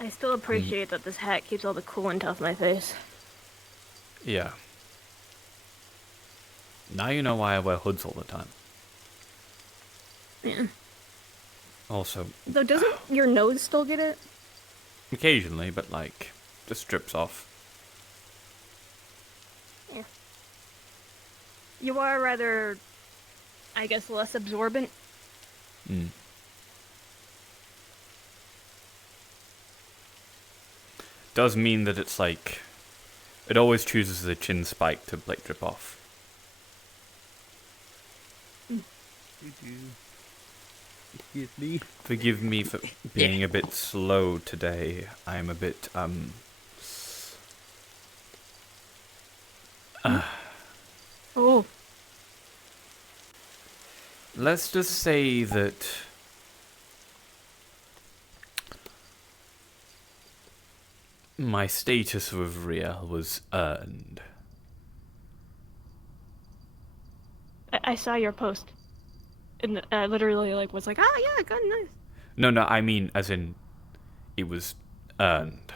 I still appreciate that this hat keeps all the coolant off my face. Yeah. Now you know why I wear hoods all the time. Yeah. Also... Though, doesn't your nose still get it? Occasionally, but like, just strips off. Yeah. You are rather, I guess, less absorbent. Mm. Does mean that it's like, it always chooses the chin spike to like drip off. Excuse me. Forgive me for being a bit slow today. I'm a bit Oh. let's just say that my status with Riel was earned. I saw your post. And I literally was like, ah, yeah, good, nice. No, I mean as in it was earned.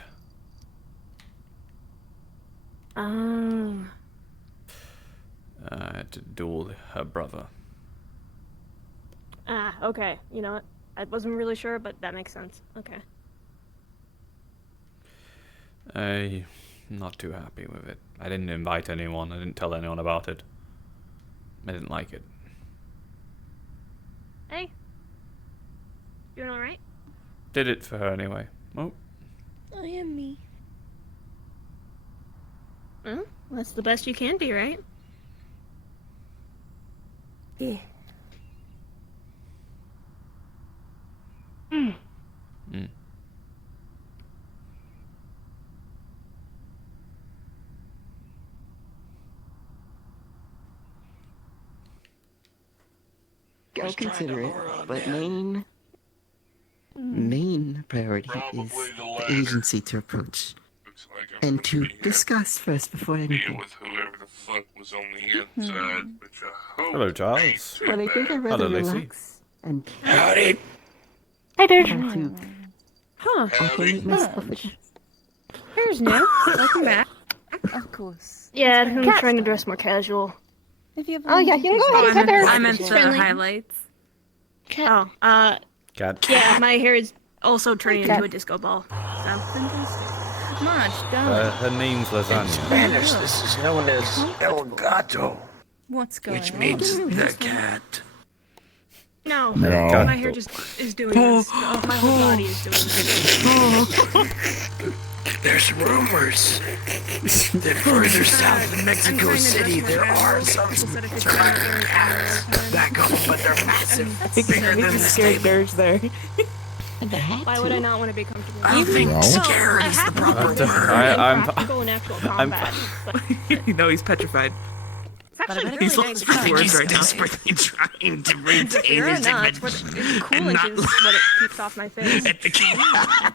Oh. I had to duel her brother. Ah, okay. You know what? I wasn't really sure, but that makes sense. Okay. I'm not too happy with it. I didn't invite anyone. I didn't tell anyone about it. I didn't like it. Hey. Doing alright? Did it for her anyway. Oh. I am me. Well, that's the best you can be, right? Yeah. Mm. Mm. I'll consider it, but main priority is the agency to approach and to discuss first before anything. With whoever the fuck was on the inside, which I hope Hello, Charles. But I think I'd rather Hello, Lacey. relax and Howdy. Hi there. try to Huh. acclimate myself again. Here's new. Welcome back. Of course. Yeah, I'm trying to dress more casual. Have you ever Oh, yeah, you can go ahead and cut her. I meant the Friendly. highlights. Oh, Cat. yeah, my hair is also turning into a disco ball. So. Fantastic. Marge, darling. Her name's Lasagna. Spanish, this is known as El Gato, What's going which on? means the cat. No, No. my hair just is doing this. My whole body is doing this. There's rumors that further south in Mexico City there are some cats back home, but they're massive, bigger than the stable. Bears there. Why would I not want to be comfortable? I don't think scared is the proper word. I'm practical in actual combat. But No, he's petrified. it's actually really He's nice. lost for words right now. desperately trying to maintain Fair his enough. image. What, and coolant not is what it keeps off my face. at the cat.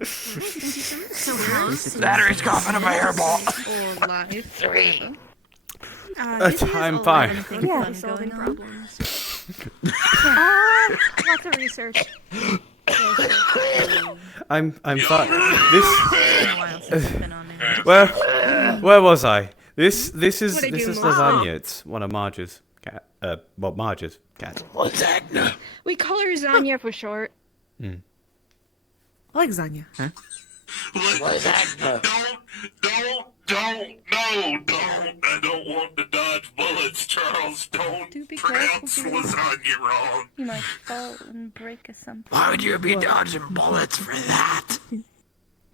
So how's Battery's coughing up my hairball. old life? 3. I'm fine. Yeah, solving problems. Lots of research. I'm fine. This. Been a while since I've been on it. Where was I? This is What did this you is do, Lasagna. It's one of Marge's cat. Well, Marge's cat. Lazsagna. We call her Zanya for short. I like Zanya. Lazsagna. Don't. I don't want to dodge bullets, Charles. Don't Do be pronounce careful, dear. lasagna wrong. You might fall and break or something. Why would you be dodging bullets for that?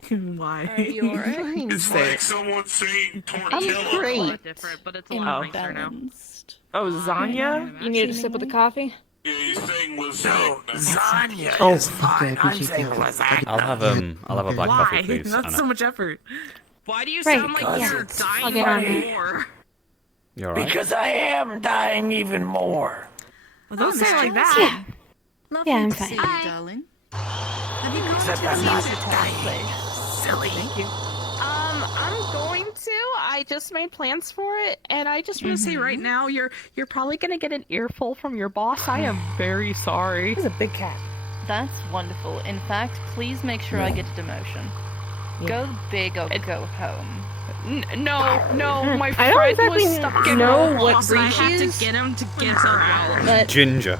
Why? Are you alright? It's like someone saying I'm tortilla. great. Different, but it's a lot nicer now. Imbalanced. Oh, Zanya? You need a sip of the coffee? Yeah, you saying lasagna. No, lasagna Oh, is fuck, fine. I I'm appreciate saying that. lasagna. I'll have a black coffee, Why? please. That's Anna. so much effort. Why do you Right, sound like because you're it's dying I'll get on for it. more? You alright? Because I am dying even more. Well, don't say it like that. Lovely Yeah, I'm to fine. see you, darling. Have you gone Except to I'm the not music dying. place? Silly. Thank you. I'm going to. I just made plans for it, and I just want to say right now, you're probably gonna get an earful from your boss. I am very sorry. He's a big cat. That's wonderful. In fact, please make sure I get a demotion. Go big or go home. No, my I don't friend exactly was stuck in know Roblox, what and breed I she had is, to get him to get her out. but Ginger.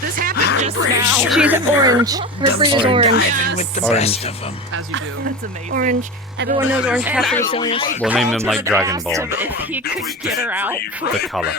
This happened just now. she's orange. Her breed is orange. Diving with the Orange. best of them. As you do. That's amazing. Orange. Everyone knows orange cats are the silliest. We'll name them like Dragon Asked Ball. him if he could get her out. The color.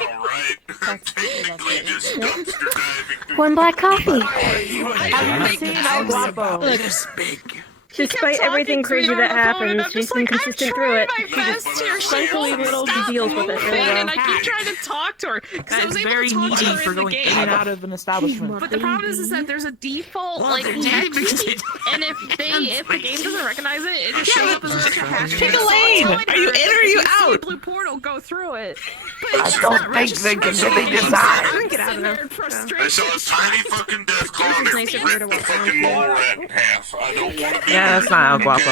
One black coffee. El Guapo. This big. Despite everything crazy that happens, she's been consistent through it. She just thankfully little deals with it really And I well. keep trying to talk to her because I was That's able very to talk to needy her for in the going in game. and out of an establishment. But the problem is that there's a default like they're text, dating. and if the game doesn't recognize it, it just shows up as a bunch of hashes. Pick a lane! Are you in or are you out? Blue portal, go through it. I don't think they can really decide. Get out of there. I saw a tiny fucking death claw and nice it of her to ripped the walk around. fucking mole rat in half. I don't want to be Yeah, that's not El Guapo.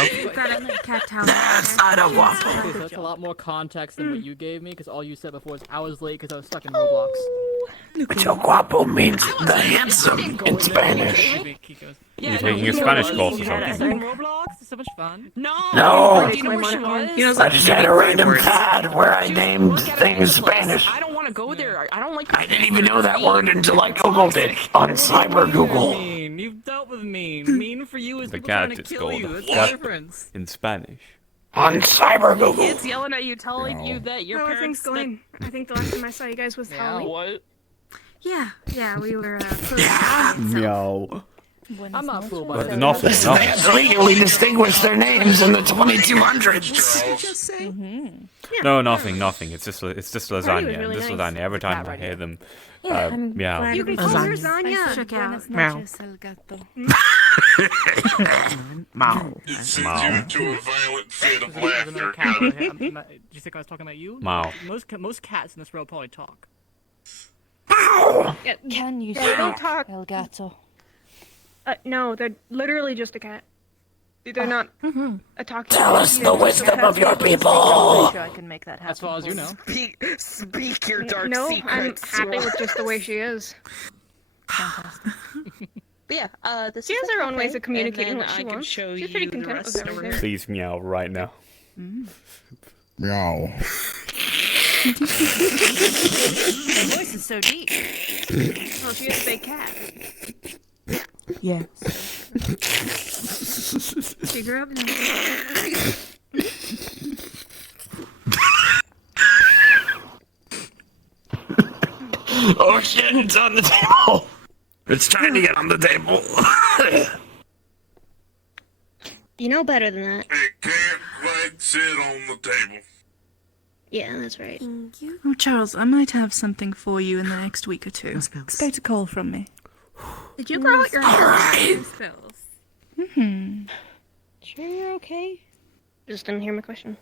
That's not a Guapo. Okay, so that's a lot more context than what you gave me, because all you said before was I was late because I was stuck in Roblox. Which El Guapo means the handsome in Spanish. You're taking a Spanish course or had something. it. Roblox? It's so much fun. No, Do you know where she was? You know, I just had a random pad where I named Look at it things in place. Spanish. I don't want to go there. I don't like. I didn't even know that word until I googled it on Cyber Google. Mean. You've dealt with mean. Mean for you is The people trying cat to is kill called you. That's Cat. the difference. In Spanish. On Cyber Google. It's yelling at you, telling you that your How are parents. things going? I think the last time I saw you guys was Halloween. What? Yeah, we were Meow. I'm not fooled by But that. nothing, They nothing. had legally distinguished their names in the 2200s. Just say. No, nothing. It's just lasagna. really Just nice. lasagna. Every time I hear them, meow. You can call her Zanya. Check out. Meow. Mao. It sends you into a violent fit of There's another laughter. cat over here. Do you think I was talking about you? Mao. Most cats in this world probably talk. Can you They don't speak, talk. El Gato? No, they're literally just a cat. They're not a talking. Tell us the wisdom of your people. I'm sure I can make that happen. As far as you know. Speak your dark No, secrets. I'm happy with just the way she is. Fantastic. But yeah, this She is has a her own ways cafe, of communicating and what then she I can wants. show She's pretty you the content with rest over everything. there. Please meow right now. Meow. Her voice is so deep. Oh, she is a big cat. Yeah. She grew up in Oh shit, it's on the table. It's trying to get on the table. You know better than that. It can't quite sit on the table. Yeah, that's right. Oh, Charles, I might have something for you in the next week or two. Spells. Expect a call from me. Did you grow out your hair? Alright. Hmm. Sure you're okay? Just didn't hear my question.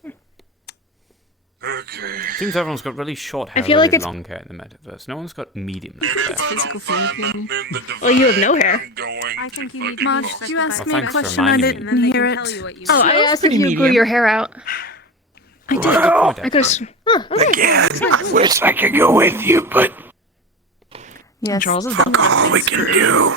Okay. Seems everyone's got really short hair, I feel really like it's- long hair in the metaverse. No one's got medium And hair. if I don't find nothing in the Well, you have no divine, hair. I'm going I think to you need fucking Marge, lost. did you ask Well, me a thanks for question? I reminding didn't hear it. Oh, I asked if pretty you grew medium. your hair out. I did. Well, I guess. Huh, okay. again, I wish I could go with you, but Yes. Charles is fuck all we can do.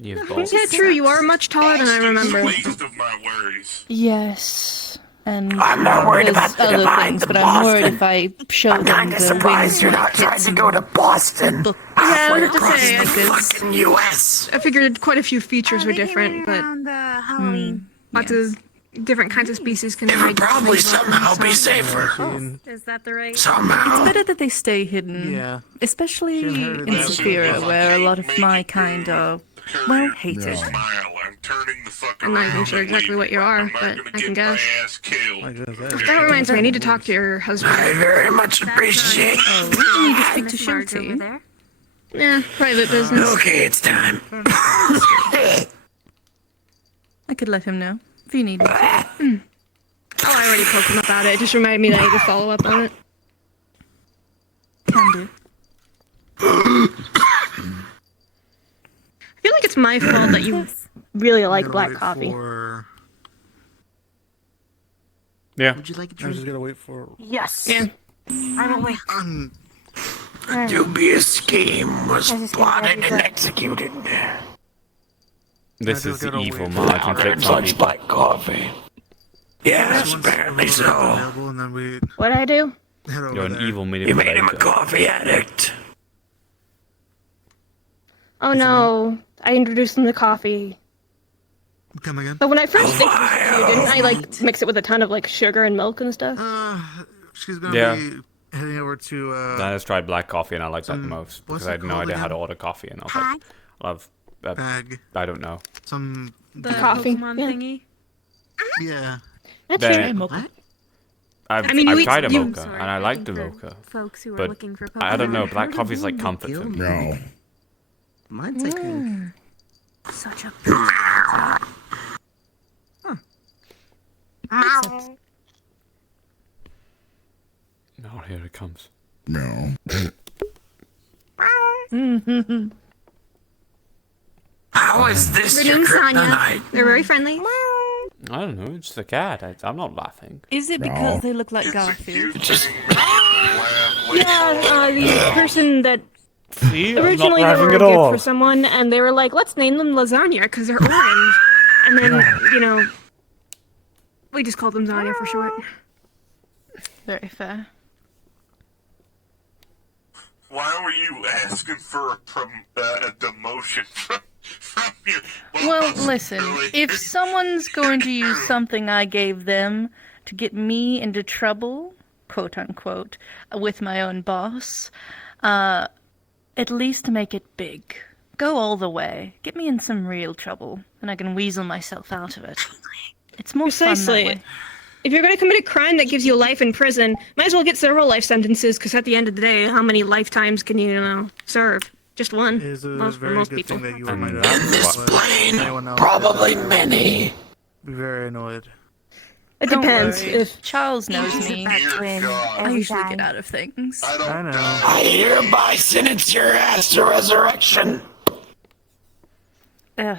He is bald. Yeah, true. You are much taller than I remember. Least of my worries. Yes. And I'm not worried there's about the other divine things, in but I'm worried Boston. if I show I'm them kinda the surprised wings you're and not trying tits to and go to Boston. book. Yeah, I Halfway was to across say, the because- fucking US. I figured quite a few features were different, but Halloween. lots of different kinds of species can It would hide. probably somehow be safer. Is that the right? Somehow. Better that they stay hidden. Yeah. Especially Should've heard of in that. Saphira, where a lot of my kind are, well, hated. Smile. I'm turning the fuck I'm not even around sure and exactly what you leaving. are, I'm not but gonna I can get my guess. ass killed. That reminds me, I need to talk to your husband. I very much appreciate. Oh, you need to speak to Shorty. Yeah, private business. Okay, it's time. I could let him know if you need me. Oh, I already poked him about it. It just reminded me that I need to follow up on it. Can do. I feel like it's my fault that you really like black coffee. Yeah. Would you like a I drink? just gotta wait for. Yes. Yeah. I'm awake. A dubious scheme was plotted and executed. This I is just the gotta evil wait. Martin Powder trick and some such people. black coffee. Yes, apparently so. Available, and then we What'd I do? head over You're an there. evil You made him a manipulator. coffee addict. Oh no, I introduced them to coffee. Come again? But when I first introduced it to you, didn't I like Right. mix it with a ton of like sugar and milk and stuff? She's gonna Yeah. be heading over to I just tried black coffee and I liked that the most what's because I it had no called idea how to again? order coffee and I was like, love that. bag. I don't know. Some The Coffee. Pokemon Yeah. thingy. yeah. That's That- true. What? I've I mean, you tried a eat- you- mocha and I like the mocha, Folks who are but looking for I don't know. Pokemon. Black Heard of coffee's like them, comfort they to kill me. me. Mine's like such a Oh, here it comes. How is this Her your name's Sonia. kryptonite? They're very friendly. I don't know. It's the cat. I'm not laughing. Is it because they look like Garfield? Just Yeah, the person that See, originally they were a gift for someone, and they were like, let's name them Lasagna because they're orange. And then, you know, we just called them Zanya for short. Very fair. Why were you asking for a demotion from your Well, boss, listen, Billy? if someone's going to use something I gave them to get me into trouble, quote unquote, with my own boss, at least make it big. Go all the way. Get me in some real trouble, and I can weasel myself out of it. It's more fun Precisely. that way. If you're going to commit a crime that gives you life in prison, might as well get several life sentences, because at the end of the day, how many lifetimes can you serve? Just one. It is a Most, for very most good people. thing that you And reminded that's us. what- Explain. Anyone else Probably that, many. Be very annoyed. It Don't depends. worry. If Charles knows me. Dear God, I usually get out of things. I don't I know. doubt I hereby sentence your ass to resurrection. Ugh.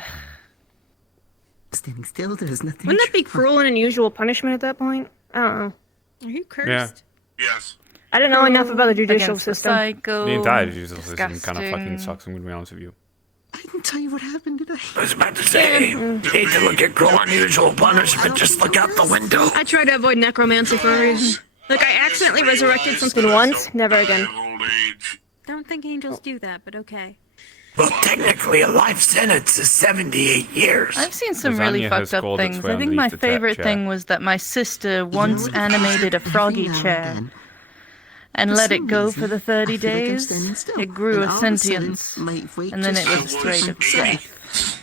Standing still, there's nothing. wouldn't that be cruel and unusual punishment at that point? I don't know. Are you cursed? Yeah. Yes. I don't know enough about the judicial Against the system. cycle. The entire judicial system kind of fucking disgusting. sucks. I'm gonna be honest with you. I didn't tell you what happened, did I? I was about to say, you need to look at cruel unusual punishment. Just look out the window. I try to avoid necromancy for a reason. Like, I accidentally resurrected something once, never again. Old age. Don't think angels do that, but okay. Well, technically, a life sentence is 78 years. I've seen some really Lasagna has fucked up called its things. way I think underneath my the favorite chair. thing was that my sister once You know, animated a froggy every now chair and then, and for let some it go reason, for the I 30 feel like I'm days. standing still, It grew and a all of a sudden, sentience, my weight and then it just was shifts afraid from of city. death.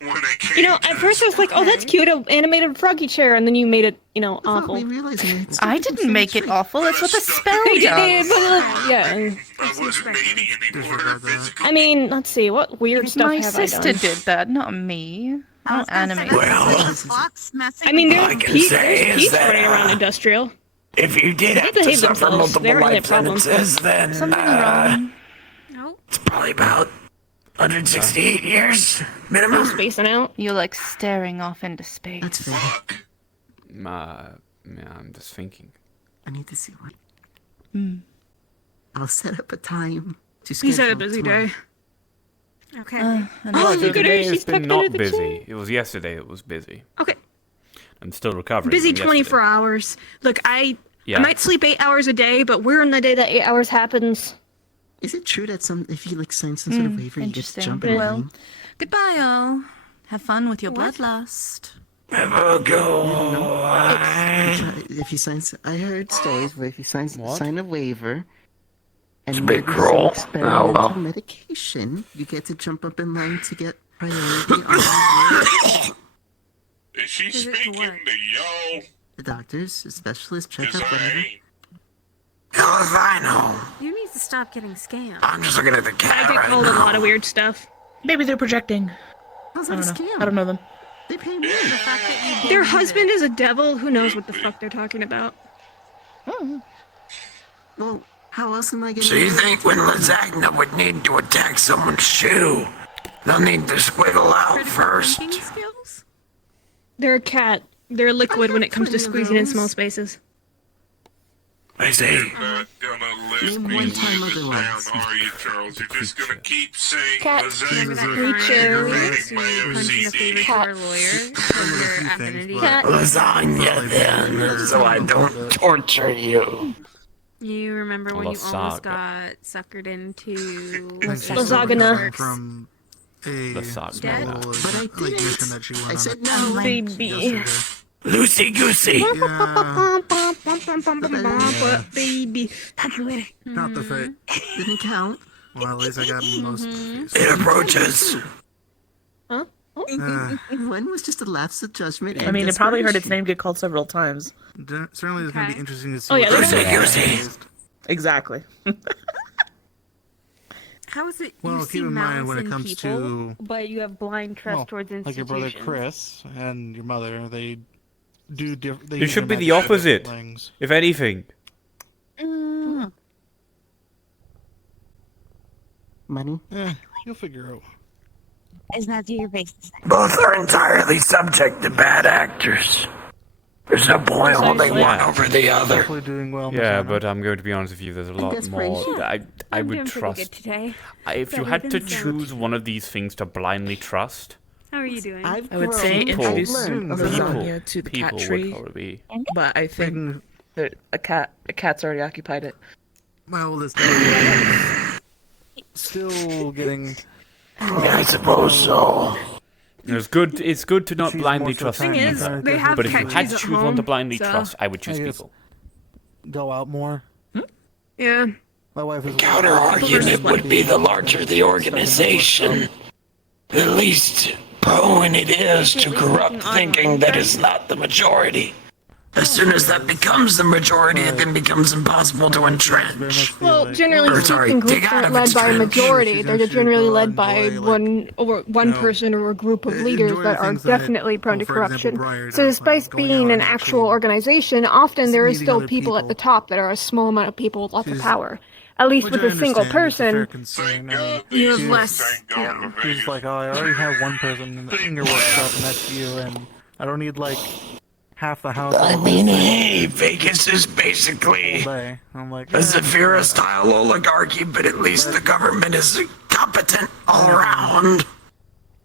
When I came You know, at first I was like, oh, that's cute, an animated froggy chair, and then you made it, Without awful. me realizing it, I it didn't became make it straight. awful. That's what the spell They did, does. but, yeah. I wasn't dating anymore. Disregard that. Physical. I mean, let's see, what weird stuff My have I sister done? did that, not me. I don't animate. Well, I mean, All I there's can Pete, say there's is Pete's that, running around industrial. if you did They have to behave suffer themselves. multiple They're really a life problem. sentences, then Something wrong. it's probably about 168 years I'm minimum. spacing out. You're like staring off into space. That's fair. Yeah, I'm just thinking. I need to see what. Hmm. I'll set up a time to schedule. He's had a busy tomorrow. day. Okay. Oh, Well, look at her, today she's it's been tucked under not the busy. chair. It was yesterday. It was busy. Okay, I'm still recovering. busy from 24 yesterday. hours. Look, I Yeah. might sleep 8 hours a day, but we're in the day that 8 hours happens. Is it true that if you sign some sort of waiver, you get to interesting. jump in Well, line? Goodbye, all. Have fun with your bloodlust. Have a go. If you sign, I heard stories where if you sign a waiver and It's a bit maybe some cruel. experimental Oh, well. medication, you get to jump up in line to get priority on Is she Is it to speaking work? to y'all? the doctors, a specialist, Because checkup, whatever. I ain't. Hell if I know. You need to stop getting scammed. I'm just looking at the I cat get right called a now. lot of weird stuff. Maybe they're projecting. How's I that a don't know. scam? I don't know them. They pay me. The fact that you Their believe husband it. is a devil. Who knows what the fuck they're talking about? Well, how else am I getting? So you think when Lazsagna would need to attack someone's shoe, they'll need to squiggle out Critical first? thinking skills? They're a cat. They're liquid when it comes to putting squeezing in those. small spaces. I say, Not gonna let Name me one live time it down, otherwise. are you, Charles? You're just gonna keep saying Cat. lasagna. Creature. Reading my Punching a favor to our lawyer because your affinity. Cat. lasagna then, so I don't torture you. You remember when you almost Lasagna. got suckered into Lasagna. From a Lasagna. Dead? small But I like, didn't. mission that she went I on said no. Baby. yesterday. Loosey goosey. Yeah, Baby. not the fate. Didn't count. Well, at least I got most of the face. It approaches. One was just a lapse of judgment. I mean, it probably heard its name get called several times. Certainly it's going to be Okay. interesting to see Oh, yeah, what they're Loosey-goosey. Exactly. How is it Well, you keep see in mind malice when it in comes people, to but you have blind trust Well, towards like institutions? your brother Chris and your mother, they do different. It should be the opposite, things. if anything. Money. You'll figure out. It's not to your face. Both are entirely subject to bad actors. There's no point holding one over the other. Hopefully doing well. Yeah, Mazana. but I'm going to be honest with you. There's a lot more desperation. that I I'm would doing pretty trust. good today. If you Better had to than some. choose one of these things to blindly trust, How are you doing? I would say People- introduce learned. lasagna to the cat people would tree, probably be. but I think that a cat's already occupied it. my oldest daughter Still getting. I suppose so. It's good to not She's blindly more so trust tiny. Thing is, Yeah, they have But if you cat had trees to at choose one home, to blindly so- trust, I would choose I guess- people. Go out more. Yeah. My wife is. Counter argument would be the larger the organization, the least prone it is to corrupt thinking that is not the majority. As soon as that becomes the majority, it then becomes impossible to entrench. Well, generally Or, sorry, speaking, dig groups out aren't of led its by a trench. majority. She's They're actually generally go led and by enjoy, one know, person or a group of enjoy leaders the that are things that, definitely prone to for example, corruption. Briar So does, despite like going being out an and actual actually organization, often there is meeting still other people at the people. top that are a small amount of people with lots of She's- power. At least which with I a single understand, it's a fair person, concern. I mean, you have she's- less, Thank God you know. for She's Vegas. like, oh, I already have one person in the finger workshop, and that's you, and I don't need like half the house. I all mean, this hey, Vegas is basically day. I'm like, a Zafira-style oligarchy, but at least the government is competent all around.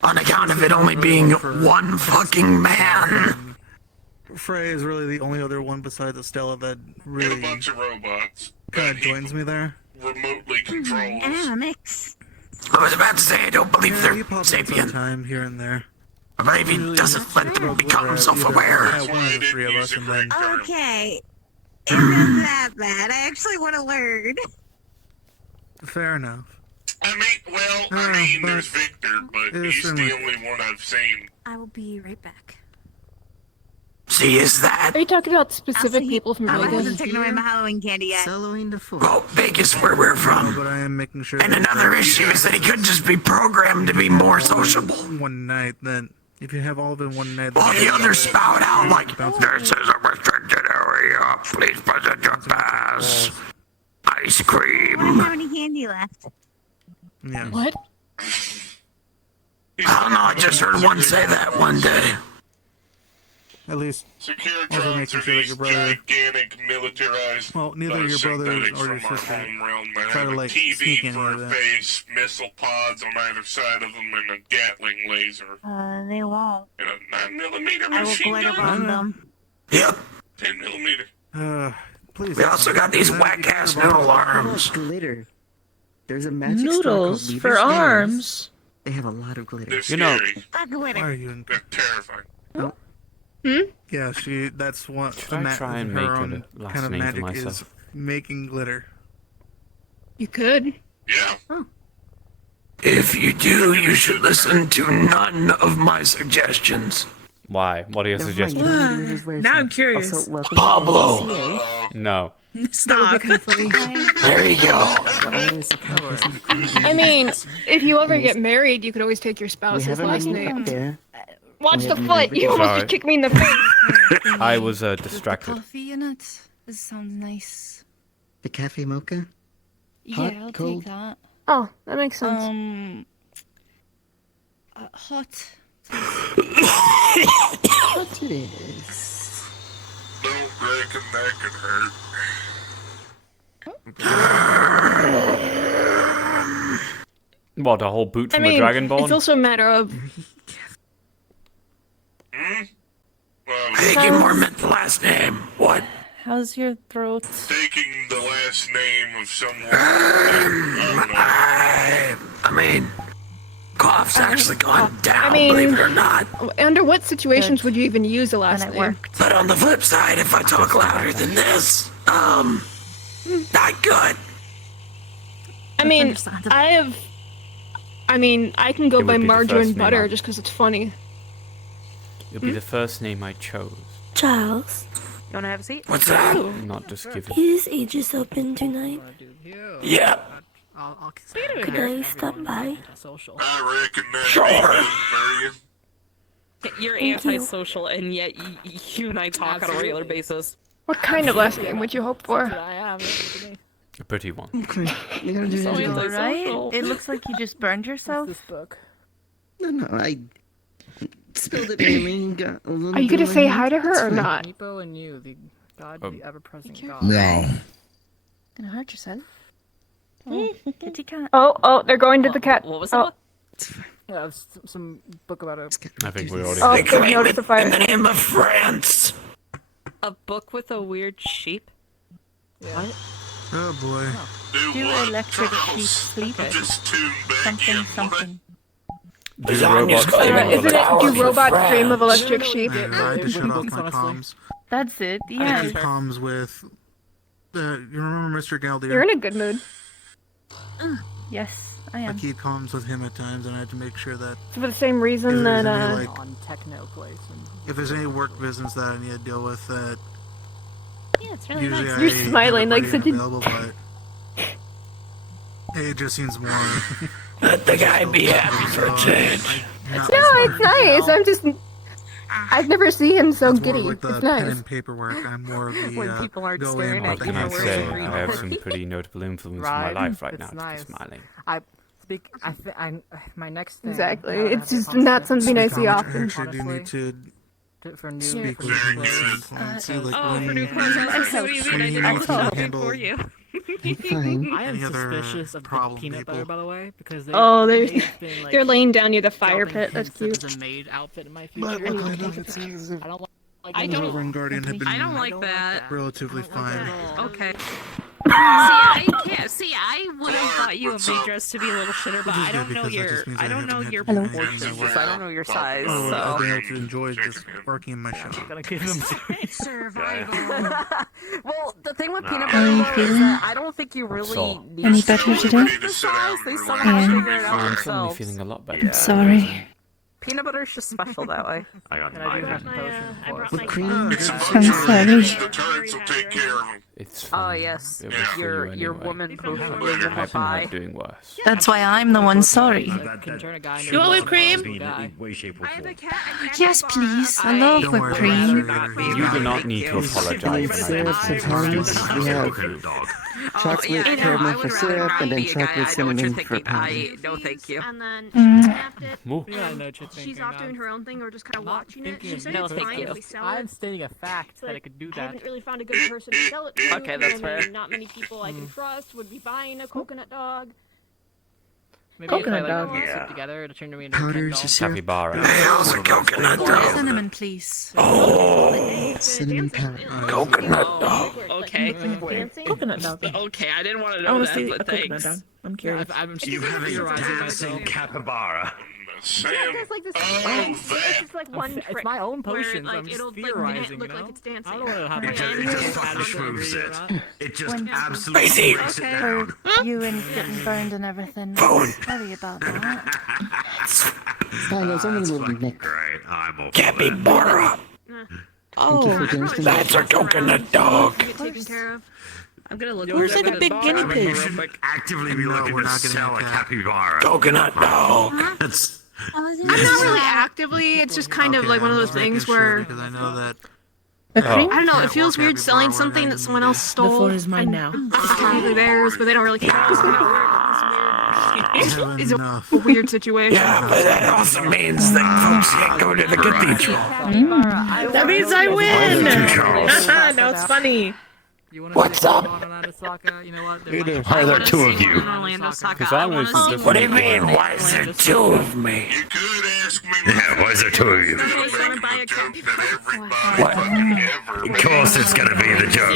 On account of it only being one fucking man. Frey is really the only other one besides Estella that And a really bunch of robots. kind that of he joins me there. remotely controls. I'm a mix. I was about to say I don't believe Yeah, he they're pops in sapient. sometime here and there. I believe he doesn't let them become self-aware. Yeah, one of the three of us, and then Okay. It isn't that bad. I actually want to learn. fair enough. I mean, well, I mean, but there's Victor, but it's he's certainly- the only one I've seen. I will be right back. See, is that? Are you talking about specific people from I Vegas? haven't taken away my Halloween candy yet. Soloing the four. Well, Vegas, where we're No, from. but I am making sure. And that another issue is that he could just be programmed to be more sociable. one night, then if you have all of it in one night, While then the others spout out like, Bounce this is a restricted area, please present your pass. Ice I don't cream. have any candy left. yeah. What? I don't know, I just heard one say that one day. at least Securitrons making are sure that these your brother- gigantic militarized Well, neither your brothers synthetics or your from our sister home realm that try have to, a like, TV sneak any for of a that. face, missile pods on either side of them, and a Gatling laser, They won't. and a 9mm I will machine glitter gun. bomb them. Yep. 10mm. Please. We also got these whack-ass noodle arms. Glitter. There's a magic store Noodles called for Leader's Arms. arms. They have a lot of glitter. They're You know- scary. Fuck Why glitter. are you in? They're terrifying. Yeah, that's one. Should I try and her make it own a last kind of name for magic myself? is making glitter. You could. Yeah. If you do, you should listen to none of my suggestions. Why? What are your suggestions? Now I'm curious. Also, welcome Pablo. to the CA. No. Stop. There you go. I mean, if you ever get married, you could always take your We spouse's have a last menu up name. there. Watch we the have a foot! menu. You almost Sorry. just kicked me in the face! I was distracted. Coffee in it. This sounds nice. The cafe mocha. Yeah, Hot, I'll cold? take that. Oh, that makes sense. Hot. But it is. Don't reckon that could hurt. What, a whole boot I from a mean, dragonborn? it's also a matter of. I think you more meant the last name. What? How's your throat? Taking the last name of someone. I mean, cough's actually gone down, I mean, believe it or not. Under what situations would you even use the last And it name? worked. But on the flip side, if I talk louder than this, not good. I mean, I can go It by would be the margarine first name butter I- just because it's funny. It'll be the first name I chose. Charles, You wanna have a seat? What's that? Not just given. is Aegis open tonight? Yeah. Could I stop by? I reckon that Sure. You're Thank you. antisocial, and yet you and I talk on a regular basis. What kind of last name would you hope for? I am. A pretty one. Okay. You're gonna do So that. antisocial. Right? It looks like you just burned yourself. This book. No, I spilled it mainly and got a little Are you bit gonna on say my hi to hand. her or It's fine. not? Meepo and you, the god, the ever-present god. No. Gonna hurt yourself. Oh, kitty cat. Oh, they're going to the cat. What was Oh, that? Yeah, some book about a. I think we already oh, did. they've noticed the In fire. the name of France. A book with a weird sheep? What? Oh boy. Do electric sheep sleep? Just tune back Something, in. something. Do the robots Lasagna's dream got of it. Isn't it Power Do for robots France. dream of electric sheep? I had to shut off books, my honestly. comms. That's it. I Yes. keep comms with. You remember Mr. Galdier? You're in a good mood. Yes, I I am. keep comms with him at times, and I had to make sure that For the same reason if that there's any, like, On techno place. And if there's any work business that I need to deal with, that Yeah, it's really usually nice. I You're have smiling like everybody such a- available, but it just seems more. Let the guy be happy for a change. No, it's nice. I'm just. I've never seen him so It's more giddy. like the It's pen nice. and paperwork. I'm more of the When people aren't go staring in at What you, with can I the we're say? wearing I have green. some pretty notable influence in my Right, life right it's now to nice. be smiling. My next thing. Exactly. I don't It's have just constant- not something I Speak see how much often. Actually, do you need to For new speak for with new him clothes. and see like Oh, when for new you clothes, I was like, what do you mean? I did I'll all the shopping handle- for you. Fine. I am Any other suspicious of the problem peanut butter, people? by the way, because they. Oh, they've there's. been, like, They're laying down near the fire dropping pit. That's hints that cute. there's a maid outfit in my But future. luckily enough, it seems as if I don't like. I don't- Silver and Guardian have been I don't like that. relatively fine. Okay. I would have thought you a big dress to be a little shitter, but Which is I don't good know because that your just means I I don't haven't know had your to do anything proportions. that I don't know your size, Oh, I've been so. able to enjoy just working in my shop. Gonna give them. Well, the thing with peanut How are you butter though is feeling? that I don't think you really So- need Any to better know today? the size. They somehow Yeah. figure it out I'm suddenly themselves. feeling a lot better. I'm sorry. Peanut butter is just special that way. I got And I do have mine. potions I for brought it. my cream. phone. I'm sorry. The turrets will take care of him. It's Oh fine. yes, It was for your you your anyway. woman potion, I've your I've woman been pie. doing worse. That's why I'm the one sorry. Can turn a guy into You want a whipped cream? little guy. Way, shape, or form. Yes, please. I love Don't whipped worry, cream. about it. You do not need to apologize for Syrup my sometimes we have chocolate caramel for syrup and then chocolate cinnamon for powder. No, thank you. And then Mm. she snapped it. Ooh. Yeah, I know what you're She's thinking. off doing her own thing or just kind of not watching it. thinking She of said no, it's thank fine you. if we sell I'm it. stating a fact But that I could do I that. haven't really found a good person to sell it to. Okay, that's and fair. Not many people I can trust would be buying a coconut dog. Maybe Coconut if I dog. like mix it together, it'll turn me into a Powder Ken is doll. a syrup. Capybara. How's a coconut dog? Cinnamon, please. Oh, Cinnamon powder. coconut dog. Okay. Coconut dog. Okay, I didn't want to I know want to that, see but a coconut thanks. dog. I'm Yeah, curious. I'm just You haven't theorizing myself. seen Capybara. Sam, There's like this. Oh, It's just like one It's trick my own where, potions. like, I'm just it'll like theorizing, look you know? like it's dancing. I don't know what But happens. It just fucking Addicts proves agree or it. not. It just When- absolutely Crazy. breaks it Okay. down. For you and getting burned and everything. Phone. Sorry about that. Fine, there's only a That's little fucking nick. great. I'm all for it. Capybara. Thank you Oh, for doing things. That's a coconut dog. Get taken care of. I'm gonna look. Where's like a big guinea I mean, you pig? shouldn't actively be No, looking we're to not gonna sell a make that. capybara. Coconut dog. That's I'm not really actively. It's just kind of like one of those things where because I know that Whipped cream? I don't know. It Can't feels walk weird every selling bar something where that someone else The stole. floor is mine and now. It's technically theirs, but they don't really care. It's kind of weird. is a weird situation. Yeah, but that also means that folks can't go to the cathedral. That means I win! Charles. No, it's funny. What's up? Why are there two of you? What do you mean, why is there two of me? You could ask me. Yeah, why is there two of you? What? Of course it's gonna be the joke.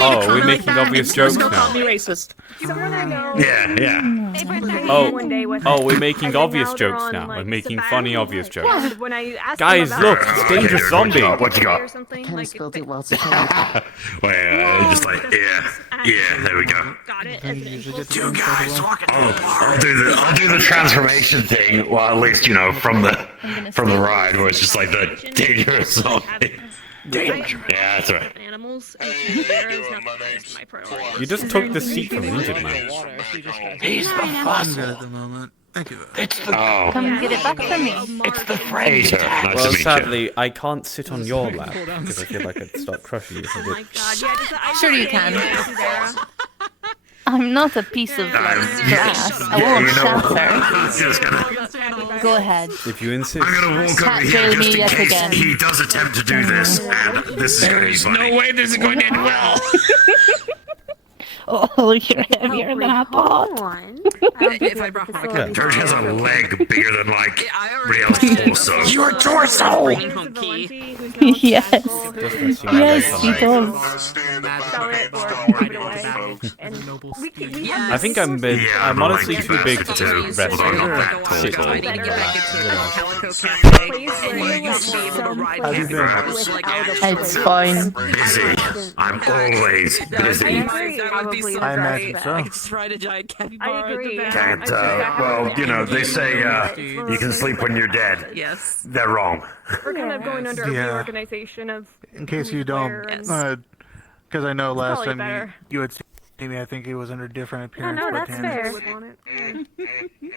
Oh, we're making obvious jokes Don't call now. me racist. Someone I know. Yeah. Oh, we're making obvious jokes now. We're making funny obvious jokes. And when I asked Guys, them look, about it's dangerous zombie. What you or got? something, Kind of like, spilled it while Well, just like, yeah, there we go. got it as an impulse. Two guys walking. I'll do the transformation thing. Well, at least from the ride, where it's just like the dangerous zombie. Danger. Yeah, that's right. Animals and capybara is not the highest my priority. You just took the seat from Injured Man. He's the I'm good fossil. at the moment. Thank you. It's the Come get it back from me. it's the Hey, friend sir. tag. Nice Well, to meet you. sadly, I can't sit on your lap because I feel like I'd start crushing you if I Oh my did. god, yeah, just, Sure you can. I'm not a piece of glass. I won't shatter. I'm just gonna. Go ahead. If you insist. I'm gonna walk over Cat here Jamie just in yet case again. he does attempt to do this, and this is gonna be funny. way this is going to end well. Oh, you're heavier than I thought. If I brought my cat. George has a leg bigger than like everybody else's torso. Your torso. Yes. Doesn't seem Yes, like he that. does. sell it or give it away. And we I think I'm big. Yeah, I'm but honestly like too big first to two, wrestle. although I'm not that tall. Sit So. on. Gotta get back into Yeah. Calico Cafe. place And where you used to be able to ride How's he doing? capybaras like It's fine. Busy. I'm always busy. That would be so I great. imagine so. I could just ride a giant capybara. I agree. Can't, well, they say you can sleep when you're dead. Yes. They're wrong. We're kind of going under a Yeah. reorganization of. In case you who's don't, where and- because I know last probably time better. you had seen me, I think it was under different appearance. no, but that's Tannis- fair. Would want it.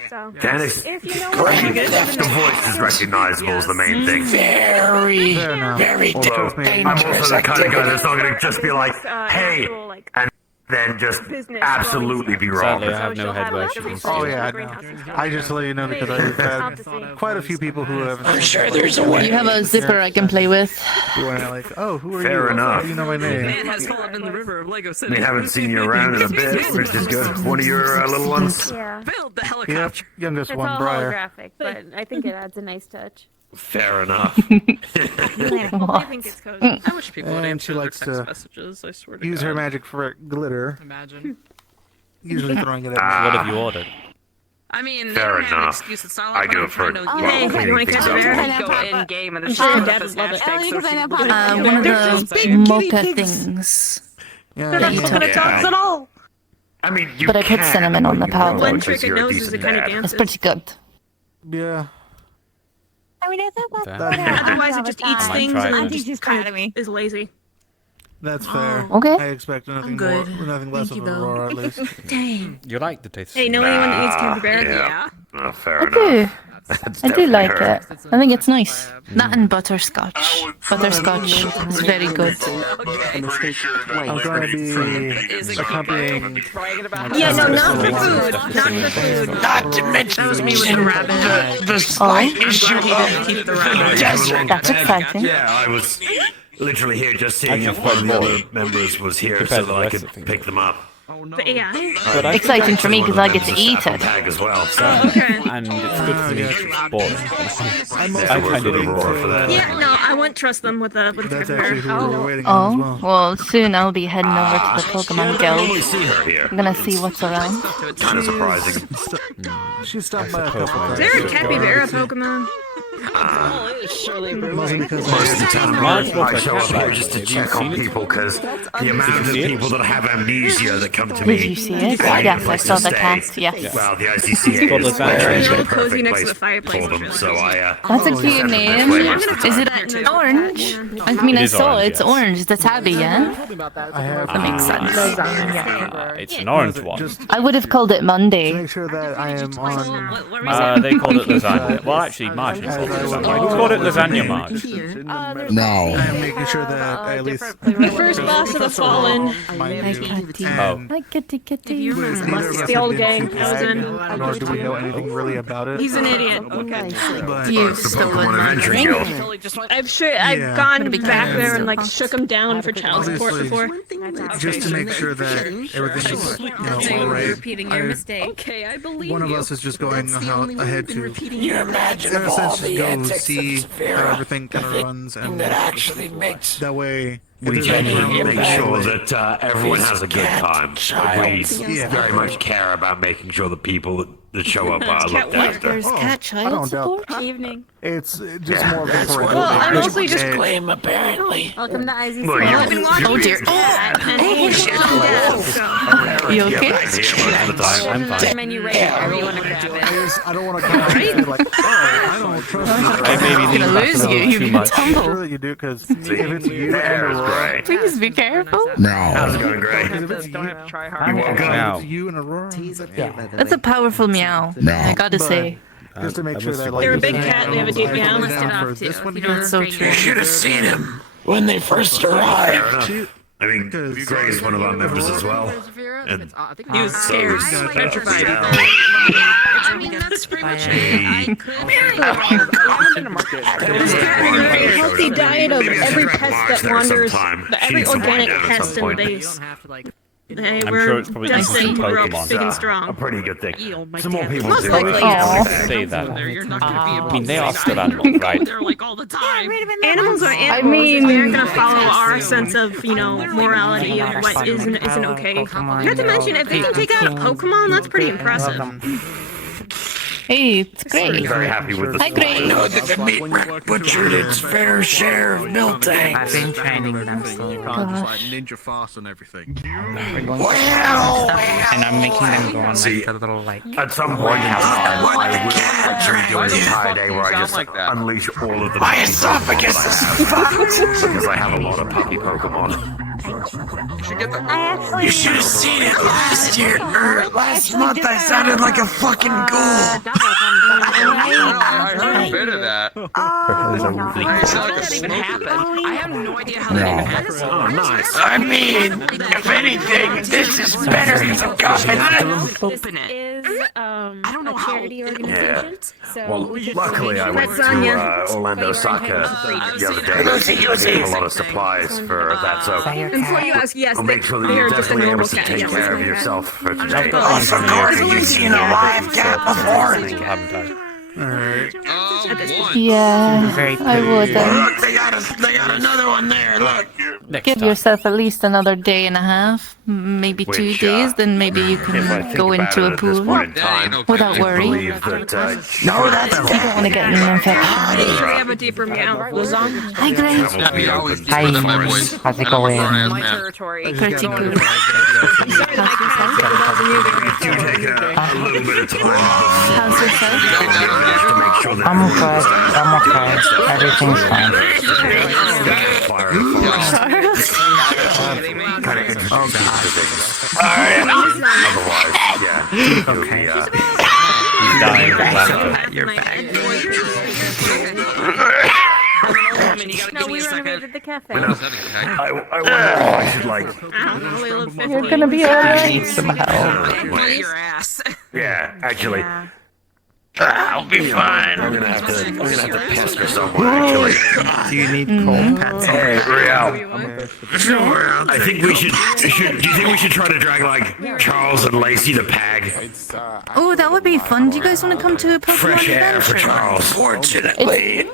So, Dennis, if you know great. what The voice is recognizable is the main thing. Very, Fair enough. very Although I'm dangerous also the kind of guy activity. that's not going to just be like, hey, actual, like, and then just business absolutely be wrong. Sadly, I have no she'll head have, like, wedge. the Oh research yeah, I for greenhouse know. and stuff. I just let you know because I've I'll have to had see. quite a few people who have. I'm sure there's a way. You have a zipper I can play with. Who are like, oh, who are you? Fair enough. How do you know my name? Man has fallen in the river of Lego City. We haven't seen you around in a bit, which is good. One of your little ones. Yeah. Build the Yep, helicopter. youngest It's one, all Briar. holographic, but I think it adds a nice touch. Fair enough. I think it's cozy. I wish people would And answer she their likes text to messages. I swear to Use God. her magic for glitter, Imagine. usually throwing it at me. What have you ordered? I mean, they Fair don't have an enough. excuse. It's not I like do I'm it for, trying to well, Hey, cleaning you want things to up. catch go in game and then sure she Dad has would love it. hashtag Only so 'cause I she know would- Papa. One of the mocha things. Yeah, They're not yeah. gonna talk at all. I mean, you But I put can, cinnamon on the you powder. know, One because trick it you're a knows is decent it kind of dad. dances. It's pretty good. Yeah. I mean, I thought Otherwise, it just eats I might things try it and then. then just kind of is lazy. That's fair. Okay. I expect nothing more, nothing less of Aurora, at least. Dang. You like the taste? Hey, know anyone that eats capybara? Yeah. Oh, fair I enough. do. That's I do definitely like her. it. I think it's nice. That and butterscotch. Butterscotch is very good. I'm pretty sure that I'm going to be accompanying. Yeah, no, not for food. Not for food. Not to mention That was me with the rabbit. the slight issue I'm glad he didn't keep the of rabbit. the desert. That's exciting. Yeah, I was literally here just seeing Actually, if one of the quite other bored. members was here Compared so to that the I rest could of the pick them up. But yeah. But I Exciting for me because I get to eat it. it. Tag as well. So Okay. and it's good for me. It's boring. I we're kind of looking forward for that. Yeah, no, I won't trust them with the That's actually capybara. who we were waiting on as Oh, well. well, soon I'll be heading over to the Pokemon I only Guild. see her here. I'm gonna see what's around. Kind of surprising. She stopped by a couple suppose times. Is there a capybara Pokemon? Wasn't because Most of the time, Marge looks I like show up cat here bite. just to Have you check on seen it? people because the amount of see it? people that have amnesia that come to Did me. you see it? find a Yes, I place saw to the stay. cats, yes. Well, the ICCA called is Lazsagna and actually Trees. a Cozy perfect next to place the fireplace, for them, which is so I. That's a always cute have them name. this way most of the Is time. it orange? I mean, It I is saw orange, it. It's yes. orange. The tabby, yeah? Told me about that. I have That makes sense. It's an orange one. just I would have called it to Monday. make sure that I am on. They called it lasagna. Well, actually, Marge is As called I Who's called it Lasagna March? No. I'm making sure that at least The first boss of the Fallen. Oh. Kitty kitty. It's the old gang. I was in. Nor do we know anything really about it. He's an idiot. You stolen my ring. I've gone back there and like shook him down for child support before. just to make sure that everything is all right. Repeating your mistake. Okay, I believe One of us is just going ahead to, You imagine in a all sense, the just go antics see of Severa, how everything kind of runs, and and that actually makes that way We genuinely make sure that everyone has a good time. We very much care about making sure the people that show up are looked after. There's cat child support. Evening. It's just more of a parental. Well, I mostly just claim apparently. Welcome to Izzy's Well, I've been watching Oh dear. You okay? I'm fine. menu right there. You want to grab it. I don't want to come out and say like, oh, I don't trust you. I may be I'm leaning gonna back lose a you. little You too can much. I'm tumble. sure that you do, because if it's you and Aurora, Please be careful. How's it going, Gray? if it's Don't have to try hard. You welcome. Now. you and Aurora. That's a powerful meow. I gotta say. just to make sure that They're a like big cat. They have a deep meow. That's so true. You should have seen him when they first arrived. I mean, Gray is one of our members as well. And He was scared. I mean, that's pretty much it. I could. This cat had a very healthy diet of every pest that wanders, every organic pest in the base. They I'm were sure it's probably destined to grow Pokemon. up big and strong. a pretty good thing. Some more people Most do likely, it. yes. Say that. You're not gonna be I mean, they are still animals, right? They're like all the time. Animals are animals. mean- They're gonna follow our sense of, morality and what is and isn't okay. Not to mention, if they can take out a Pokemon, that's pretty impressive. Hey, it's great. Very happy with the Hi, Gray. know that the meat rack butchered its fair share of Miltangs. I've been training them slowly. Like ninja fast and everything. Well, And I'm making them go on See, like a little like. At some point, I will what do the an cat entire day where I just unleash all of the my esophagus is fucked. because I have a lot of puppy Pokemon. You should have seen it last year. Last month I sounded like a fucking ghoul. I heard a bit of that. How did that even happen? I have no idea how that even happened. Oh, nice. I mean, if anything, this is better than the government. Open it. I don't know a charity organization. So Well, luckily I went to Lazsagna. Orlando Soccer the other day. They have a lot of supplies for that, so And before you ask, yes, I'll make sure that they you're are just a definitely normal able to cat. take Yes. care of yourself for today. Oh, of course, we've seen a live cat before. Haven't I? Yeah, Very I would. Look, they got another one there. Look. Next Give time. yourself at least another day and a half, maybe Which, 2 days, then maybe you If I can think go about into it a at this pool point in time, without I worry. believe that No, that's You don't want to get an infection. They have a deeper meow. Hi, Grace. Hi, how's it going? My territory. Pretty good. a little bit of time How's yourself? to make sure that I'm good. I'm okay. Everything's fine. fire the forest kind of introduces you to things. Otherwise, yeah, you'll be, He's dying of laughter. You're back. no, we renovated the cafe. I wonder if I should like, You're gonna be alright. Need some help. Your ass. yeah, actually, I'll be fine. I'm gonna have to pester someone. Actually, Do you need cold pets? hey, Riel, I think we should. Do you think we should try to drag like Charles and Lacey the Pag? Oh, that would be fun. Do you guys want to come to a Pokemon Fresh air for adventure? Charles. Fortunately,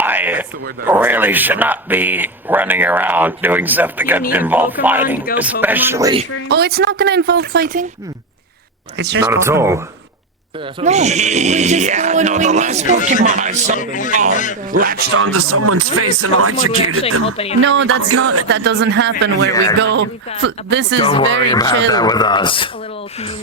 I really should not be running around doing stuff that could involve fighting, especially. Oh, it's not gonna involve fighting? It's just Not at all. No, we just Yeah, go and no, we the meet last Pokemon I saw latched onto someone's face and electrocuted them. No, that's not. That doesn't happen where we go. This is Don't very worry about that chill. with us.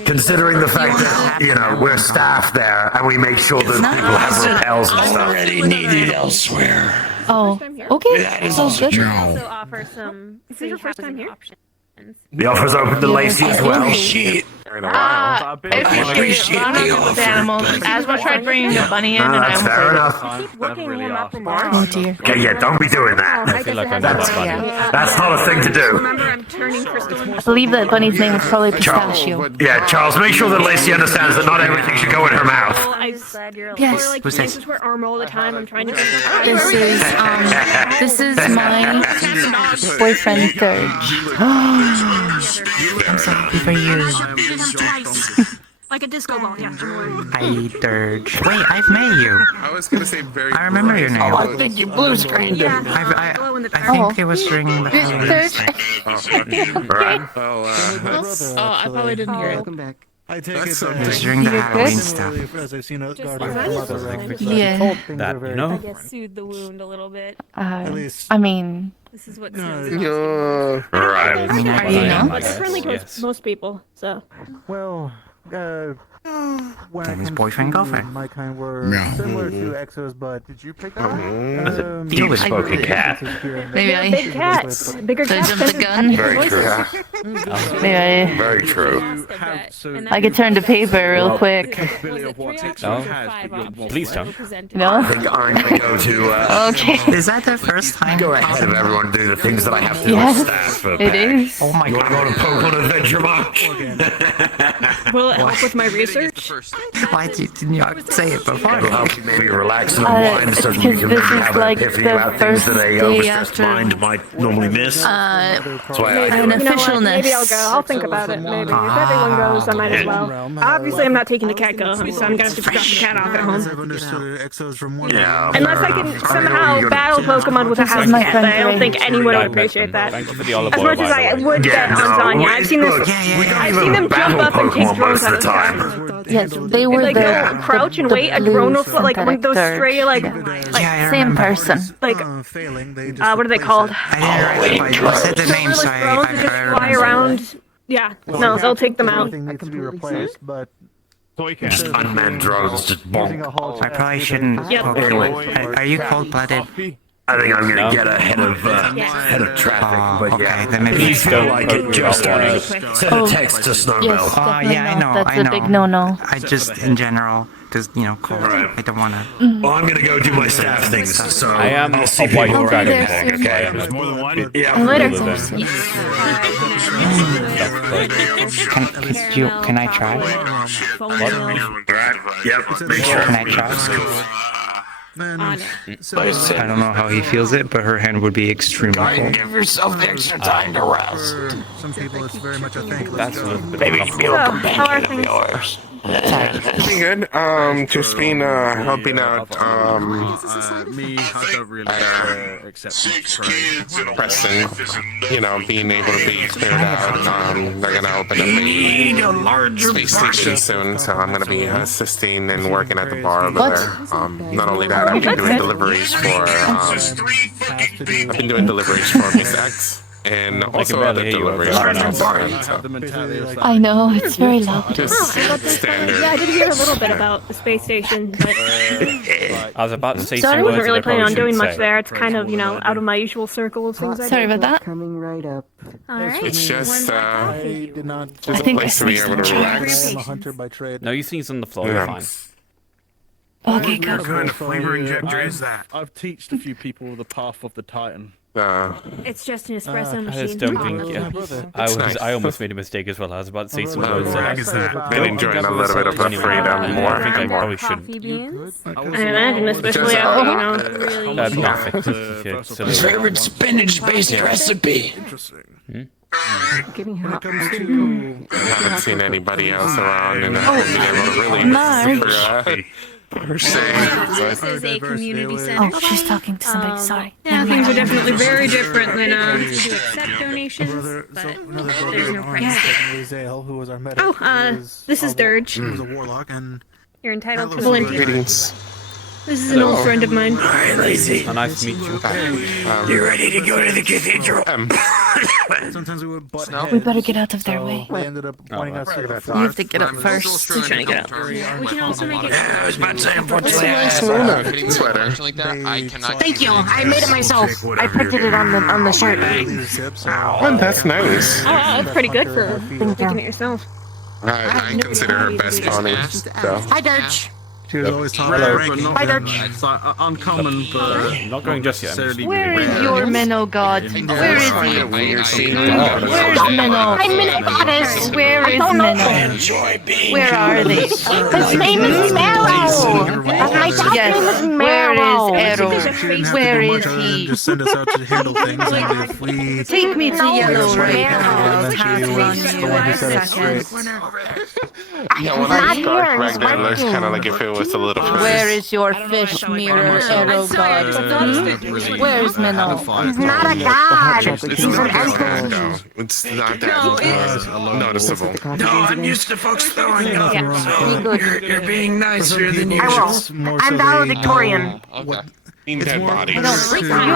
Considering the fact that, we're staff there and we make sure that people have repels and stuff. Already needed elsewhere. Oh, okay. That is So also good. true. Also offer some. Is this your first time here? The offer's open to Lacey as well. Shit. With animals. Asma tried bringing the bunny in, and I almost fair enough. Oh dear. Okay, yeah, don't be doing that. I feel like I know that bunny. That's not a thing to do. Remember, I'm turning crystal. I believe that bunny's name was probably Pistachio. Yeah, Charles, make sure that Lacey understands that not everything should go in her mouth. Yes. Like, Who's this? wear armor all the time. I'm trying to. This is my boyfriend Thurge. I'm so happy for you. Like a disco ball, yeah. Hi, Dirge. Wait, I've met you. I was gonna say very. I remember your name. Oh, I think you blue screened him. I think it was during the Halloween. I probably didn't hear it. Welcome back. I take it It was during the Halloween stuff. as I've seen it Yeah. That, you know? I guess soothe the wound a little bit. I mean, This is what. Right. I mean, are you not? It's friendly towards most people, so. Well, when Then his boyfriend girlfriend. my kind were similar to Exos, but did you pick that? You a spoken cat. Maybe I. Big cats, bigger Did I cats. jump the gun? Very true. Maybe Very true. I could turn to paper real quick. Please don't. No? I think I'm gonna go to. Okay. Is that the first time? Go ahead of everyone and do the things that I have to do Yes, with staff for it is. Oh my You wanna go on a Pokemon adventure, Mark? Will it help with my research? Why didn't you say it before? It'll help you maybe relax and unwind so you because can this maybe is have like an epiphany the about things first that a day overstressed after- mind might normally miss. That's why I An do it. officialness. Maybe I'll go. I'll think about it. Maybe if everyone goes, I might as well. Obviously, I'm not taking the cat go, so I'm gonna have to drop the cat off at home. I've understood Exos from one. Yeah. Unless I can somehow battle Pokemon with a house my cat, friend I don't think Grace. anyone would appreciate that. Thank you for the olive As oil, much as by the I way. would get on Zanya, I've seen this. I've seen them jump up and take drones out of the sky. Yes, they were Like the they'll crouch and wait. A drone will fly, like one of those stray like same person. like Failing, they just what are they called? I didn't write it, but you said the name, so Drones that just fly remember. around. Yeah, no, they'll take them out. Everything needs to be replaced, but Just unmanned drones, just using a bonk. whole I probably shouldn't. Yep. Are you cold-blooded? I think I'm gonna No. get ahead of traffic, but okay, yeah. then maybe If you it's feel not. like it, just send a text to Yes, Snowbell. definitely yeah, I not. know, That's I a know. big no-no. I just, in general, because, cold. Right. I don't want to. Well, I'm gonna go do my staff things, so I am I'll see a white people around dragon the hog, hang, okay? There's more than one? Yeah. Later. Can I try? Yep, make sure. Can I try? Man, so, I don't know how he feels it, but her hand would be extremely cold. Give yourself the extra time to rest. for some people, it's very much a thankless That's a job. little bit Maybe you can be a How are companion of things? yours. Pretty good. Just been helping out Me, I don't really accept 6 kids and a Preston. wife is You know, being able to be cleared out. They're gonna open up a space station soon, so I'm gonna be assisting and working at the bar over there. Not only that, I've been doing deliveries for Miss X. And also barely other hear you deliveries over for there. so I know, it's very loud. just standard. Yeah, I did hear a little bit about the space station, but I was about to say I some wasn't words really that I planning on probably doing shouldn't much say. there. It's kind of, out of my usual circle of things I do. Sorry about that. Coming right up. Alright. It's just I did not. just a think place I to be see able to some relax. I'm a hunter by trade. No, you things on the floor, you're Yeah. fine. Okay, go. What kind of flavor injector is that? I've teached a few people the path of the Titan. It's just an espresso I machine. just don't think, yeah. I almost made a mistake as well. I was about to say some words that Been enjoying a little bit of the freedom more I think I and more. probably shouldn't. I imagine, especially after, Nothing. His favorite spinach-based recipe. Getting When hot. it comes to Haven't seen anybody else around and been able to really for This is a community center. Oh, she's talking to somebody, sorry. Yeah, things are definitely very different than, brother, we do accept donations, another but brother there's no in price. arms, Zale, who was our medic. This is Dirge. he was a warlock, and You're entitled to Hello, volunteer. Greetings. This is an old friend of mine. Alright, Lacey. Nice to meet you. You ready to go to the cathedral? sometimes we would butt We heads. better get out of their way. They ended up wanting us to You have to get up first. I'm trying to get out. We can also make it. Yeah, I was about to say, unfortunately, Sweater. Thank you. I made it myself. I printed it on the shirt. Oh, that's nice. Oh, that's pretty good for making it yourself. I consider her best pony. So. Hi, Dirch. She was always talking Hello. about ranking. Hi, Dirch. It's like uncommon, but Not going just yet. Where is your Minnow God? Where is he? Where's Minnow? I'm Minnow Goddess. Where is Minnow? Where are they? His name is Marrow. My dog's name is Marrow. Where is Arrow? Where is he? just send us out to handle things, and if we Take me to Yellow right now. then she was the one who set us straight. Yeah, when I start regular, it looks kind of like if it was a little. Where is your fish mirror, Arrow God? Where's Minnow? He's not a god. He's an entity. No, it's not that noticeable. No, I'm used to folks throwing up. So you're being nicer than I usual. will. I'm valedictorian. Dead body. Are you a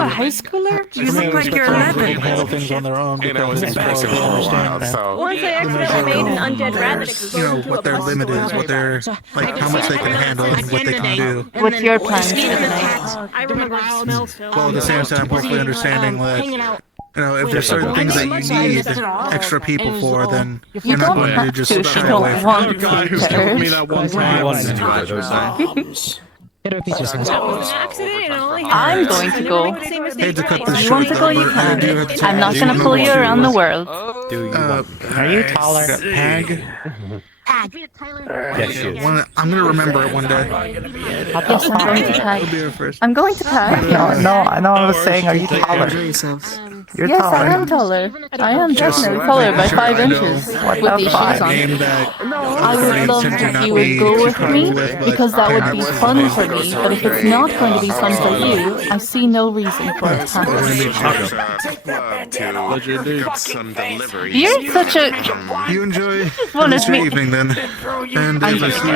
high schooler? You look like you're 11. Handle things on their own. And I was expressive for a while, so. Once I accidentally made an undead rat that You know exploded into what a their limit is, what their like, how much they can handle, and what they can do. What's your plan? I remember the smell still. While at the same time, hopefully understanding that. You know, if there's certain things that you need extra people for, then you're not going to just shy away from it. Guy who's told me that one time. I'm going to go. Hate to cut this You short, want to go? You but I do have can. to I'm not say, going to pull you around the world. Are you taller? Pag? Yes, she is. I'm gonna remember it one day. Yes, I'm going to tag. I'm going to tag. No, I was saying, are you taller? You're Yes, taller. I am taller. I am definitely taller by 5 inches with these shoes on. I would love if you would go with me, because that would be fun for me, but if it's not going to be fun for you, I see no reason for it to happen. Some delivery. You're such a... You enjoy One this of me. evening then. And if I see you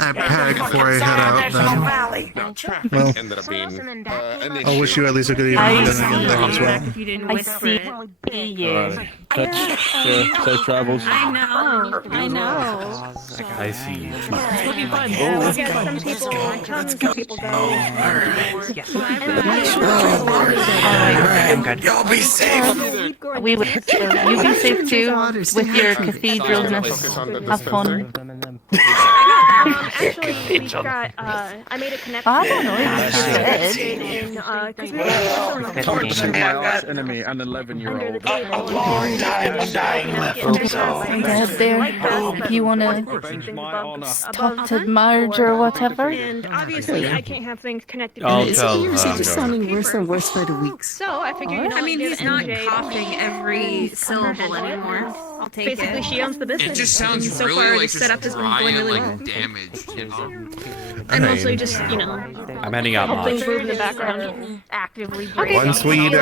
at Pag before I head out, then well, Ended up being I'll wish you at least a good evening then again there as well. I see you. Safe travels. I know. I see. It'll be fun. We'll get some people come, some people go. Y'all be safe. We would. You be safe too with your cathedralness. Have fun. Actually, we've got, I made a connection. I don't know. Because My arch enemy, an 11-year-old. A long time of dying left. Head there if you want to talk to Marge or whatever. And obviously, I can't have things connected. His ears are just sounding worse and worse by the weeks. So I figured, I mean, he's not coughing every syllable anymore. I'll take Basically, it. she owns the business. It just sounds so really far, like the setup has been going really well. damaged, you know? And mostly just, you know, I'm heading out, helping Marge. move in the background, actively. Once weed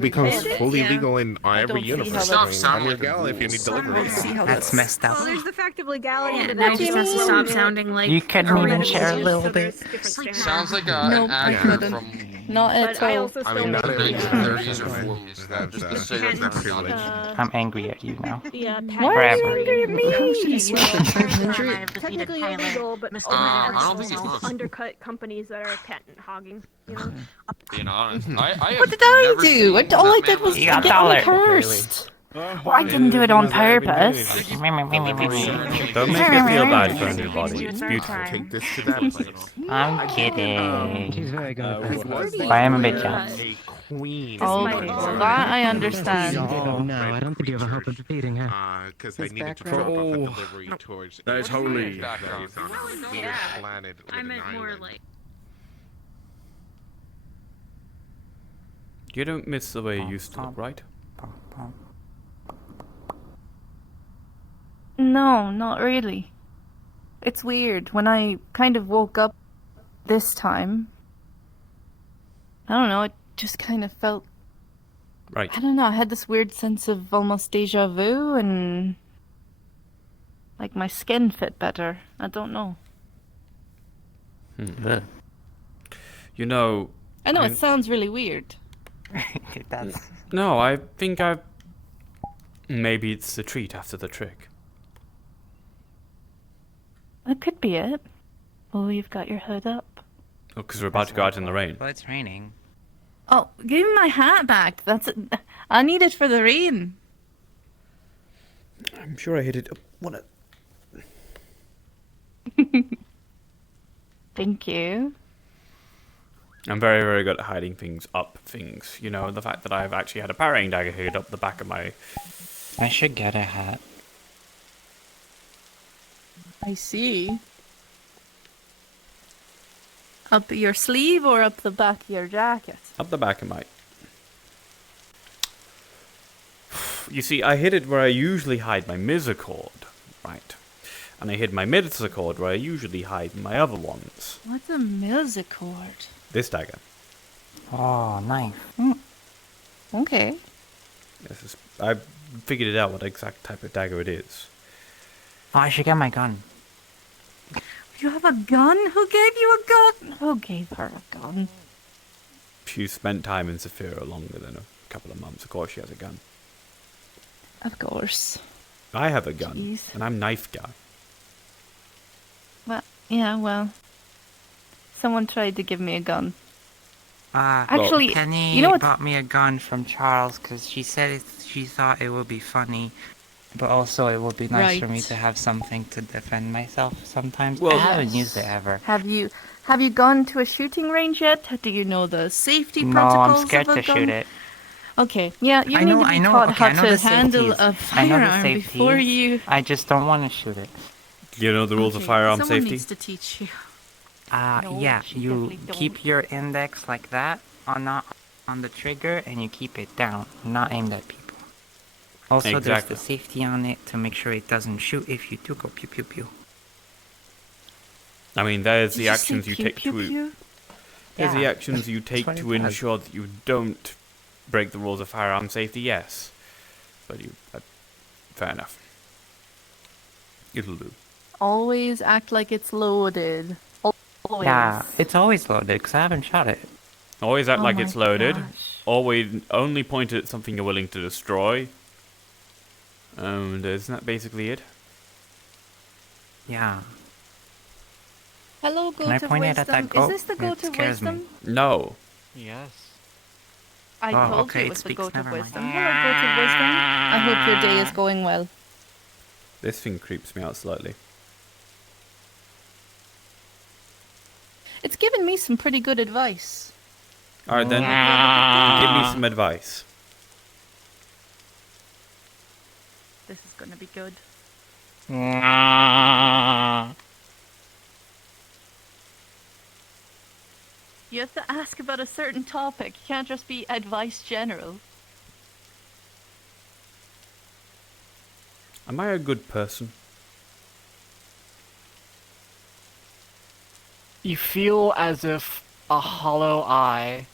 becomes fully legal in every universe, I'm your gal if you need delivery. That's messed up. Well, there's the fact of legality. Yeah, now he just has to stop sounding like You couldn't even share a little bit. Sounds like Nope, an I actor couldn't. from Not at But I all. also I still mean, make not the, every 30s or 40s. Just to say that's privilege. I'm angry at you now. the Why are you angry at me? technically illegal, but I don't think it's to not. undercut companies that are patent hogging. You know. Being honest, I What did I do? All I did was You got get dollar. cursed. Well, I didn't do it on purpose. Don't make me feel bad for anybody. It's beautiful. Take this to that place. I'm kidding. She's very good. I am a bit jealous. Queen. Oh, well, that I understand. Oh no, I don't think you ever hope of defeating her. Because I needed to drop off a delivery towards. That is holy. That is on a weird planet with I an meant more island. like. You don't miss the way you used to look, right? No, not really. It's weird. When I kind of woke up this time, I don't know, it just kind of felt... Right. I don't know, I had this weird sense of almost deja vu and... like my skin fit better. I don't know. You know... I know, it sounds really weird. No, I think I've... Maybe it's the treat after the trick. That could be it. Well, you've got your hood up. Oh, because we're about to go out in the rain. Well, it's raining. Oh, give me my hat back. I need it for the rain. I'm sure I hid it up one. Thank you. I'm very, very good at hiding things up things. You know, the fact that I've actually had a parrying dagger hid up the back of my... I should get a hat. I see. Up your sleeve or up the back of your jacket? Up the back of my... You see, I hid it where I usually hide my misericord, right? And I hid my misericord where I usually hide my other ones. What's a misericord? This dagger. Oh, nice. Okay. I figured it out what exact type of dagger it is. Oh, I should get my gun. You have a gun? Who gave you a gun? Who gave her a gun? She's spent time in Saphira longer than a couple of months. Of course she has a gun. Of course. I have a gun, Jeez. and I'm knife guy. Well, someone tried to give me a gun. Actually, Penny you know what? Bought me a gun from Charles because she said she thought it would be funny, but also it would be nice for me to have something to defend myself sometimes. Well, I haven't used it ever. Have you gone to a shooting range yet? Do you know the safety No, protocols? I'm scared to shoot it. Okay, yeah, you need to be taught how to handle a firearm before you... I just don't want to shoot it. You know the rules of firearm Someone safety? needs to teach you. Yeah, you keep your index like that on the trigger, and you keep it down, not aimed at people. Also, there's the safety on it to make sure it doesn't shoot if you do go pew pew pew. I mean, there's the actions you take to... There's the actions you take to ensure that you don't break the rules of firearm safety, yes. But you... fair enough. It'll do. Always act like it's loaded. Always. Yeah, it's always loaded, because I haven't shot it. Always act like it's loaded. Always only point it at something you're willing to destroy. And isn't that basically it? Yeah. Hello, goat Can I of point wisdom. it at that goat? Is this the goat of wisdom? No. Yes. I told you it was the goat of wisdom. Hello, goat of wisdom. I hope your day is going well. This thing creeps me out slightly. It's given me some pretty good advice. Alright then, give me some advice. This is gonna be good. You have to ask about a certain topic. You can't just be advice general. Am I a good person? You feel as if a hollow eye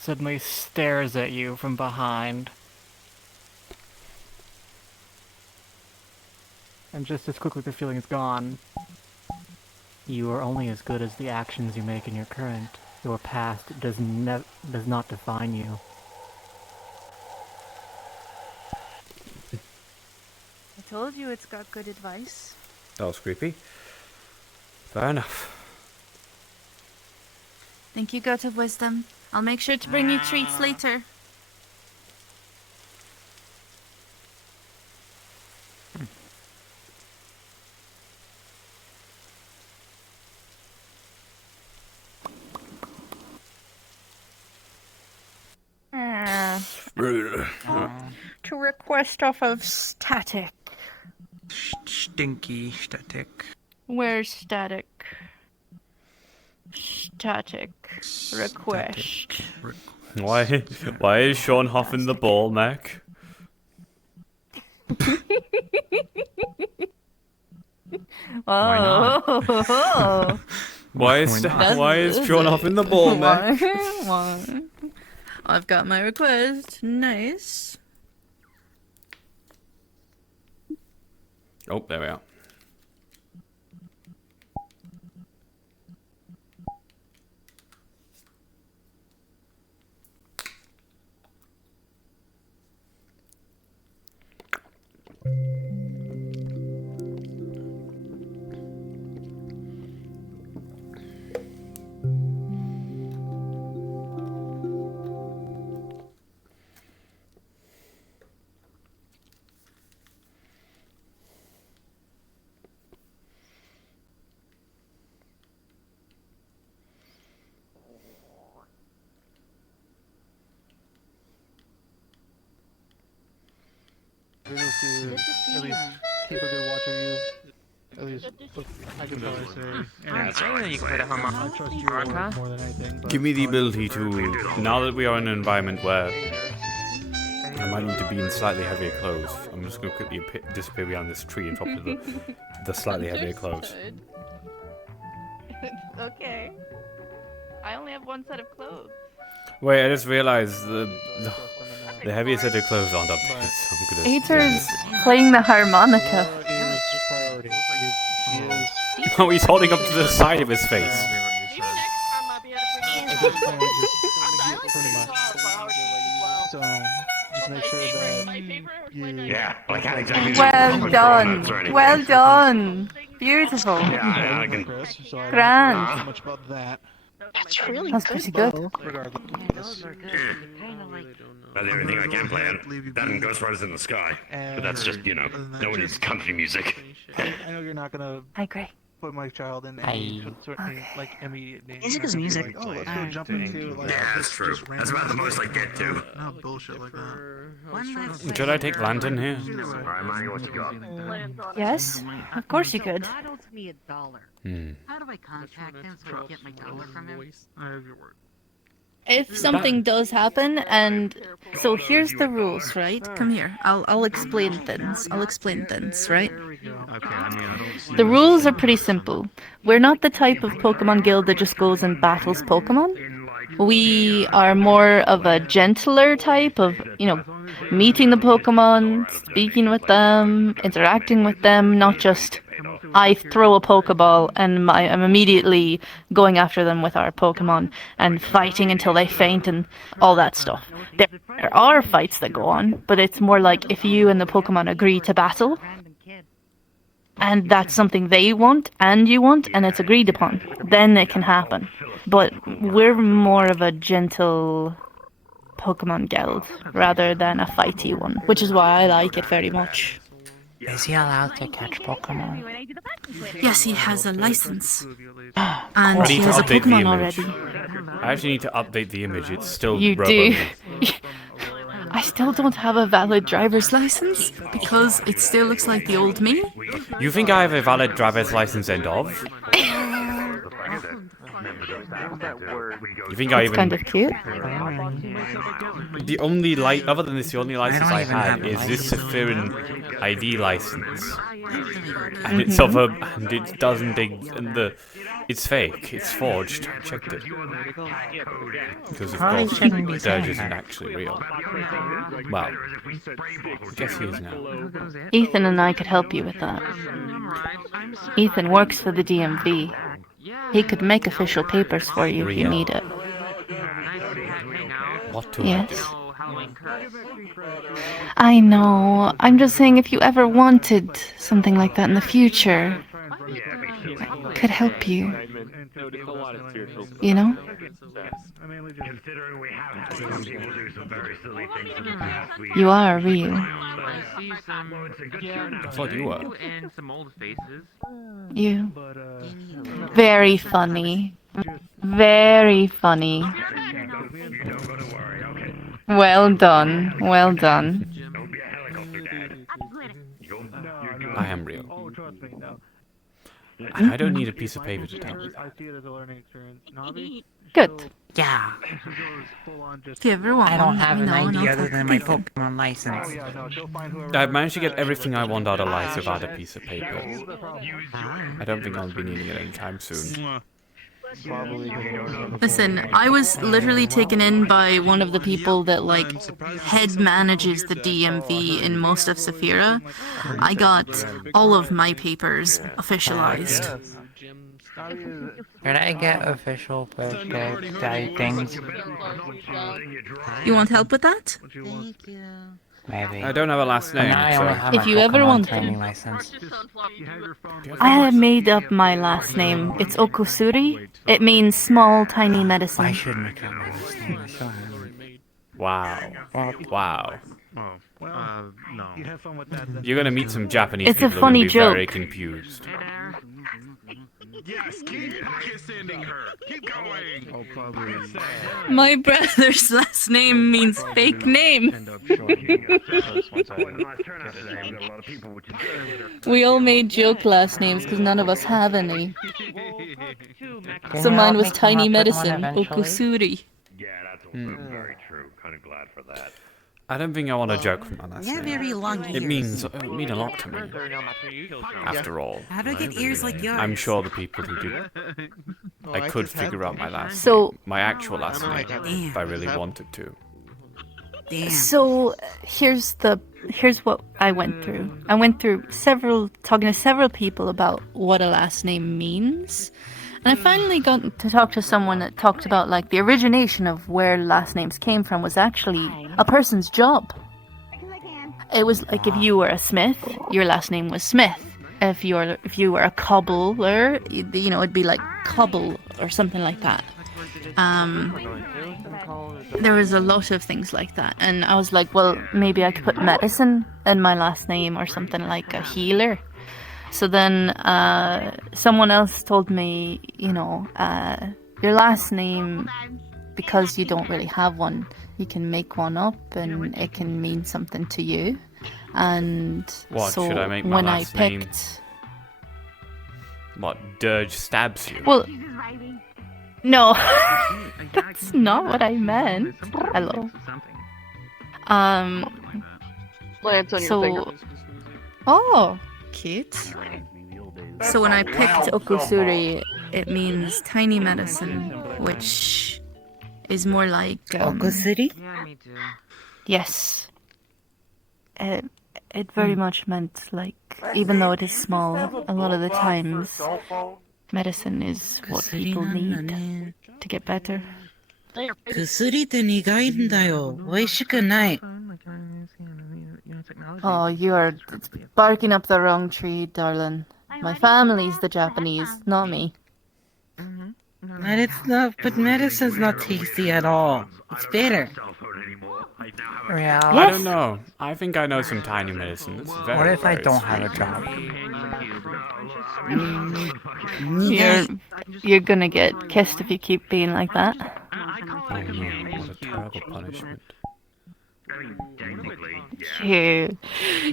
suddenly stares at you from behind. And just as quickly the feeling is gone, you are only as good as the actions you make in your current. Your past does not define you. I told you it's got good advice. That was creepy. Fair enough. Thank you, goat of wisdom. I'll make sure to bring you treats later. To request off of static. Stinky static. Where's static? Static. Request. Why is Sean huffing the ball, Mac? Oh. Why is Sean huffing the ball, Mac? I've got my request. Nice. Oh, there we are. Good to at least keep a good watch of you. At least I can probably say. And You can put a home I trust your word more than anything. But Give me the ability to, now that we are in an environment where I might need to be in slightly heavier clothes, I'm just going to quickly disappear behind this tree and top of the slightly heavier clothes. Okay. I only have one set of clothes. Wait, I just realized the heavier set of clothes aren't up yet, so I'm gonna... Aether's playing the harmonica. Oh, he's holding up to the side of his face. So just make sure that you. Yeah, I can't exactly. Well done. Well done. Beautiful. Yeah, I can. Grand. Much about that. That's really That's pretty good. Regardless. That's the only thing I can play on. That and Ghost Riders in the Sky. But that's just, nobody's country music. I know you're not gonna. I agree. Put my child in any like immediate danger. Music is music. Like, oh, let's go jump into like. Yeah, that's true. That's about the most I get to. Not bullshit like that. Should I take Lantern here? Alright, Maggie, what you got? Yes, of course you could. Dad owes me $1. How do I contact him so I get my dollar from him? I have your word. If something does happen, and so here's the rules, right? Come here. I'll explain things. Right? The rules are pretty simple. We're not the type of Pokemon guild that just goes and battles Pokemon. We are more of a gentler type of, meeting the Pokemon, speaking with them, interacting with them, not just I throw a Pokeball and I'm immediately going after them with our Pokemon and fighting until they faint and all that stuff. There are fights that go on, but it's more like if you and the Pokemon agree to battle, and that's something they want and you want and it's agreed upon, then it can happen. But we're more of a gentle Pokemon guild rather than a fighty one, which is why I like it very much. Is he allowed to catch Pokemon? Yes, he has a license. And he has a Pokemon already. I actually need to update the image, it's still You rubber. do. I still don't have a valid driver's license because it still looks like the old me. You think I have a valid driver's license end of? You think I It's even... kind of cute. The only other than this, the only license I had is this Sephirin ID license, and it's of a, and it doesn't, it's fake, it's forged. I checked it because of course Dirge isn't actually real. Well, I guess he is now. Ethan and I could help you with that. Ethan works for the DMV. He could make official papers for you if you need it. What to Yes. I know. I'm just saying if you ever wanted something like that in the future, I could help you. You know? You are real. I thought you were. You. Very funny. Very funny. Well done. Well done. I am real. I don't need a piece of paper to tell me that. Good. Yeah. If you ever want I don't one, have let an me know and ID I'll other talk than to my Ethan. Pokemon license. I've managed to get everything I want out of life without a piece of paper. I don't think I'll be needing it anytime soon. Listen, I was literally taken in by one of the people that, head manages the DMV in most of Saphira. I got all of my papers officialized. Could I get official birth type things? You want help with that? Maybe. I don't have a last name, so... If you ever want them. License. I have made up my last name. It's Okusuri. It means small, tiny medicine. I should make up my last name myself. Wow. Wow. No. You have fun with that. You're gonna meet some Japanese It's a people funny who will be very joke. confused. Yes, keep kissing her. Keep going. Oh, probably. My brother's last name means fake name. We all made joke last names because none of us have any. So mine was Tiny Medicine, Okusuri. Yeah, that's very true. Kind of glad for that. I don't think I want to joke from my last Yeah, name. very long It ears. would mean a lot to me. After all. How do I get ears like yours? I'm sure the people who do. I could figure out my last So- name, my actual last name, if I really wanted to. Damn. So here's what I went through. I went through talking to several people about what a last name means. And I finally got to talk to someone that talked about like the origination of where last names came from was actually a person's job. It was like if you were a smith, your last name was Smith. If you were a cobbler, you know, it'd be like Cobble or something like that. There was a lot of things like that, and I was like, well, maybe I could put medicine in my last name or something like a healer. So then someone else told me, you know, your last name, because you don't really have one, you can make one up and it can mean something to you. And What, so should I make my when last I name? picked, What, Dirge stabs you? well, no, that's not what I meant. Hello. Lands on your So, finger. oh. Cute. So when I picked Okusuri, it means tiny medicine, which is more like Okusuri? Yes. It very much meant like, even though it is small, a lot of the times medicine is what people need to get better. 薬って苦いんだよ。美味しくない。 Oh, you are barking up the wrong tree, darling. My family's the Japanese, not me. But it's not. But medicine's not tasty at all. It's bitter. Yeah. I don't know. I think I know some tiny medicine. It's very, What if I very don't sweet. have a job? You're gonna get kissed if you keep being like that. Oh no, what a terrible punishment. You.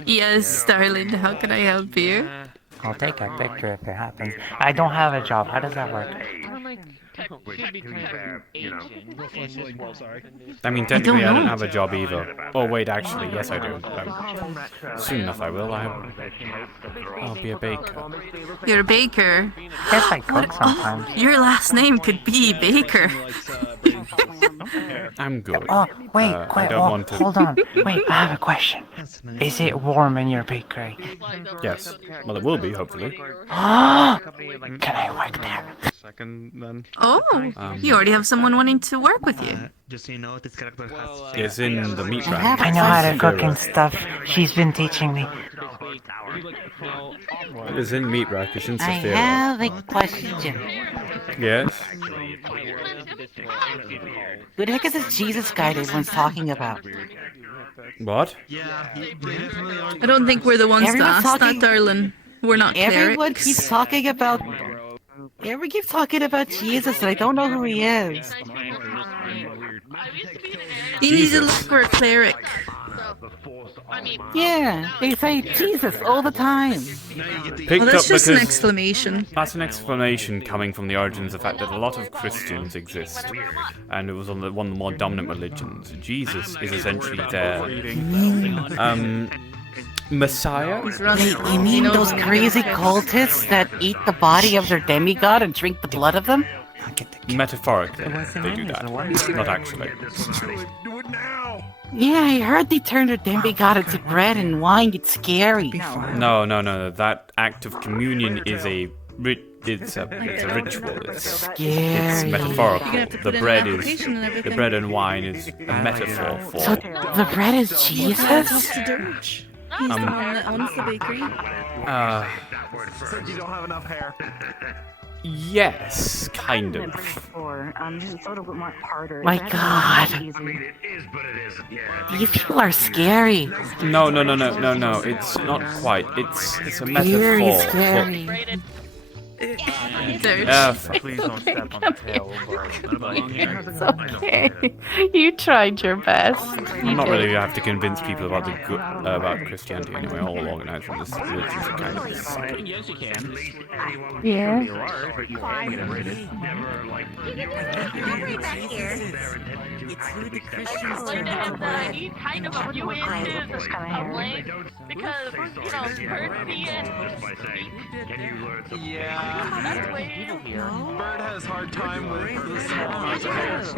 Yes, darling, how can I help you? I'll take a picture if it happens. I don't have a job. How does that work? I mean, technically, I don't have a job either. Oh, wait, actually, yes, I do. Soon enough, I will. I'll be a baker. You're a baker. Yes, I cook sometimes. Your last name could be Baker. I'm good. Oh, wait, I wait, don't want to... hold on. Wait, I have a question. Is it warm in your bakery? Yes. Well, it will be, hopefully. Can I work there? Second, then. Oh, you already have someone wanting to work with you. Just so you know, this character has. It's in the meat rack. I know how to cook and stuff. She's been teaching me. It's in meat rack. It's in I Saphira. have a question. Yes? Who the heck is this Jesus guy that everyone's talking about? What? I don't think we're the ones to Everyone's ask talking- that, darling. We're not Everyone clerics. keeps talking about. Everyone keeps talking about Jesus, and I don't know who he is. You need to look for a cleric. Yeah, they say Jesus all the time. Picked Well, that's up just an because exclamation. that's an explanation coming from the origins of the fact that a lot of Christians exist, and it was one of the more dominant religions. Jesus is essentially their Messiah. Wait, you mean those crazy cultists that eat the body of their demigod and drink the blood of them? Metaphorically, they do that, not actually. Yeah, I heard they turn their demigod into bread and wine. It's scary. No. That act of communion is it's a ritual. It's metaphorical. put in an application and The everything. bread and wine is a metaphor for. So the bread is Jesus? Talk to Dirge. He's the one that owns the bakery. You don't have enough hair. Yes, kind of. It's a little bit more harder. My God. These people are scary. No. It's not quite. It's a Very metaphor. scary. Please don't step on the tail. It's okay. You tried your best. I'm not really have to convince people about about Christianity anyway. All organized religions are kind of sucky. Yes, you can. Yeah. It's who the Christians explained to him that I need kind of a few inches of length because, courtesy and... Yeah. Bird has hard time with the small.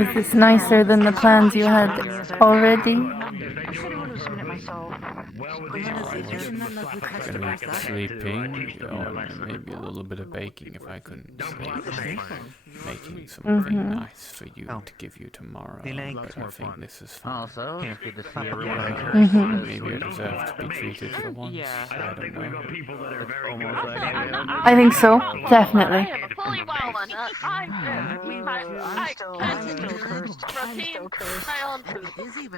Is this nicer than the plans you had already? Sleeping, or maybe a little bit of baking if I couldn't sleep. Making something nice for you to give you tomorrow. But I think this is fine. Maybe I deserve to be treated for once. I don't know. I think so, definitely. I have a fully well one. I'm still cursed. Protein, my own food.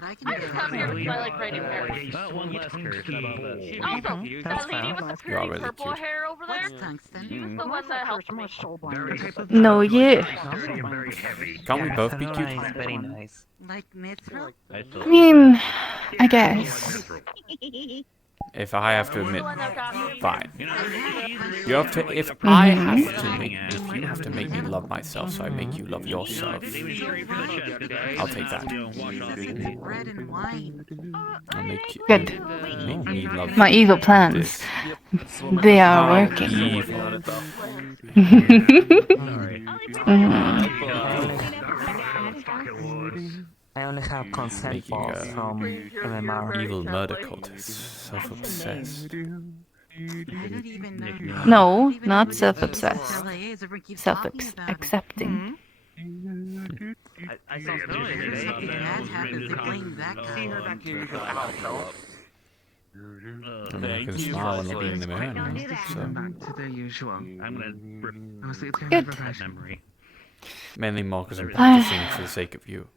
I just come here because I like braiding hair. One less curse. How about that? Also, that lady with the pretty purple hair over there, she was the one that helped me. No, you. Can't we both be cute? Very nice. Like Mithril? I mean, I guess. If I have to admit, fine. You have to. If I have to make, if you have to make me love myself, so I make you love yourself, I'll take that. Bread and wine. I'll make you. Good. Make me love My evil plans. They are working. Evil. I only have consent balls from MMR. Evil murder cultist, self-obsessed. No, not self-obsessed. Self-accepting. I saw I can smile when looking in the mirror now, so. Back to the usual. I'm gonna Honestly, it's kind Good. of refreshing. memory. Mainly more because I'm practicing for the sake of you.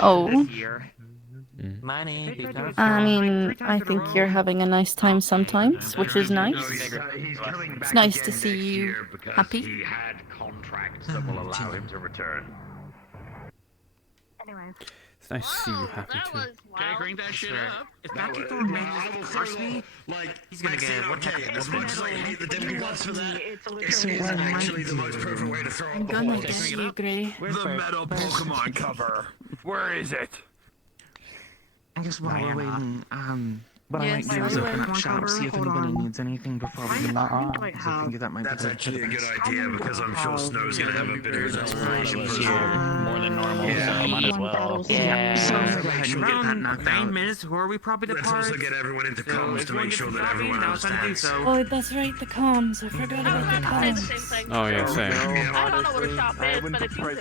Oh. Money. I mean, I think you're having a nice time sometimes, which is nice. It's nice to see you happy. He had contracts that will allow him to return. It's nice to see you happy too. Can I crank that shit up? If that kid through manages to curse me, like, he's gonna get okay. As much as I hate the demigods for that, it is actually the most perfect way to throw up the whole thing. The metal Pokemon cover. Where is it? I guess while we're waiting, what I might do is open up shop, see if anybody needs anything before we leave. I think that might be That's actually a good idea because I'm sure Snow's gonna have a bit of desperation for more than normal, so might as well. Yeah. So make sure we get that knocked out. 9 minutes, who are we probably to Let's part? also get everyone into comms to make sure that everyone understands. Oh, that's right, the comms. I forgot about the comms. Oh yeah, same. I don't know what a shop is, but it's usually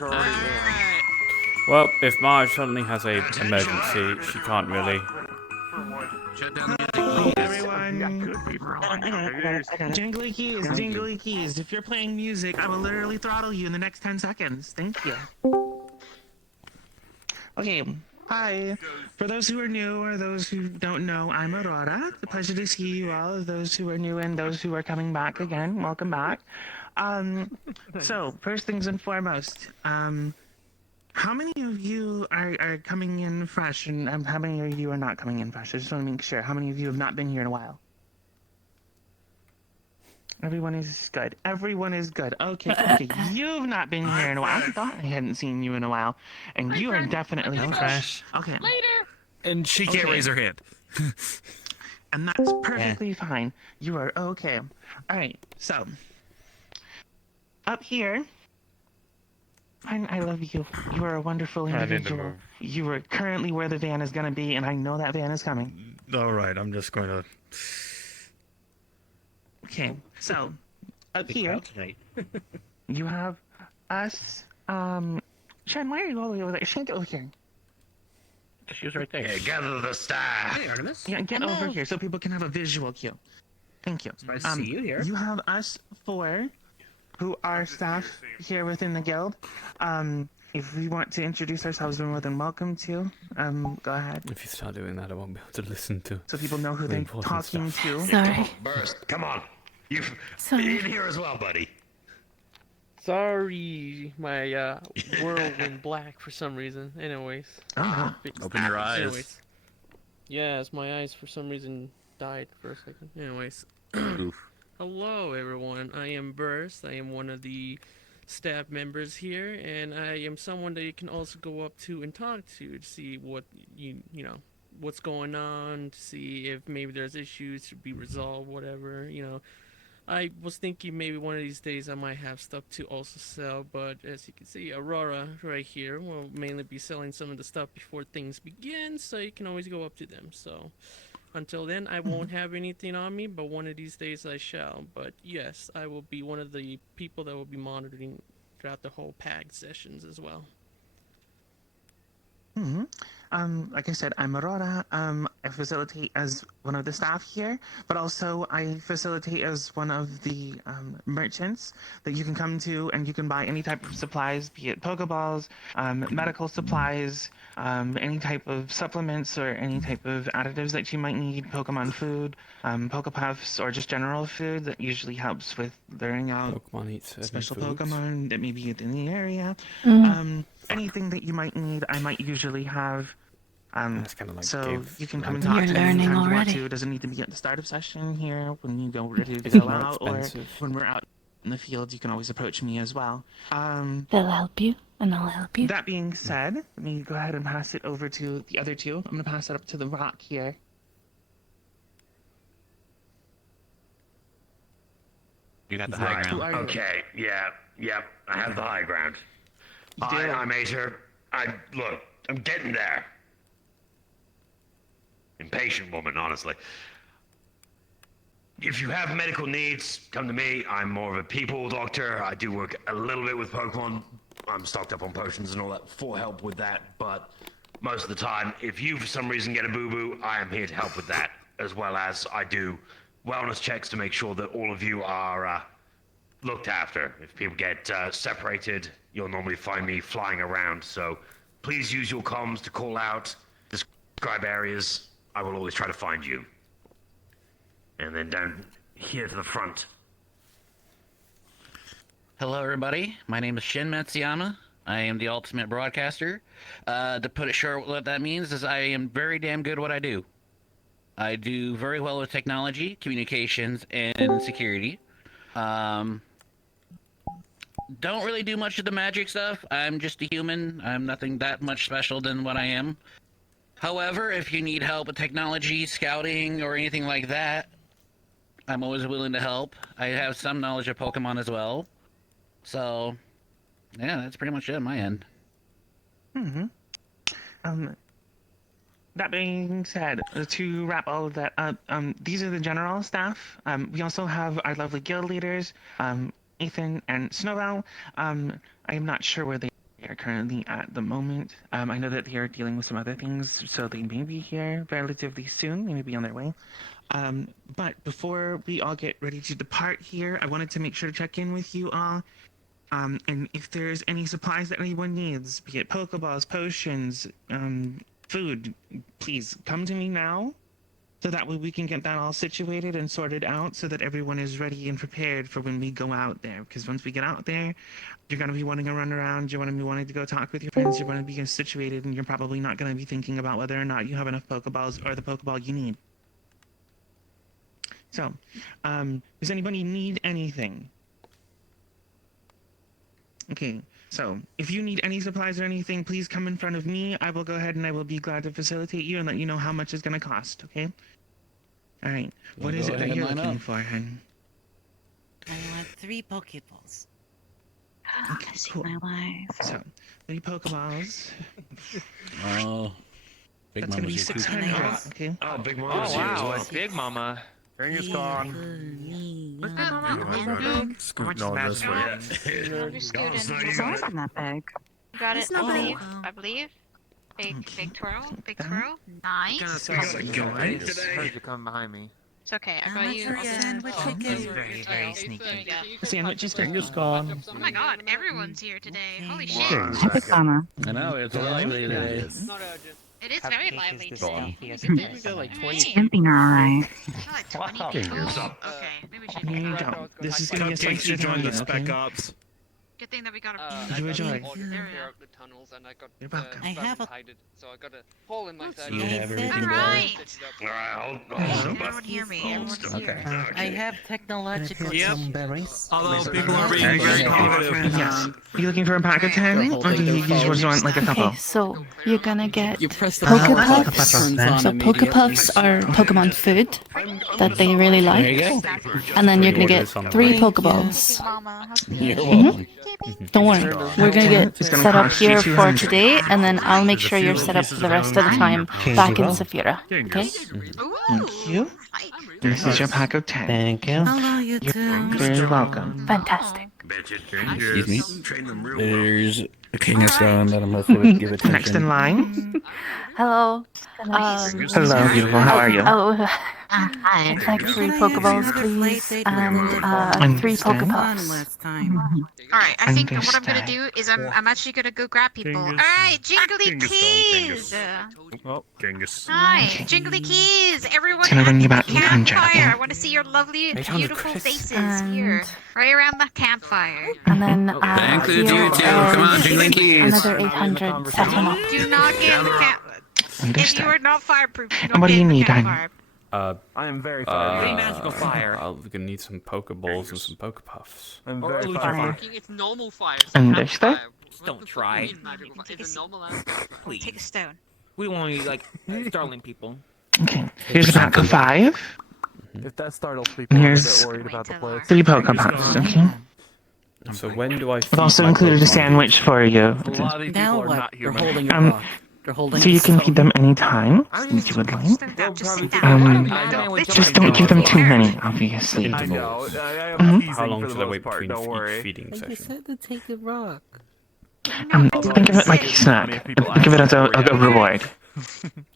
Well, if Marge suddenly has a emergency, she can't really. Shut down the music, everyone. I got it. Jingly keys. If you're playing music, I will literally throttle you in the next 10 seconds. Thank you. Okay, hi. For those who are new or those who don't know, I'm Aurora. It's a pleasure to see you all. Those who are new and those who are coming back again, welcome back. So, first things and foremost, how many of you are coming in fresh, and how many of you are not coming in fresh? I just want to make sure. How many of you have not been here in a while? Everyone is good. Everyone is good. Okay. You've not been here in a while. I thought I hadn't seen you in a while, and you are definitely fresh. Okay. later. And she can't raise her hand. And that's perfectly fine. You are okay. All right. So, up here. I love you. You are a wonderful individual. You are currently where the van is going to be, and I know that van is coming. All right, I'm just going to. Okay, so up here, you have us. Shen, why are you all the way over there? Shen, get over here. She was right there. Hey, gather the staff. Hey, Artemis. Yeah, get over here so people can have a visual cue. Thank you. Nice to see you here. You have us four, who are staff here within the guild. if we want to introduce ourselves, we're more than welcome to. Go ahead. If you start doing that, I won't be able to listen to. So people know who they're talking to. Sorry. Burst, come on. You Sorry. in here as well, buddy. Sorry, my world went black for some reason. Anyways. Open your eyes. Anyways. Yes, my eyes for some reason died for a second. Anyways. Hello, everyone. I am Burst. I am one of the staff members here, and I am someone that you can also go up to and talk to see what you know what's going on, to see if maybe there's issues to be resolved, whatever. I was thinking maybe one of these days I might have stuff to also sell, but as you can see, Aurora right here will mainly be selling some of the stuff before things begin, so you can always go up to them. So until then, I won't have anything on me, but one of these days I shall. But yes, I will be one of the people that will be monitoring throughout the whole PAG sessions as well. Like I said, I'm Aurora. I facilitate as one of the staff here, but also I facilitate as one of the merchants that you can come to, and you can buy any type of supplies, be it Pokeballs, medical supplies, any type of supplements or any type of additives that you might need, Pokemon food, Pokepuffs, or just general food that usually helps with luring out special Pokemon that may be within the area. Anything that you might need, I might usually have. So you can come and talk to me anytime you want to. It doesn't need to be at the start of session here when you go ready to go out, or when we're out in the field. You can always approach me as well. They'll help you, and I'll help you. That being said, let me go ahead and pass it over to the other two. I'm gonna pass it up to the rock here. You got the high ground. Okay, yeah, I have the high ground. I'm Acer. Look, I'm getting there. Impatient woman, honestly. If you have medical needs, come to me. I'm more of a people doctor. I do work a little bit with Pokemon. I'm stocked up on potions and all that for help with that, but most of the time, if you for some reason get a boo-boo, I am here to help with that, as well as I do wellness checks to make sure that all of you are looked after. If people get separated, you'll normally find me flying around, so please use your comms to call out, describe areas. I will always try to find you. And then down here to the front. Hello, everybody. My name is Shin Matsuyama. I am the ultimate broadcaster. To put it short, what that means is I am very damn good at what I do. I do very well with technology, communications, and security. Don't really do much of the magic stuff. I'm just a human. I'm nothing that much special than what I am. However, if you need help with technology, scouting, or anything like that, I'm always willing to help. I have some knowledge of Pokemon as well. So, yeah, that's pretty much it on my end. That being said, to wrap all of that up, these are the general staff. We also have our lovely guild leaders, Ethan and Snowbell. I am not sure where they are currently at the moment. I know that they are dealing with some other things, so they may be here relatively soon. They may be on their way. But before we all get ready to depart here, I wanted to make sure to check in with you all. And if there's any supplies that anyone needs, be it Pokeballs, potions, food, please come to me now, so that way we can get that all situated and sorted out so that everyone is ready and prepared for when we go out there. Because once we get out there, you're going to be wanting to run around, you're going to be wanting to go talk with your friends, you're going to be situated, and you're probably not going to be thinking about whether or not you have enough Pokeballs or the Pokeball you need. So, does anybody need anything? Okay, so if you need any supplies or anything, please come in front of me. I will go ahead and I will be glad to facilitate you and let you know how much it's going to cost, okay? All right, what is it that you're looking for, hun? I want 3 Pokeballs. Okay, cool. So, 3 Pokeballs. Oh, Big That's going to be 600, okay? Oh, Big Mama. Oh, wow, Big Mama. Turn your song. What's that, Mama? Scooting on this way. It's always in that bag. Got it, I believe. Big twirl. Nice. I just heard you coming behind me. It's okay. I got you. Very, very sneaky. Sandwich is Genghis Khan. Oh my god, everyone's here today. Holy shit. I know, it's lively today. It is very lively today. We got like 20. Camping alright. Like 20 people. Okay, maybe we should Here you go. This is gonna be a Cupcakes, you joined the Spec okay? Ops. Good thing that we got a. You enjoy. The tunnels and I got You're welcome. I have a so I got a hole in my side. You have everything Alright. Alright, Everyone hear me. Everyone's here. I have technological. Yep. berries. Although people are being very talkative. Yes. Are you looking for a pack of 10? Or do you just want like a couple? Okay, so you're gonna get press Pokepuffs. So Pokepuffs are Pokemon food that they really like. There you go. And then you're gonna get 3 Pokeballs. Don't worry, we're gonna get set up here for today, and then I'll make sure you're set up for the rest of the time back in Saphira. Okay? Thank you. This is your pack of 10. Thank you. Hello, you two. Very welcome. Fantastic. Excuse me. There's a king of stone that I'm hoping would give attention. Next in line. Hello. Hello, beautiful. How are you? Oh, I'd like 3 Pokeballs, please, and 3 Pokepuffs. Alright, I think what I'm gonna do is I'm actually gonna go grab people. Alright, Jingly Keys! Well, Genghis. Hi, Jingly Keys! Everyone It's gonna bring you about at the 800, campfire! okay? I want to see your lovely, 800 beautiful Chris. faces here, right around the campfire. And then Thanks to here you two. Come on, is Jingly Keys. another 800. Set him up. Do not get in the camp. If you Understand. are not fireproof, do And not what get do you in the need, campfire. I am very fire. Magical fire. We're gonna need some Pokeballs and some Pokepuffs. I'm very fire. It's normal fire. Understood. Don't try. It's a normal ass. Please. Take a stone. We don't want to be like startling people. Okay. Here's a pack of 5. If that startles people, And I'm a here's bit worried about the place. 3 Pokepuffs, okay? So when do I I've feed also my included a Pokemon? sandwich for you. A lot of these Now people are what? not They're human. holding a rock. They're holding So you a can stone. feed them anytime that you would like. Sit down, just sit down. Just don't give them too many, obviously. I know. I am Mhm. teasing How long for the should I most wait part, between don't worry. each feeding session? to take the rock. Think of it like a snack. Think of it as a reward.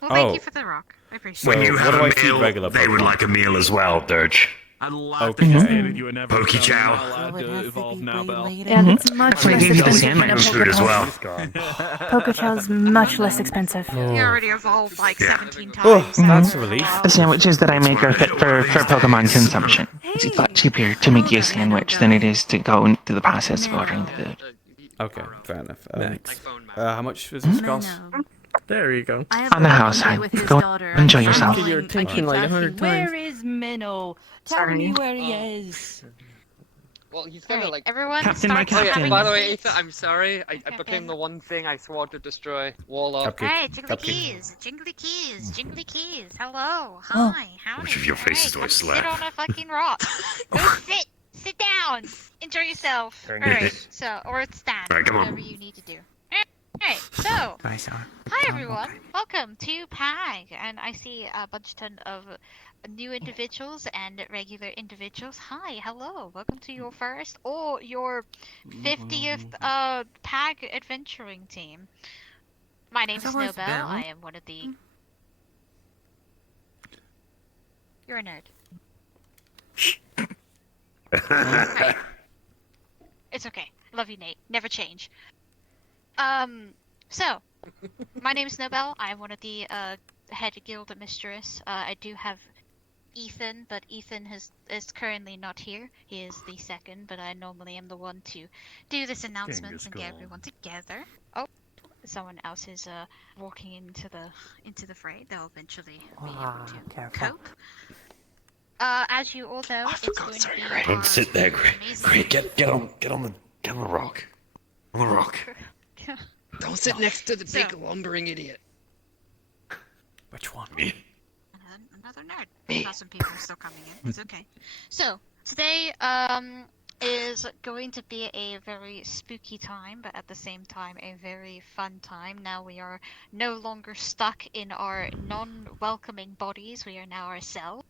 Well, thank you for the rock. I appreciate When it. you what have do a I feed meal, regular they would Pokemon? like a meal as well, Dirge. I'd love Okay. to say that you would never Pokey become chow. allowed to evolve now, Bell. Yeah, that's much So I less gave you the expensive than a sandwich food as well. Pokepuff. Pokechow's much less expensive. You already evolved like 17 Oh, times. that's a relief. The sandwiches that I make are fit for Pokemon consumption. It's a lot cheaper to make you a sandwich than it is to go through the process of ordering the food. Okay, fair enough. Next. How much does this cost? There you go. On the house side. Go enjoy yourself. Your attention like 100 times. Where is Minnow? Tell me where he is. Well, he's gonna like. Everyone Captain, my starts captain. having By the way, seats. Ethan, I'm sorry. I became the one thing I swore to destroy. Wall up. Cupcake. Hey, Jingly Cupcake. Keys, Jingly Keys, Jingly Keys. Hello, Oh. hi, howdy. Which of your faces do I Alright, come slap? sit on a fucking rock. Go sit down. Enjoy yourself. Alright, so, or stand, Alright, come on. whatever you need to do. Alright, so, Bye, Sar. hi everyone, welcome to PAG, and I see a ton of new individuals and regular individuals. Hi, hello, welcome to your first or your 50th PAG adventuring team. My name is that was Snowbell. Belle? I am one of the. You're a nerd. Right. It's okay. Love you, Nate. Never change. So, my name is Snowbell. I'm one of the head guild mistress. I do have Ethan, but Ethan is currently not here. He is the second, but I normally am the one to do this announcements and get everyone together. Oh, someone else is walking into the fray. They'll eventually be able to cope. As you all know, it's going to be Don't sit there, Gray. amazing- Gray, get on the rock. On the rock. Don't sit next to the big lumbering idiot. Which one? Me. Another nerd. I thought some people are still coming in. It's okay. So today is going to be a very spooky time, but at the same time a very fun time. Now we are no longer stuck in our non-welcoming bodies. We are now ourselves.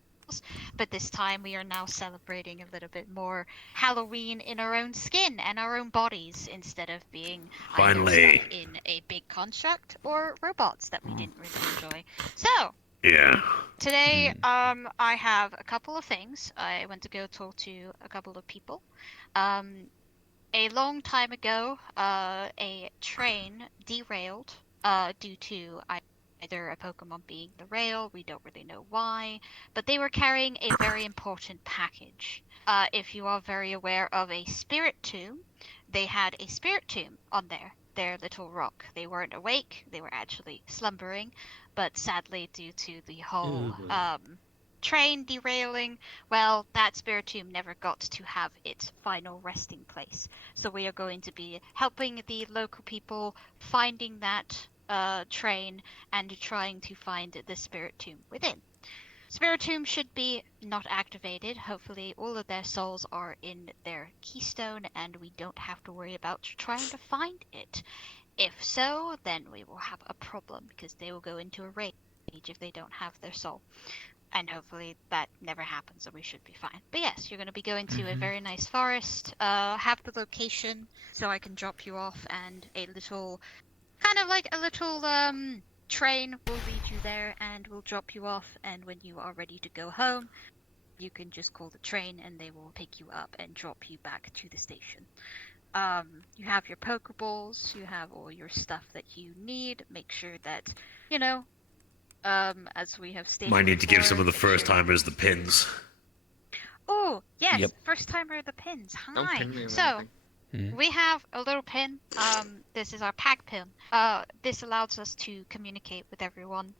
But this time we are now celebrating a little bit more Halloween in our own skin and our own bodies instead of being either Finally. stuck in a big construct or robots that we didn't really enjoy. So Yeah. Today, I have a couple of things. I went to go talk to a couple of people. A long time ago, a train derailed due to either a Pokemon being the rail, we don't really know why, but they were carrying a very important package. If you are very aware of a spirit tomb, they had a spirit tomb on their little rock. They weren't awake, they were actually slumbering, but sadly, due to the whole train derailing, well, that spirit tomb never got to have its final resting place. So we are going to be helping the local people finding that train and trying to find the spirit tomb within. Spirit tomb should be not activated. Hopefully all of their souls are in their keystone and we don't have to worry about trying to find it. If so, then we will have a problem because they will go into a rage if they don't have their soul. And hopefully that never happens and we should be fine. But yes, you're going to be going to a very nice forest. Have the location so I can drop you off, and a little, kind of like a little train will lead you there and will drop you off, and when you are ready to go home, you can just call the train and they will pick you up and drop you back to the station. You have your Pokeballs, you have all your stuff that you need. Make sure that, you know, as we have stated Might need to give before, some of the first timers the pins. Oh, yes, Yep. first timer the pins. Don't Hi. pin me or So, anything. we have a little pin. This is our pack pin. This allows us to communicate with everyone.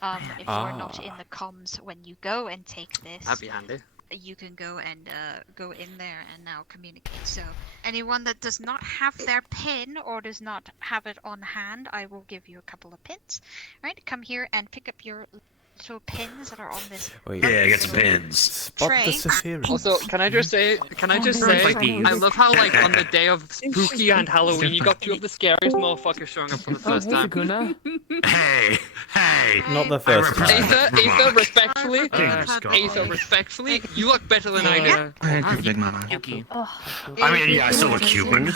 If you're not in the comms when you go and take this, That'd be handy. you can go and go in there and now communicate. So anyone that does not have their pin or does not have it on hand, I will give you a couple of pins. All right, come here and pick up your little pins that are on this. Yeah, get some pins. Spot the Sephiroth. Also, can I just say, I love how, like, on the day of Spooky and Halloween, you got two of the scariest motherfuckers showing up for the first time. Hey! Not the first time. Aether, respectfully, you look better than I do. Thank you, Big Mama. Yuki. I mean, yeah, I still look human.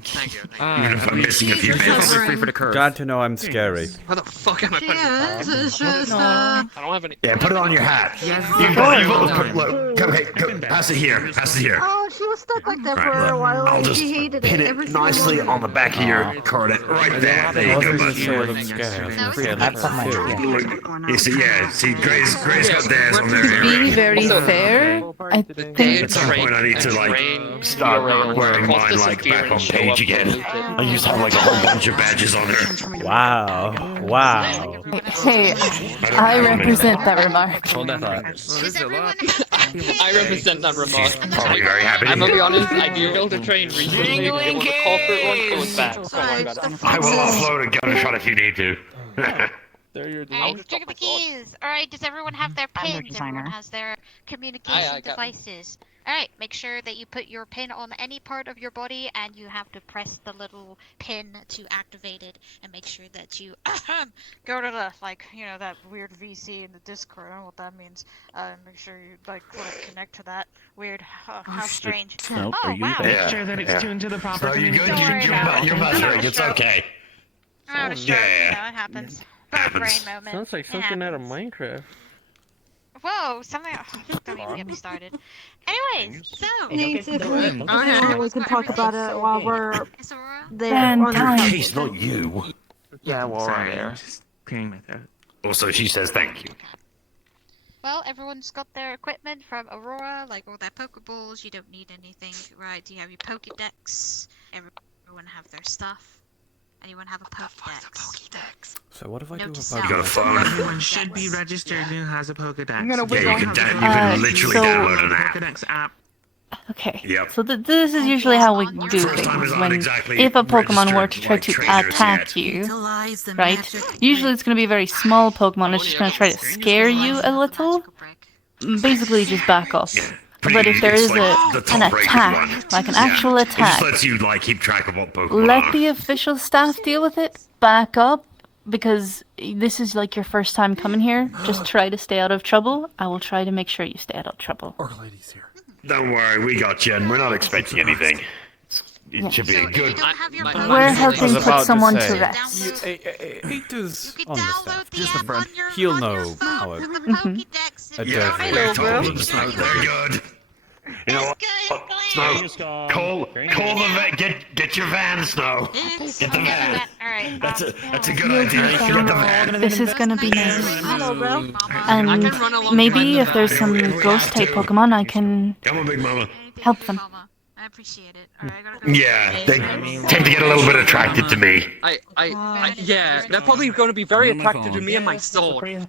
Thank you. Even if I'm missing a few bits. Glad to know I'm scary. What the fuck am I putting it on? I don't have any. Yeah, put it on your hat. You've got to look. Come, pass it here. Pass it here. Oh, she was stuck like that Right, for a look, while I'll and just she hated pin it. it Every single nicely one. on the back of your card. Right there. There you go, bud. You see, yeah, see, Gray's got theirs on there. To be very fair, I think At some point I need to, like, start wearing mine, like, back on page again. I used to have, like, a whole bunch of badges on there. Wow. Wow. Hey, I represent that remark. Hold that thought. I represent that remark. Probably very happy. I'm gonna be honest, I googled a train recently. It was a corporate one, so it's bad. Don't worry about it. I will offload a gun shot if you need to. Alright, check the keys. Alright, does everyone have their pins? Everyone has their communication devices. Alright, make sure that you put your pin on any part of your body and you have to press the little pin to activate it, and make sure that you go to the, like, you know, that weird VC in the Discord. I don't know what that means. Make sure you, like, connect to that. Weird. How strange. Nope, Oh, wow. Make sure that it's tuned to the proper No, you're good. communication. You're muttering. It's okay. I'm out of stroke, you know, it happens. Brain moment. Sounds like It something out of happens. Minecraft. Whoa, something. Don't even get me started. Anyways, so. Needs if we can talk about it while we're there. Fantastic. She's not you. Yeah, well, Sorry, there. just cleaning my throat. Also, she says thank you. Well, everyone's got their equipment from Aurora, like all their Pokeballs. You don't need anything, right? You have your Pokedex. Everyone have their stuff. Anyone have a Pokedex? So what if I do a Note to Pokemon? self. You got a phone? Everyone should be registered who has a Pokedex. Yeah, you can literally download an app. Pokedex app. Okay. Yep. So this is usually how we do First time is things. not When exactly if a Pokemon were to registered try like to trainers attack yet. you, right? Usually it's going to be a very small Pokemon. It's just going to try to scare you a little. Basically, just back off. But if there is like the an top-rated attack, one. like an actual It just attack, lets you, like, keep track of what Pokemon let are. the official staff deal with it. Back up, because this is like your first time coming here. Just try to stay out of trouble. I will try to make sure you stay out of trouble. Don't worry, we got you, and we're not expecting anything. It should be a good. We're helping put someone to rest. Peter's on the staff. Just a friend. He'll know how a Yeah, they're good. You know what? Snow, call the vet. Get your van, Snow. Get the van. Alright. That's a good idea. Get the van. This is gonna be nice. Hello, bro. And maybe if there's some ghost type Pokemon, I can Come on, big mama. help them. I appreciate it. Alright, I gotta go. Yeah, they tend to get a little bit attracted to me. Yeah, they're probably going to be very attracted to me and my sword.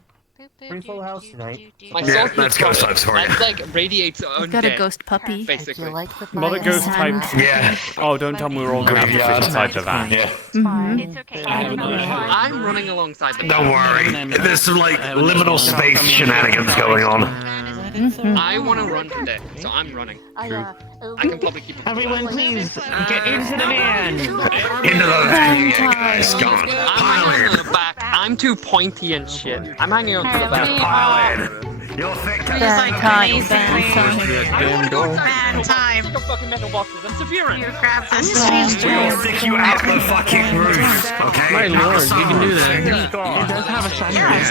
Pretty full house tonight. My Yeah, sword let's go, Subs, for you. That's like radiates undead. Got a ghost puppy. Basically. Not a ghost type. Yeah. Oh, don't tell me we're all gonna have to fit inside the van. Yeah. It's okay. I'm running alongside the Don't worry. There's some like liminal space shenanigans going on. I want to run today, so I'm running. I can probably keep it. Everyone, please get into the van. Into the van, guys. Come on. I'm hanging on the back. I'm too pointy and shit. I'm hanging on to the back. Pile in. You're thick. Van time. Van time. Go fucking metal boxes. I'm severe. You grab this We'll stick you out the fucking roof, okay? My lord, you can do that. It does have a sunroof. Yeah,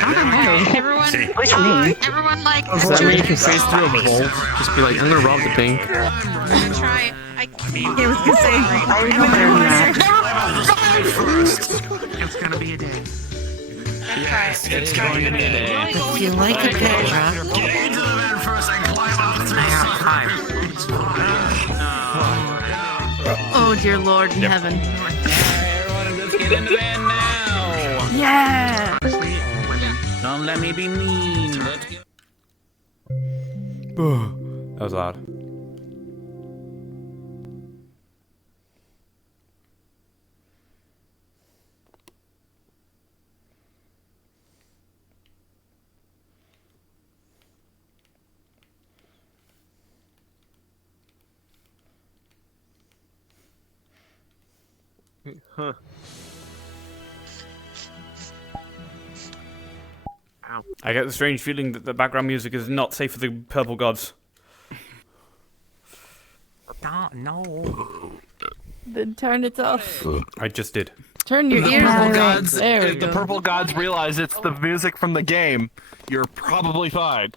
everyone like. Does that mean you can phase through a vault? Just be like, I'm gonna rob the bank. Try. I was gonna say. It's gonna be a day. Yes, it's going to be a day. If you like a pet rock, Get into the van first and climb up to the oh dear Lord in heaven. Everyone, let's get in the van now. Yeah! Don't let me be mean. Let's get. That was odd. Huh. Ow. I get the strange feeling that the background music is not safe for the purple gods. No. Then turn it off. I just did. Turn your ears off. There we If the go. purple gods realize it's the music from the game, you're probably fine.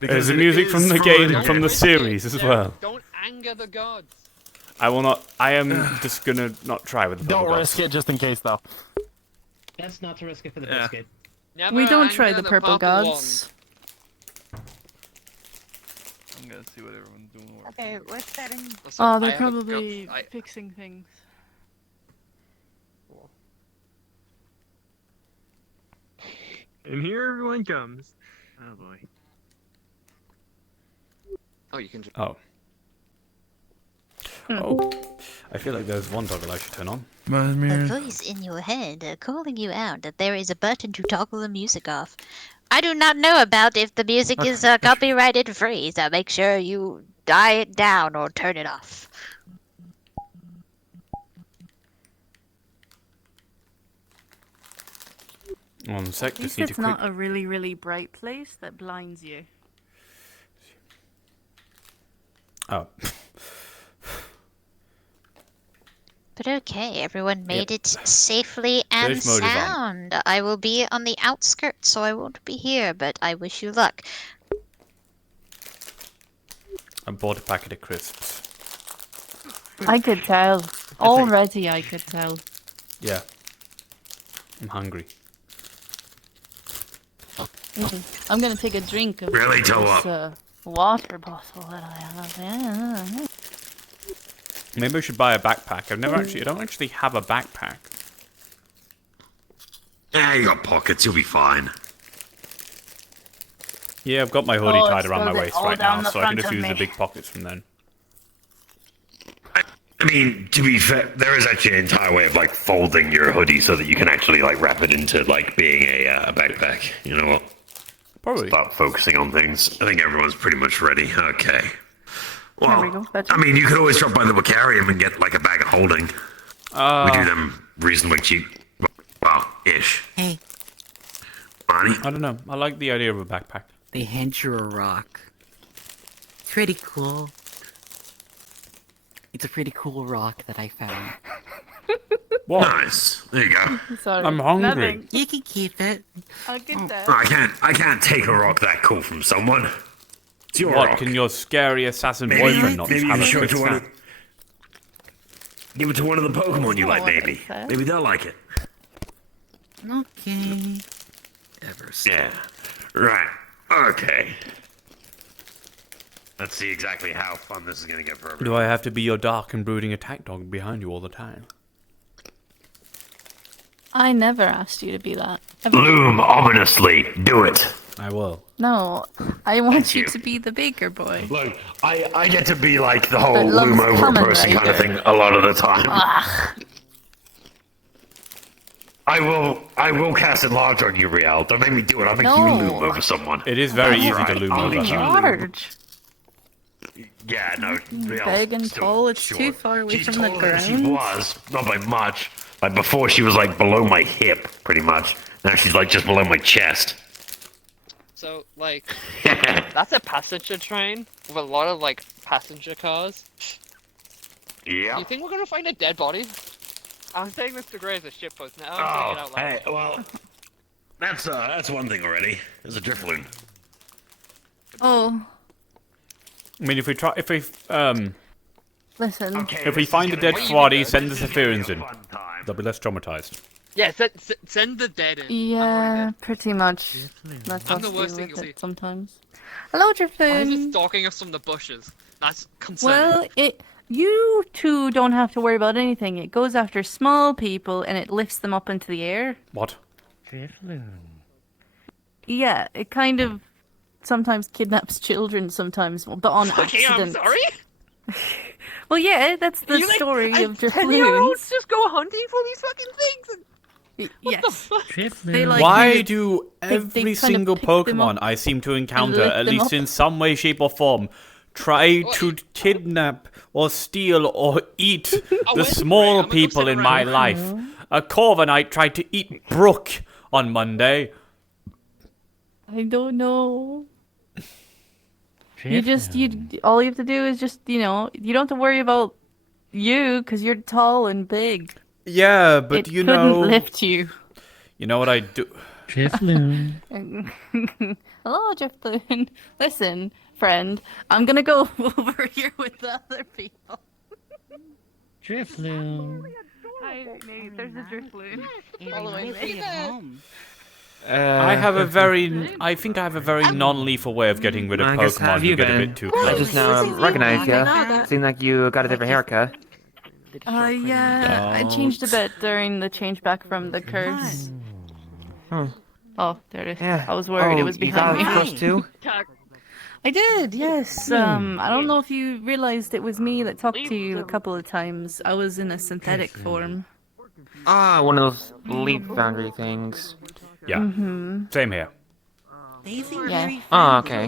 There's the music from the game, from the series as well. Don't anger the gods. I will not. I am just gonna not try with the purple Don't gods. risk it just in case, though. That's not to risk it for the biscuit. Never We don't anger try the purple gods. ones. I'm gonna see what everyone's doing. Okay, what's that in? Listen, Oh, I they're have a probably ghost- fixing things. And here everyone comes. Oh boy. Oh, you can. Oh. Oh. I feel like there's one toggle I should turn on. A voice in your head calling you out that there is a button to toggle the music off. I do not know about if the music is copyrighted free, so make sure you die it down or turn it off. One sec, At just least need to it's quick. not a really, really bright place that blinds you. Oh. But okay, everyone made it safely and Safe mode is on. sound. I will be on the outskirts, so I won't be here, but I wish you luck. I bought a packet of crisps. I could tell. Already I could tell. Yeah. I'm hungry. I'm gonna take a drink of Really, this toe up. water bottle that I have. Yeah. Maybe I should buy a backpack. I don't actually have a backpack. Yeah, you got pockets. You'll be fine. Yeah, I've got my hoodie Oh, tied it's around my got it waist all right down now, the so I can front just of use the me. big pockets from then. I mean, to be fair, there is actually an entire way of like folding your hoodie so that you can actually like wrap it into like being a backpack. You know what? Probably. Start focusing on things. I think everyone's pretty much ready. Okay. Well, There we go. That's I mean, you could always drop by the Macarium and get like a bag of holding. We do them reasonably cheap. Well, ish. Hey. Bonnie? I don't know. I like the idea of a backpack. They hand you a rock. Pretty cool. It's a pretty cool rock that I found. What? Nice. There you go. Sorry. I'm hungry. Nothing. You can keep it. I'll get that. I can't take a rock that cool from someone. It's your What, rock. can your scary assassin Maybe boyfriend not maybe you have can a show it quick to one snack? give it to one of the Pokemon you That's like, not what I maybe. said. Maybe they'll like it. Okay. Yeah. Right. Okay. Let's see exactly how fun this is gonna get for everyone. Do I have to be your dark and brooding attack dog behind you all the time? I never asked you to be that. Ever. Bloom ominously. Do it. I will. No, I want Thank you you. to be the baker boy. Look, I get to be like the whole That loves loom over a Kamen person kind of Rider. thing a lot of the time. Ugh. I will cast enlarge on you, Riel. Don't make me do it. I'll make No. you loom over someone. It is very That's easy right. to loom I'll over. make you loom. Large. Yeah, no, Riel. Big and still tall, it's short. too far away She's from the taller than she ground. was, not by much. Like before, she was like below my hip, pretty much. Now she's like just below my chest. So, like, that's a passenger train with a lot of, like, passenger cars. Yeah. You think we're gonna find a dead body? I'm saying this to Gray as a shitpost now. I'm saying it Oh, out loud. hey, well, that's one thing already. There's a Drifloon. Oh, I mean, if we listen. if we find a dead body, send the Severians in. They'll be less traumatized. Yeah, send the dead in. Yeah, pretty much. That's I'm what the to worst do thing with you'll see. it sometimes. Hello, Why is it Drifloon. stalking us from the bushes? That's concerning. Well, you two don't have to worry about anything. It goes after small people and it lifts them up into the air. What? Yeah, it kind of sometimes kidnaps children sometimes, but on Okay, I'm accident. sorry? Well, yeah, that's the You, like, story of 10-year-olds Drifloons. just go hunting for these fucking things and... Yes. Drifloon. They, like, Why kind of- do they every kind of single pick them Pokemon up I seem to and encounter, lift at them least up? in some way, shape, or form, try to kidnap or steal or eat the small people in my life? A Corviknight tried to eat Brooke on Monday. I don't know. All you have to do is just, you don't have to worry about you because you're tall and big. Yeah, but it you couldn't know... lift you. You know what I do? Drifloon. Hello, Drifloon. Listen, friend, I'm gonna go over here with the other people. Drifloon. Hi, Nate. There's a Drifloon following me. I think I have a very non-lethal way of getting rid of I guess Pokemon have who you get a been? bit too I close. just now recognized you. Seemed like you got a different haircut. Yeah, I changed a bit during the change back from the curves. Oh, there it is. Yeah. I was worried it was you got behind me. up close too? I did, yes. I don't know if you realized it was me that talked to you a couple of times. I was in a synthetic form. Ah, one of those leaf foundry things. Yeah. Mhm. Same here. Yeah. Oh, okay.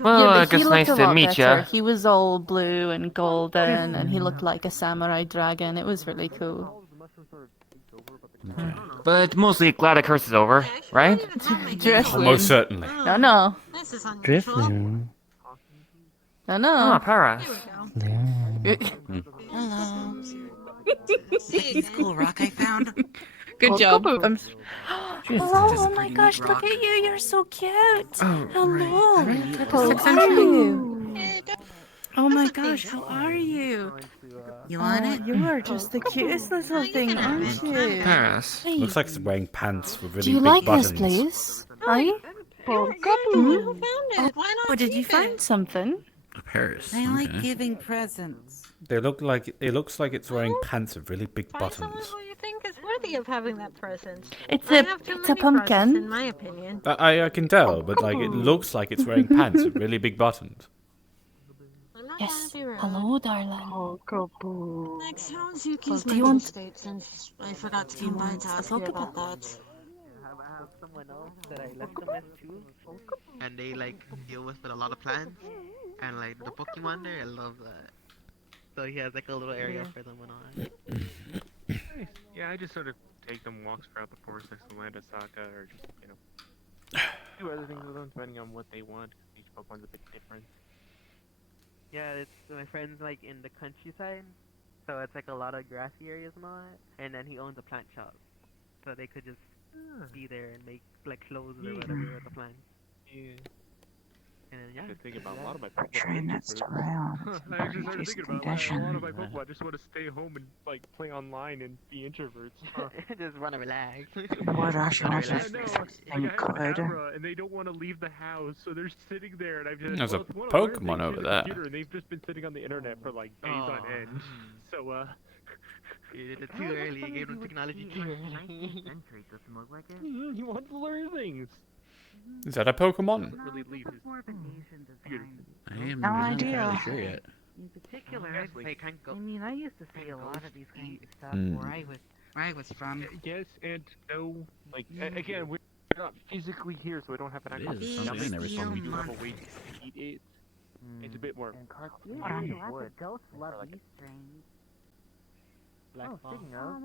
Well, Yeah, I but he guess looked nice a to lot meet better. ya. He was all blue and golden, and he looked like a samurai dragon. It was really cool. But mostly glad the curse is over, right? Drifloon. Most certainly. No. Drifloon. No. Ah, Paras. Hello. See this cool rock I found? Good job. I'm... Hello, oh my gosh, look at you. You're so cute. Oh, Hello. How How are you? Oh my gosh, how are you? You want it? You are just the cutest little thing, aren't you? Paras. Hey, Looks like it's wearing pants with really do you big like buttons. this place? Hi. Who found it? Why not Oh, did you keep find it? something? Paris. I like giving presents. It looks like it's wearing pants with really big buttons. Who you think is worthy of having that present? It's I a have too it's a many presents, pumpkin. in my opinion. I can tell, but like it looks like it's wearing pants with really big buttons. Yes. Hello, darling. Oh, Kabu. Like, how's Yuki's Do you mental want- state since I forgot to come by to ask you about that? I have someone else that I left them with too, and they like deal with a lot of plants, and like the Pokemon there, I love that. So he has like a little area for them and all. Yeah, I just sort of take them walks throughout the forest next to Lazsagna, or just do other things with them depending on what they want. Each Pokemon's a bit different. Yeah, it's my friend's like in the countryside, so it's like a lot of grassy areas and all that. And then he owns a plant shop, so they could just be there and make like clothes or whatever with the plants. Yeah. And then, yeah. Thinking about a lot of my Train that's around. I actually started thinking about a lot of my Pokemon. I just want to stay home and like play online and be introverts. Just want to relax. What actually I not know. just Like, I have a good. camera, and they don't want to leave the house, so they're sitting there, and I've just There's a it's one of the weird Pokemon things over in the there. computer, and they've just been sitting on the internet for like days on end. So It's too early. You gave them technology too early. You want to learn things. Is that a Pokemon? Really leave his I am No not idea. entirely sure yet. In particular, Hey, can't go. I mean, I used to see a lot of these kinds of stuff Mm. where I was from. Yes and no. Like again, we're not physically here, so I don't have an actual It is something I never saw. We do have a way to eat it. It's a bit more. Ghosts love these strains. Speaking of,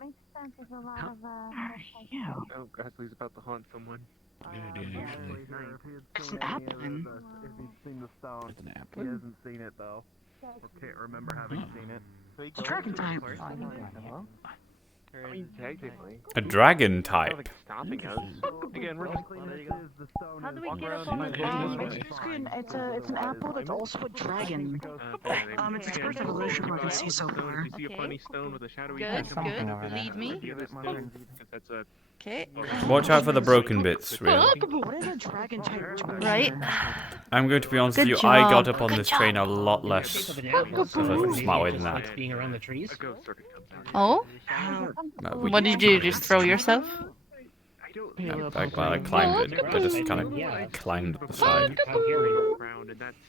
makes sense. There's a lot of Oh, Grassley's about to haunt someone. It's an apple. If he's seen the stone, It's an he apple. hasn't seen it though. Or can't remember having seen it. It's dragon type. I mean, technically. A dragon Not type. like stopping us. Again, we're just cleaning the stone. How do we walk get around up on and it? do It's an apple that's also a dragon. It's its first evolution we can see so far. If you see a funny stone with a shadowy Good, tentacle, good. Lead me. That's a Okay. Watch out for the broken bits, really. What is a dragon type? Right. I'm going to be honest with Good you, I got job. up on this train a lot less of a smart way than that. Being around the trees. Oh? What did you do? Just throw yourself? I climbed it. I just kind of climbed up the side.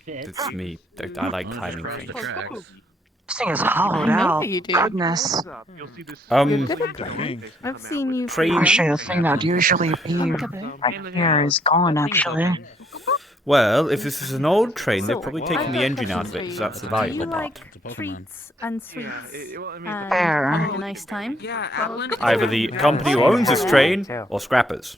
It's me. I like climbing things. This thing is hollowed I know out. you do. Goodness. I've seen you. Train. Actually, the thing that'd usually be right here is gone, actually. Well, if this is an old train, they've probably taken the engine out of it, because that's the Do you valuable like part. treats and sweets and Fair. having a nice time? Either the company who owns this train, or scrappers.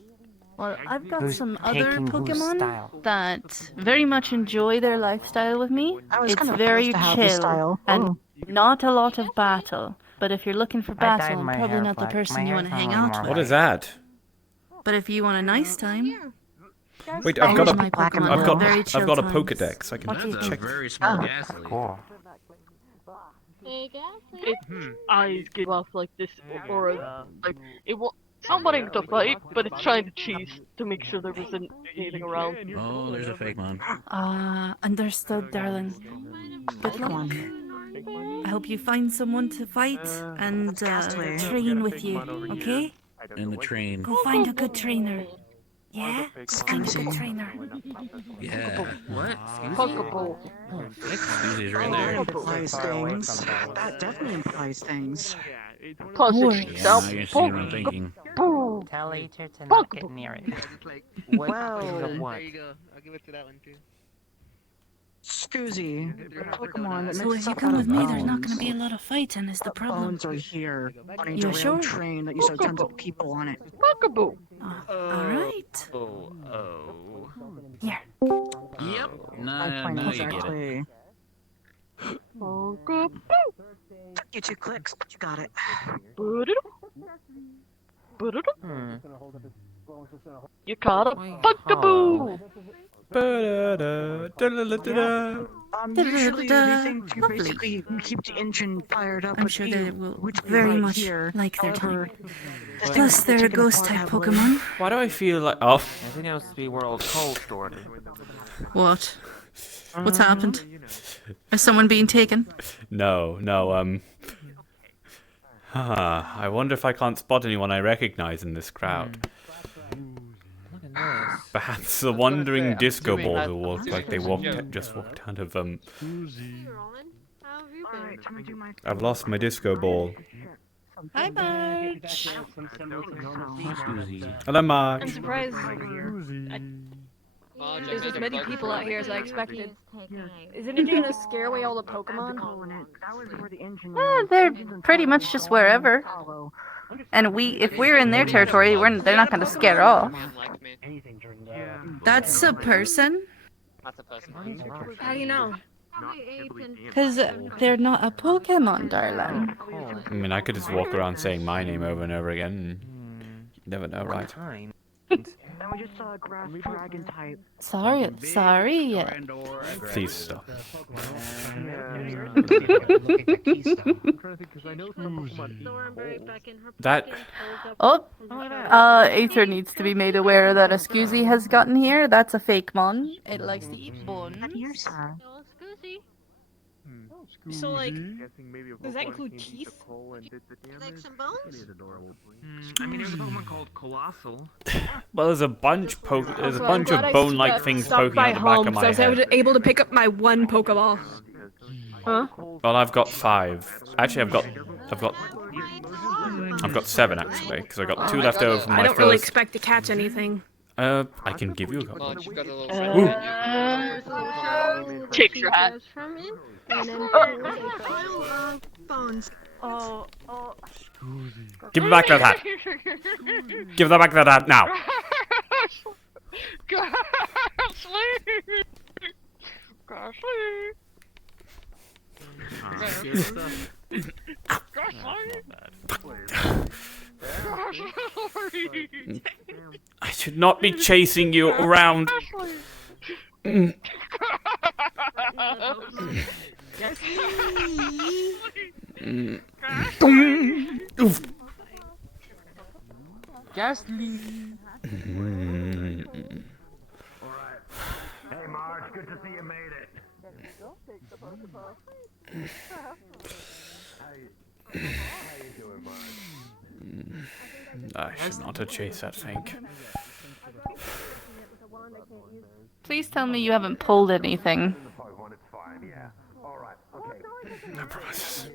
Well, I've got Who's some other taking whose Pokemon style? that very much enjoy their lifestyle with me. I was It's kinda very forced to have the chill style. and not a lot of battle. But if you're looking for I dyed battle, I'm my probably hair not the black. person My you want to hair's hang not out anymore. with. What is that? But if you want a nice time, Wait, I I've got love a, my Pokemon. I've got, Very I've chill got a times. Pokedex. I can What do you That's a think? very small Ghastly. Cool. Eyes give off like this aura, like it will. It's not wanting to fight, but it's trying to cheese to make sure there wasn't anything around. Oh, there's a fake one. Understood, darling. Good luck. I hope you find someone to fight and train with you, okay? In the train. Go find a good trainer. Yeah? Go find a good trainer. Yeah. What? Pokeball. Susie's right That there. implies things. That definitely implies things. Plus Yeah, it's now you're seeing what I'm thinking. Tell Eater to not get near it. Well, There you go. I'll give it to that one too. Scoozy, the Pokemon that So makes if you stuff come out with of me, there's not bones. going to be a lot of fighting, is the The problem. bones are here. On a You're derailed sure? train that used to have tons of people on it. Pokeball. Alright. Oh. Here. Yep. My Nah, point now you get it. exactly. Pokeball. Took you 2 clicks, but you got it. You caught a Pokeball. Usually you think you Lovely. basically keep the engine fired up I'm with sure heat, that it will which we very like much here. like their However, time. this thing Plus, has to they're a take it ghost apart type heavily. Pokemon. Why do I feel like... Oh. I think it was to be world cold order. What? What's happened? Is someone being taken? No. I wonder if I can't spot anyone I recognize in this crowd. Look at this. Perhaps the wandering disco ball who walked like they just walked out of Hey, Roland. How have you been? Alright, time to do my I've lost my disco ball. Hi, Marge. Hello, Mark. I'm surprised there's as many people out here as I expected. Isn't it gonna scare away all the Pokemon? They're pretty much just wherever. And if we're in their territory, they're not going to scare off. Liked me. That's a person? That's a person. How do you know? Because they're not a Pokemon, darling. I mean, I could just walk around saying my name over and over again, and you never know, right? And we just saw a grass dragon type. Sorry. Please stop. That. Oh, Aether needs to be made aware that a Scoozy has gotten here. That's a fake mon. It likes to eat bones. So like, does that include teeth? Like some bones? I mean, there's a Pokemon called Colossal. Well, there's a bunch of Glad bone-like I things stopped poking by out the back home, of so my I was head. able to pick up my one Pokeball. Huh? Well, I've got 5. Actually, I've got 7 actually, because I got 2 left over from my I don't really first. expect to catch anything. I can give you a couple. Take your hat. Bones. Oh. Give me back that hat. Give that back that hat now. I should not be chasing you around. Ghastly. Hey, Marge, good to see you made it. I should not have chased that thing. Please tell me you haven't pulled anything.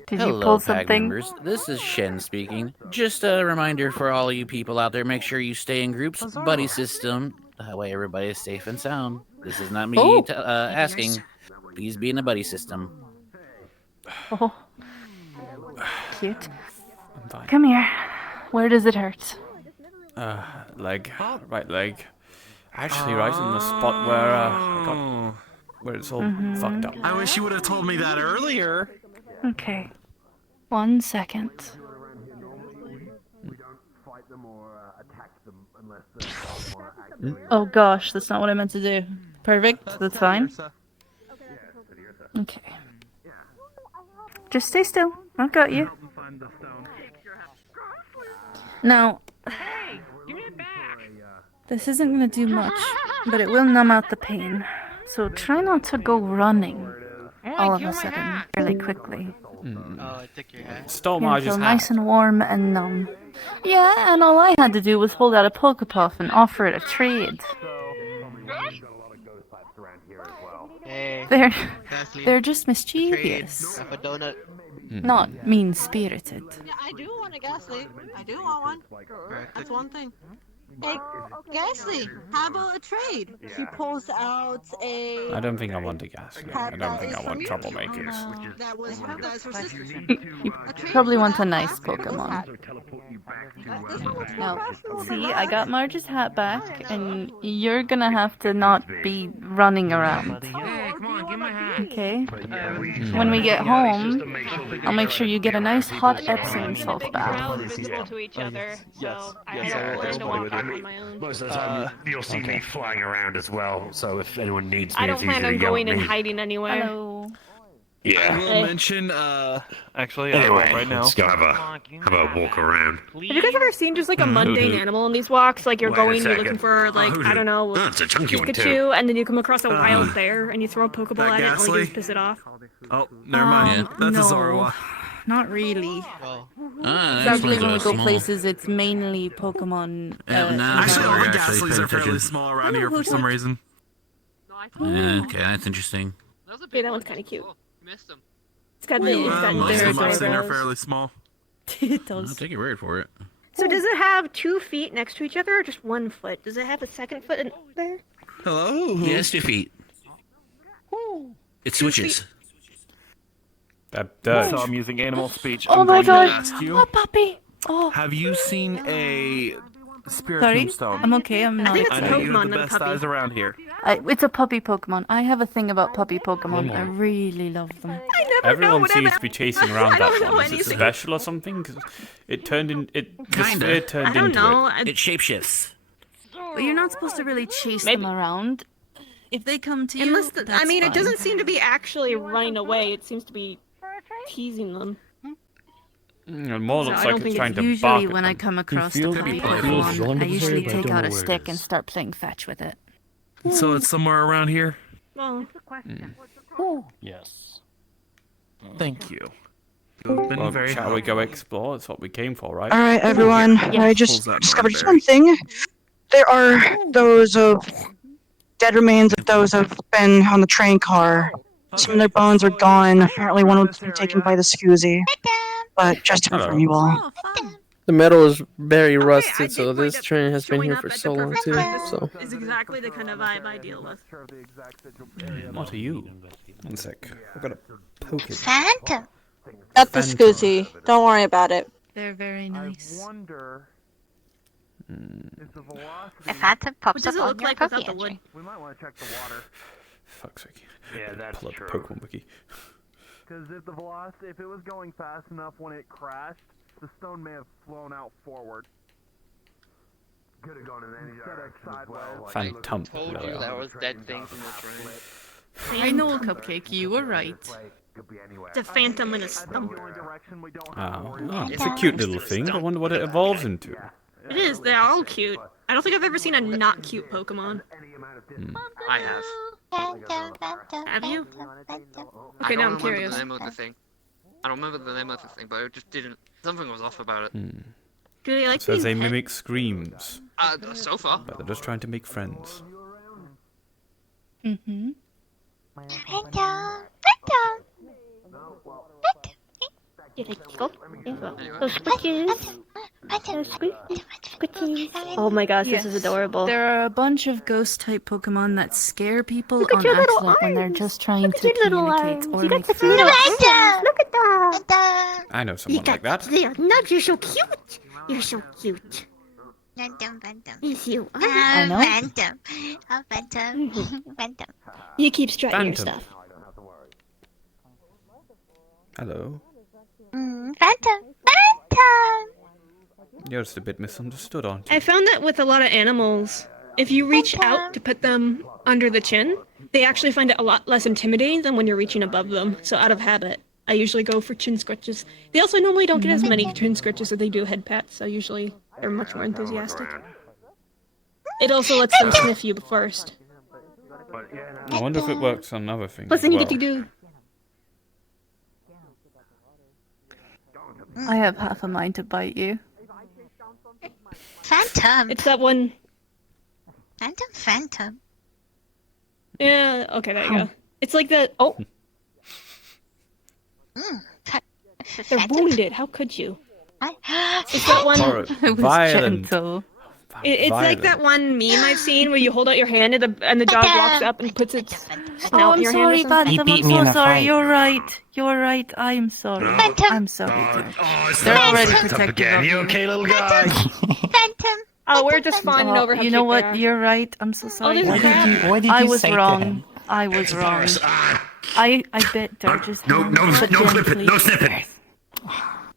Did you Hello, pull PAG something? members. This is Shen speaking. Just a reminder for all you people out there, make sure you stay in groups, buddy system. That way everybody is safe and sound. This is not me asking. Please be in a buddy system. Oh. Cute. Come here. Where does it hurt? Leg. Right leg. Actually, right in the spot where where it's all fucked up. I wish you would have told me that earlier. Okay. 1 second. Oh gosh, that's not what I meant to do. Perfect, that's fine. Okay. Just stay still. I've got you. Now, this isn't going to do much, but it will numb out the pain. So try not to go running all of a sudden, really quickly. Stole You'll Marge's feel hat. nice and warm and numb. Yeah, and all I had to do was hold out a Pokepuff and offer it a trade. They're just mischievous. Not mean-spirited. Yeah, I do want a Ghastly. I do want one. That's one thing. Hey, Ghastly, how about a trade? He pulls out a... I don't think I want a gas. I don't think I want troublemakers. That's her sister. You probably want a nice Pokemon. Now, see, I got Marge's hat back, and you're gonna have to not be running around. Okay? When we get home, I'll make sure you get a nice hot Epsom salt We're bath. now invisible to each other, so I don't plan to walk off on my own. Most of the time, you'll see me flying around as well. So if anyone needs me, I don't it's plan usually on yell going at and me. hiding anywhere. Hello. Yeah. I will mention, actually, Anyway, right now. let's go have a walk around. Have you guys ever seen just like a mundane animal in these walks? Like you're Wait a going, you're second. looking for like, I don't know, That's a chunky one, too. Pikachu, and then you come across a wild bear and you throw a Pokeball at it and all you do is Ghastly? piss it off. Oh, never mind. That's no. a Zorua. Not really. That's Sadly, when we go places, it's mainly Pokemon. Actually, all the Actually, Ghastlies pay are fairly attention. small around here for some reason. Yeah, okay, that's interesting. Okay, that one's kind of cute. Missed him. It's got Most the of I've seen are eyebrows. fairly small. It I'll does. take your word for it. So does it have 2 feet next to each other or just 1 foot? Does it have a second foot in there? Hello? Yes, 2 feet. It switches. That does. So I'm using animal speech. Oh I'm my going god! to ask you, Oh, puppy! Oh. have you seen a Spiritomb Stone. I'm okay. I'm not. I know you have the best eyes around here. It's a puppy Pokemon. I have a thing about puppy Pokemon. I really love them. Everyone seems to be chasing around that one. Is it special or something? 'Cause it turned in. The sphere turned into it. It shapeshifts. But you're not supposed to really chase them around. If they come to you, Unless that's I mean, fine. it doesn't seem to be actually running away. It seems to be teasing them. It more So looks I like don't it's think trying it's to Usually bark at when I them. come across the feel puppy the- Pokemon, I usually but I take don't out know a where it stick and is. start playing fetch with it. So it's somewhere around here? Well, Yes. Thank you. You've been Well, very shall we go explore? That's what we came for, right? All right, everyone. I just discovered just one thing. There are those of dead remains of those who have been on the train car. Some of their bones are gone. Apparently, one was taken by the Scoozy. But just to confirm you all. The metal is very rusted, so this train has been here for so long too. So is exactly the kind of vibe I deal with. What are you? One sec. I've got a poke. Phantom. Not the Scoozy. Don't worry about it. They're very nice. A phantom pops What does it up look on your like without Poké the wood? entry. We might want to check the water. Fuck's sake. Yeah, that's Pull up true. Pokemon Wiki. Because if the velocity, if it was going fast enough when it crashed, the stone may have flown out forward. Could have gone in any direction sideways. Phantom. Told you that was dead things in the train. I know, Cupcake. You were right. It's a phantom in a stump. Oh, it's a cute little thing. I wonder what it evolves into. It is. They're all cute. I don't think I've ever seen a not cute Pokemon. I have. Have you? I Okay, don't now I'm remember curious. the name of the thing. I don't remember the name of the thing, but it just didn't. Something was off about it. Do they like It says they being pet? mimic screams, So far. but they're just trying to make friends. Mm-hmm. Oh my gosh, this is adorable. There are a bunch of ghost-type Pokemon that scare people Look at on your little accident when they're just trying Look at to your little communicate arms. or You got make the friends. Look at that. I know someone like that. There. Nudge, you're so cute. You're so cute. Yes, you are. I know. Phantom. Oh, Phantom. Phantom. You keep strutting your Phantom. stuff. Hello. Phantom. Phantom. You're just a bit misunderstood, aren't you? I found that with a lot of animals, if you reach out to put them under the chin, they actually find it a lot less intimidating than when you're reaching above them. So out of habit, I usually go for chin scratches. They also normally don't get as many chin scratches as they do head pats, so usually they're much more enthusiastic. It also lets them sniff you first. I wonder if it works on other things. Plus then you as get to well. do... I have half a mind to bite you. Phantom. It's that one... Phantom. Yeah, okay, there you go. It's like that... Oh! They're wounded, how could you? It's that one... Or violent. It's like that one meme I've seen where you hold out your hand and the dog walks up and puts its snout Oh, in I'm your sorry, hand or something. Phantom. I'm so sorry. You're right. You're right. I'm sorry. I'm sorry, George. They're already protective of You you. okay, little guy? Phantom. Oh, we're just fawning over how You know cute what? they are. You're right. I'm so sorry. there's crab. What did I you was say to wrong. him? I was wrong. I bit George's hand. but gently.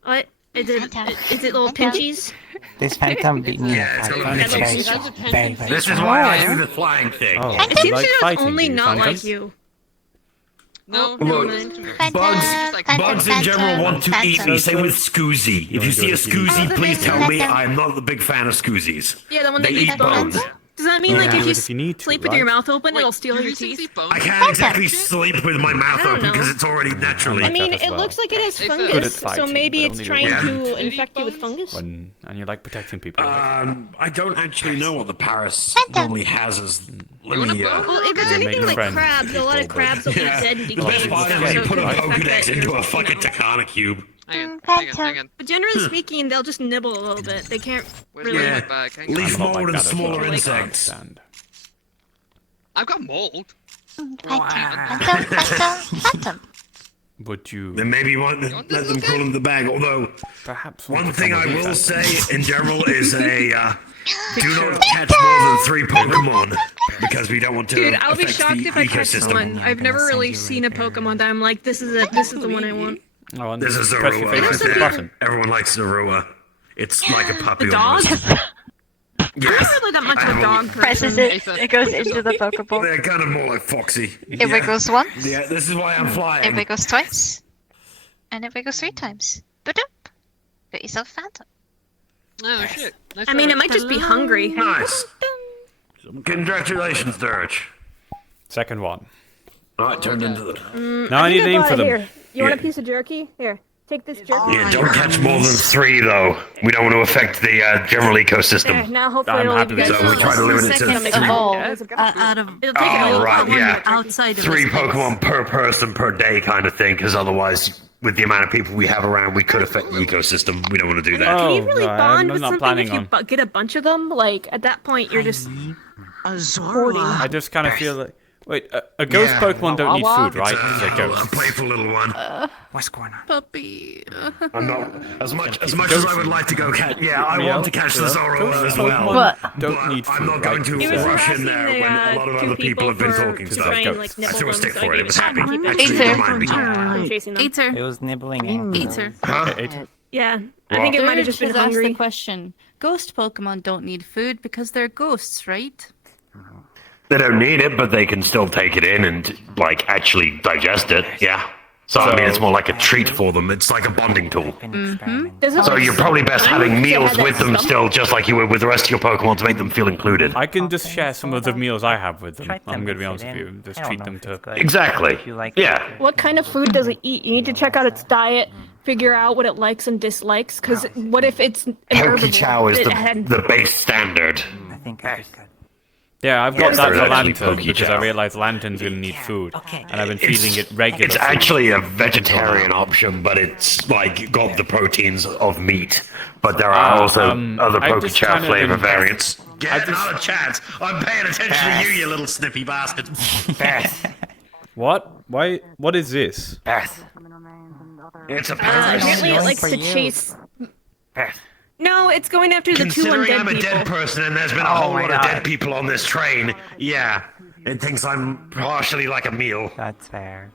What? Is it little pinchies? This phantom beat me in a fight. Very, very This is strong. why I do the flying thing. Oh, It you seems like to fighting, only do you, not Phantom? like you. No, Look, bugs in general want to eat me. Same with Scoozy. If you see a Scoozy, please tell me. I'm not a big fan of Scoozies. Yeah, the one They that eats eat bones. bones. Does that mean like Yeah. if you If you need to, sleep with your right? mouth open, it'll steal your teeth? I can't exactly sleep with my mouth I don't open know. because it's already naturally. I mean, that as it well. looks like it has Good at fungus, so fighting, maybe but it's only trying the to infect you with fungus. And you like protecting people. I don't actually know what the Paris normally has as. Let me. Well, if it's You're anything making like friends with crabs, a lot of people, crabs will be Yeah. dead and The best decayed. part is so when you put a the fact Pokedex that into a you're- fucking Takana cube. Hang on. But generally speaking, they'll just nibble a little bit. They can't Where's really... Yeah. my bag? Hang on. Leaf I'm not mold like and that as well. smaller I insects. understand. I've got mold. Phantom. Would you Then maybe you want to let them crawl into the bag. Although, perhaps one want thing some I of will that? say in general is a Do not catch more than 3 Pokemon because we don't want to. Dude, I'll be affect shocked the if I catch ecosystem. one. I've never really seen a Pokemon that I'm like, this is it. This is the one I want. Oh, and This is press your face Zorua. into the button. Everyone likes Zorua. It's like a puppy The dog? almost. I'm not really that much of a dog person. Presses it goes into the Pokeball. They're kind of more like Foxy. It wiggles once. Yeah, this is why I'm It flying. wiggles twice. And it wiggles 3 times. Ba-doop. Got yourself a Phantom. Oh shit. Nice I mean, try. it might just be hungry. Nice. Congratulations, Dirge. Second one. Alright, turned into the... Now I need a name for them. Here. You want a Yeah. piece of jerky? Here. Take this jerky. Yeah, don't catch more than 3 though. We don't want to affect the general There, ecosystem. now hopefully I'm it'll happy leave you with guys So we try to limit it to Second 3. of all, Yeah. out of It'll take it Oh, all right, yeah. outside of 3 this place. Pokemon per person per day kind of thing, because otherwise, with the amount of people we have around, we could affect the ecosystem. We don't want to do that. Can you Oh, really no, bond I'm with not something planning if you on. get a bunch of them? Like, at that point, you're just A hoarding. Zorua. I just kind of feel like... Wait, a ghost Pokemon don't need food, right? Because they're A ghosts. playful little one. What's going on? Puppy. I'm not as much as I would like to go catch. Yeah, I want to catch the Zorua as well. What? But Don't need I'm food, not going right? to It was rush in harassing there the, when a lot of 2 other people have been for- talking to stuff. try and, Goats. like, I nibble threw a them, stick so I for it. gave It was time happy. to keep it Actually, Aether. remind me. from chasing them. Aether. It was nibbling Aether. Huh? Yeah, I think it might have just been Dirge has asked the hungry. question. Ghost Pokemon don't need food because they're ghosts, right? They don't need it, but they can still take it in and like actually digest it. Yeah. So I mean, it's more like a treat for them. It's like a bonding tool. So you're probably best having meals with them still, just like you would with the rest of your Pokemon, to make them feel included. I can just share some of the meals I have with them. I'm going to be honest with you. Just treat them to... Exactly. Yeah. What kind of food does it eat? You need to check out its diet, figure out what it likes and dislikes, because what if it's an Pokechow herbivore is that had- the base standard. I think I just got. Yeah, I've got Yes, that there's for actually Lantern because I Pokechow. realized Lantern's going to need food. And I've been feeding it regular It's food. actually a vegetarian option, but it's like got the proteins of meat. But there are also other I've just Pokechow kind of flavor been- variants. Get just- out of chat! I'm paying attention to you, you little snippy bastard. What? Why? What is this? It's a apparently it likes to chase. No, it's going after the 2 Considering undead I'm a people. dead person and there's been a whole lot of dead people on this train, yeah, it thinks I'm partially like a meal. That's fair.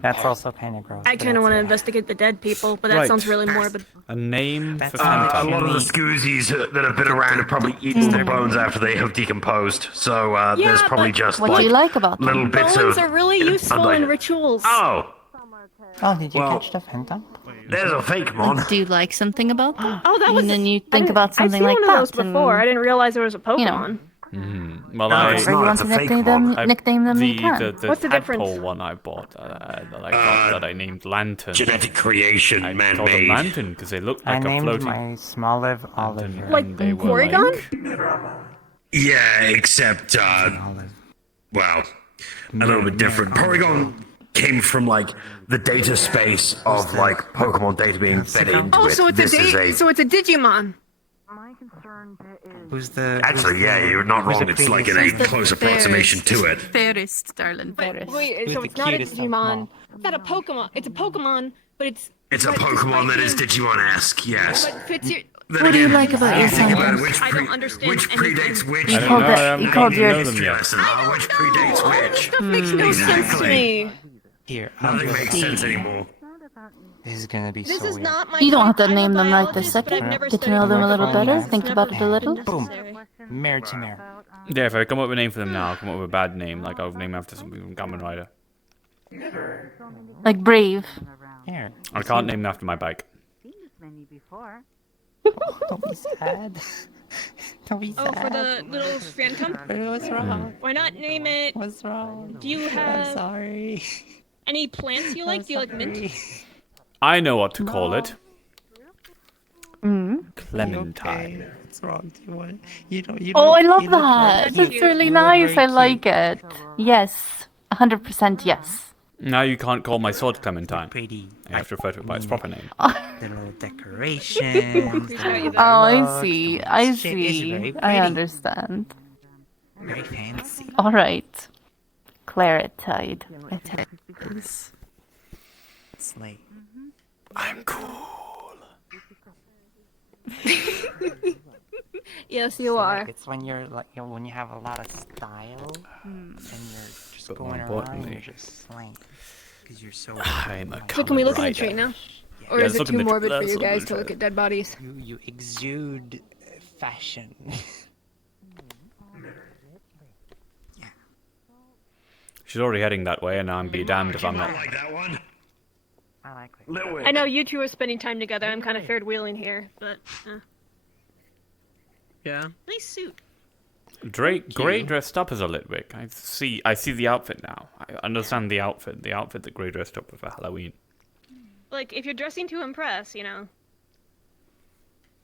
That's also kind of gross. I kind of want to investigate the dead people, but that Right. sounds really morbid. A name for A Phantom. lot of the Scoozies that have been around have probably eaten the bones after they have decomposed. So there's Yeah, probably but just What do you like about them? little bits Bones of. are really useful like- in rituals. Oh, Oh, did you Well- catch the phantom? there's a fake one. Do you like something about them? Oh, that was. And then you I think didn't- about something I've like seen that. one of those before. and, I didn't realize there was a Pokemon. you know. Well, No, I... it's Or you not, want it's to a fake nickname them, one. nickname them, you can. The What's the difference? tadpole one I bought, that I got, that I named Lantern. Genetic creation, I called them man-made. Lantern because they looked I like a named floating... my Smoliv Oliver. Like they were Porygon? Yeah, except well, a little bit different. Porygon came from like the data space of like Pokemon data being fed into Oh, it. so it's This is so it's a Digimon. Who's the? Actually, yeah, you're not who's wrong. the It's like prettiest? a close approximation to it. Fairest, darling, fairest. Wait, Who's so the it's not a cutest of Digimon. all? It's not a Pokemon. It's a Pokemon, but it's. It's a but Pokemon that is despite Digimon-esque, yes. But fits your. Then What do you again, like about your think about Phantom? which I don't understand which anything. predates which. I don't called know, that- I haven't you called even your- know them yet. Lesson. Which predates which. That makes no sense to Exactly. me. Here, I'll Nothing just- makes sense anymore. This is gonna be This so is weird. not my. You don't have to I'm a name them right biologist, this but I've second. never Get to know them a little studied better. Pokemon. Think It's about never it a little. Boom. necessary. Mare to mare. Yeah, if I come up with a name for them now, I'll come up with a bad name. Like I'll name after something from Kamen Rider. Like Brave. Here. I can't name them after my bike. Don't be sad. Don't be sad. Oh, for the little phantom? What's wrong? Why not name it? What's wrong? Do you I'm have sorry. any plants you like? Do you like mint? I know what to call it. Mm. Clementine. Okay. What's wrong? Do you want? You don't. You Oh, I don't- love you look that. very That's cute. really You look nice. very I like cute. it. Yes. 100% yes. Now you can't call my sword Clementine. Pretty. I have to refer to it by its proper name. The little decorations. Oh, I looks, see. the I little shit is see. very I pretty. understand. Very fancy. All right. Claritide. It is. Slay. I'm cool. Yes, you So, are. like, it's when you're like when you have a lot of style and you're just But more going around and importantly, you're just like because you're so. I'm a So can we look in the rider. train now? Or Yeah, is let's it look in too the tra- morbid for let's you look in guys the to look train. at dead bodies? you exude fashion. She's already heading that way, and I'm be damned if I'm not. like that one. I like it. Litwick. I know you two are spending time together. I'm kind of third wheeling here, but. Yeah. Nice suit. Drake, Grey dressed up as a Litwick. I see the outfit now. I understand the outfit that Grey dressed up with for Halloween. Like, if you're dressing to impress, you know.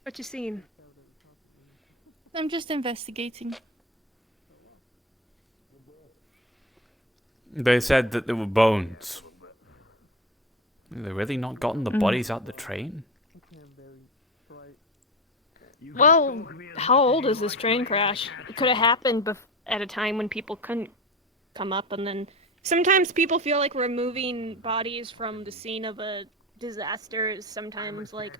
What you seen? I'm just investigating. They said that there were bones. Have they really not gotten the bodies out the train? Well, how old is this train crash? It could have happened at a time when people couldn't come up, and then sometimes people feel like removing bodies from the scene of a disaster is sometimes like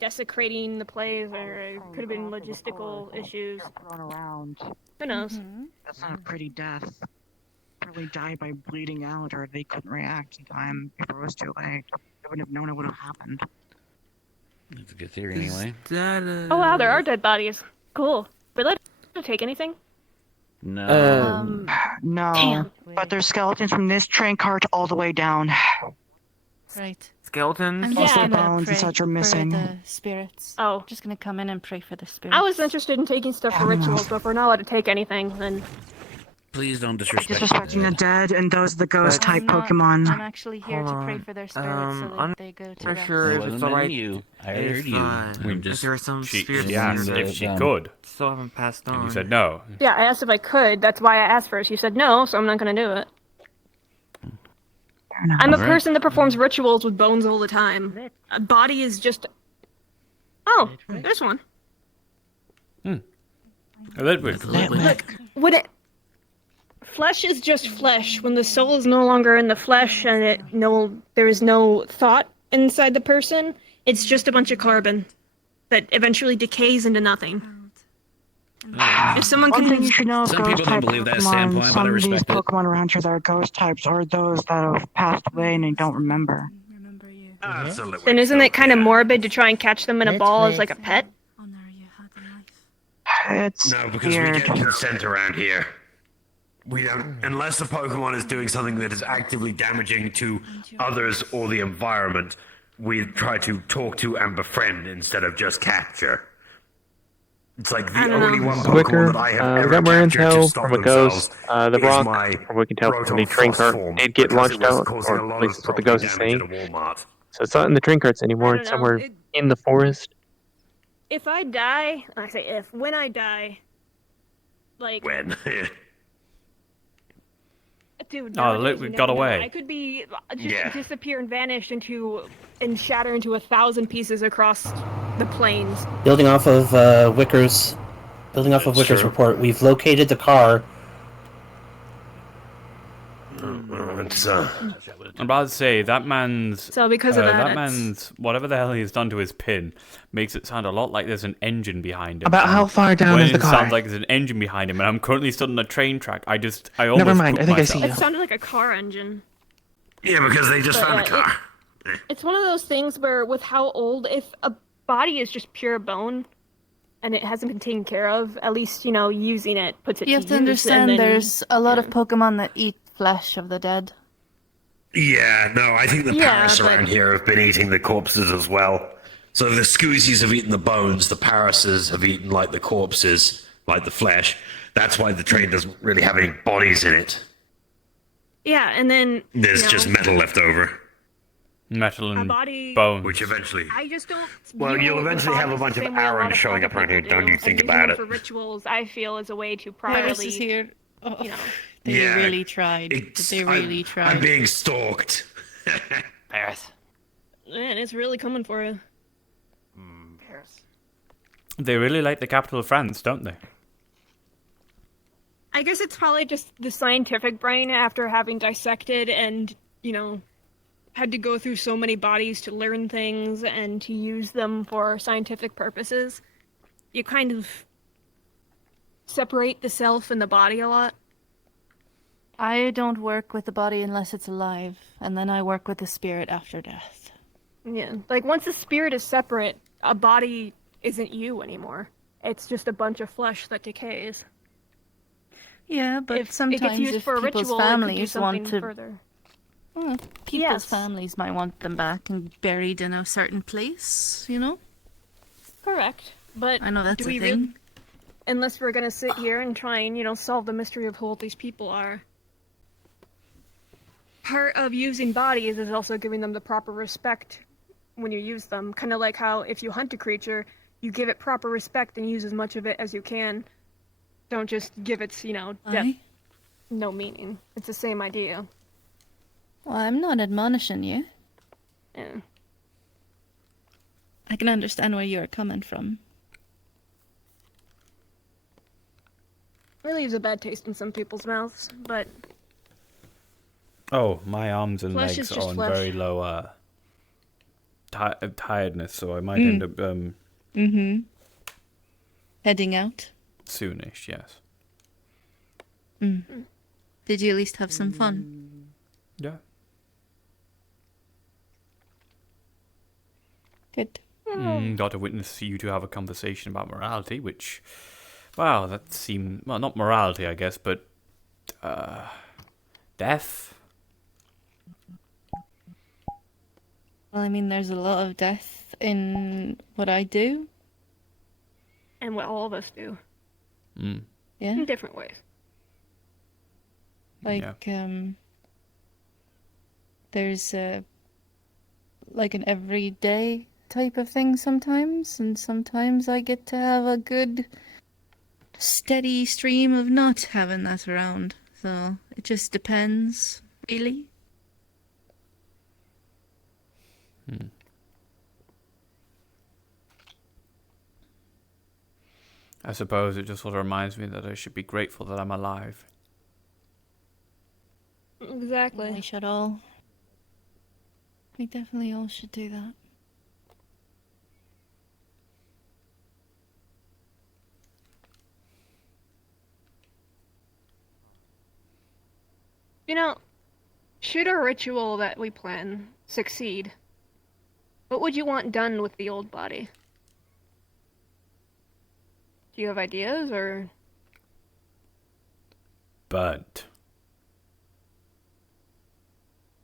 desecrating the place, or it could have been logistical issues. Thrown around. Who knows? That's not a pretty death. Probably died by bleeding out, or they couldn't react in time before it was too late. They wouldn't have known it would have happened. That's a good theory, anyway. Oh wow, there are dead bodies. Cool. Would you like to take anything? No. No. Damn. But there's skeletons from this train cart all the way down. Right. Skeletons? I'm Most just of the gonna bones pray and such are for missing. the spirits. Oh. Just gonna come in and pray for the spirits. I was interested in taking stuff for rituals, but if we're not allowed to take anything, then Please don't disrespect Disrespecting the dead and those are the ghost type I'm not- Pokemon. I'm actually here to pray for their spirits so that I'm they go to not rest. sure if It it's wasn't alright. you. I heard you. If there are some spirits She asked here if that she could, still haven't passed on. and you said no. yeah, I asked if I could. That's why I asked first. You said no, so I'm not gonna do it. I'm a Alright. person that performs rituals with bones all the time. A body is just. Oh, there's one. A Litwick. Look, when it. Flesh is just flesh. When the soul is no longer in the flesh and there is no thought inside the person, it's just a bunch of carbon that eventually decays into nothing. If someone One can. thing you should know of Some ghost people don't type believe that Pokemon, standpoint, but I some of these respect it. Pokemon around here that are ghost types are those that have passed away and they don't remember. Absolutely. Then isn't it kind of morbid to try and catch them in a ball as like a pet? It's No, because weird. we get consent around here. We don't, unless the Pokemon is doing something that is actively damaging to others or the environment, we try to talk to and befriend instead of just capture. It's like the only one Pokemon that I have ever got more captured to intel stop from a themselves ghost. The is rock, my from what we can tell from the Proton train Frost cart, form, did get because launched it was out, causing or a at lot least of that's what the property ghost is damage saying. at a Walmart. So it's not in the train carts anymore. I It's don't know. somewhere in the forest. If I die, I say if, when I die, like. When? Dude, Oh, nowadays, we you got never know. away. I could be just Yeah. disappear and vanish and shatter into 1,000 pieces across the plains. Building off of Wicker's report, we've located the car. I'm about to say that man's. So because of that, that it's- man's whatever the hell he's done to his pin makes it sound a lot like there's an engine behind him. About how far down when is the it car? sounds like there's an engine behind him, and I'm currently stood on a train track. I almost mind, I pooped think I see myself. It sounded like a car engine. Yeah, because they just But, found the car. It's one of those things where, with how old, if a body is just pure bone and it hasn't been taken care of, at least, using it puts it You to have to use, understand and then, there's a lot of Pokemon that eat flesh of the dead. Yeah, no, I think the Yeah, Paras but- around here have been eating the corpses as well. So the Scoozies have eaten the bones, the Parases have eaten, like, the corpses, like the flesh. That's why the train doesn't really have any bodies in it. Yeah, and then There's just metal left over. Metal and body- bone. Which eventually... I just don't. Well, view you'll eventually have a bodies bunch the of same way a lot Aaron showing other up around here, people don't do, you think and using about them it? For rituals, I feel as a way to Paris properly. is here. Oh, they Yeah, really tried. They really tried. I'm being stalked. Paris. Man, it's really coming for you. They really like the capital of France, don't they? I guess it's probably just the scientific brain after having dissected and, had to go through so many bodies to learn things and to use them for scientific purposes. you kind of separate the self and the body a lot. I don't work with the body unless it's alive, and then I work with the spirit after death. Yeah, like once the spirit is separate, a body isn't you anymore. It's just a bunch of flesh that decays. Yeah, but If sometimes it gets used if for a people's ritual, it could do families something want to, further. people's families might want them back and buried in a certain place, you know? Correct, but I know that's do a we thing. really, unless we're gonna sit here and try and, solve the mystery of who all these people are. Part of using bodies is also giving them the proper respect when you use them. Kind of like how if you hunt a creature, you give it proper respect and use as much of it as you can. Don't just give its, death no meaning. It's the same idea. Well, I'm not admonishing you. Yeah. I can understand where you're coming from. It leaves a bad taste in some people's mouths, but Oh, my arms and Flesh legs is are just on flesh. very low tiredness, so I might end up Mm-hmm. Heading out? soonish, yes. Did you at least have some fun? Yeah. Good. Got to witness you two have a conversation about morality, which, wow, that seemed, well, not morality, I guess, but, death? Well, I mean, there's a lot of death in what I do. and what all of us do Mm. Yeah? in different ways. Like, there's like an everyday type of thing sometimes, and sometimes I get to have a good steady stream of not having that around. So it just depends, really. I suppose it just sort of reminds me that I should be grateful that I'm alive. Exactly. We should all. We definitely all should do that. Should our ritual that we plan succeed, what would you want done with the old body? Do you have ideas, or? But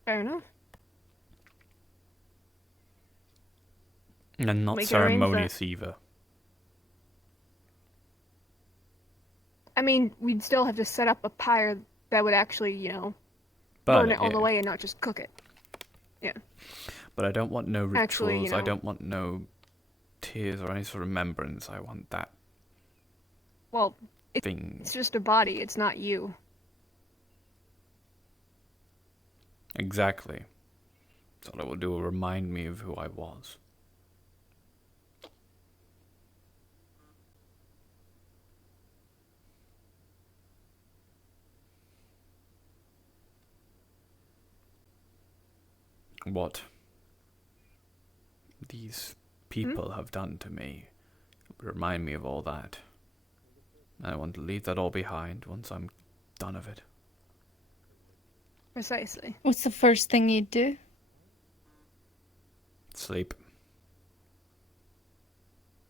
Fair enough. and not We can arrange that. ceremonious either. I mean, we'd still have to set up a pyre that would actually, burn it all the way and not just cook it. Yeah. But I don't want no rituals. Actually, I don't want no tears or any sort of remembrance. I want that Well, thing. it's just a body. It's not you. Exactly. That's all it will do will remind me of who I was. What these people have done to me remind me of all that. I want to leave that all behind once I'm done of it. Precisely. What's the first thing you'd do? Sleep.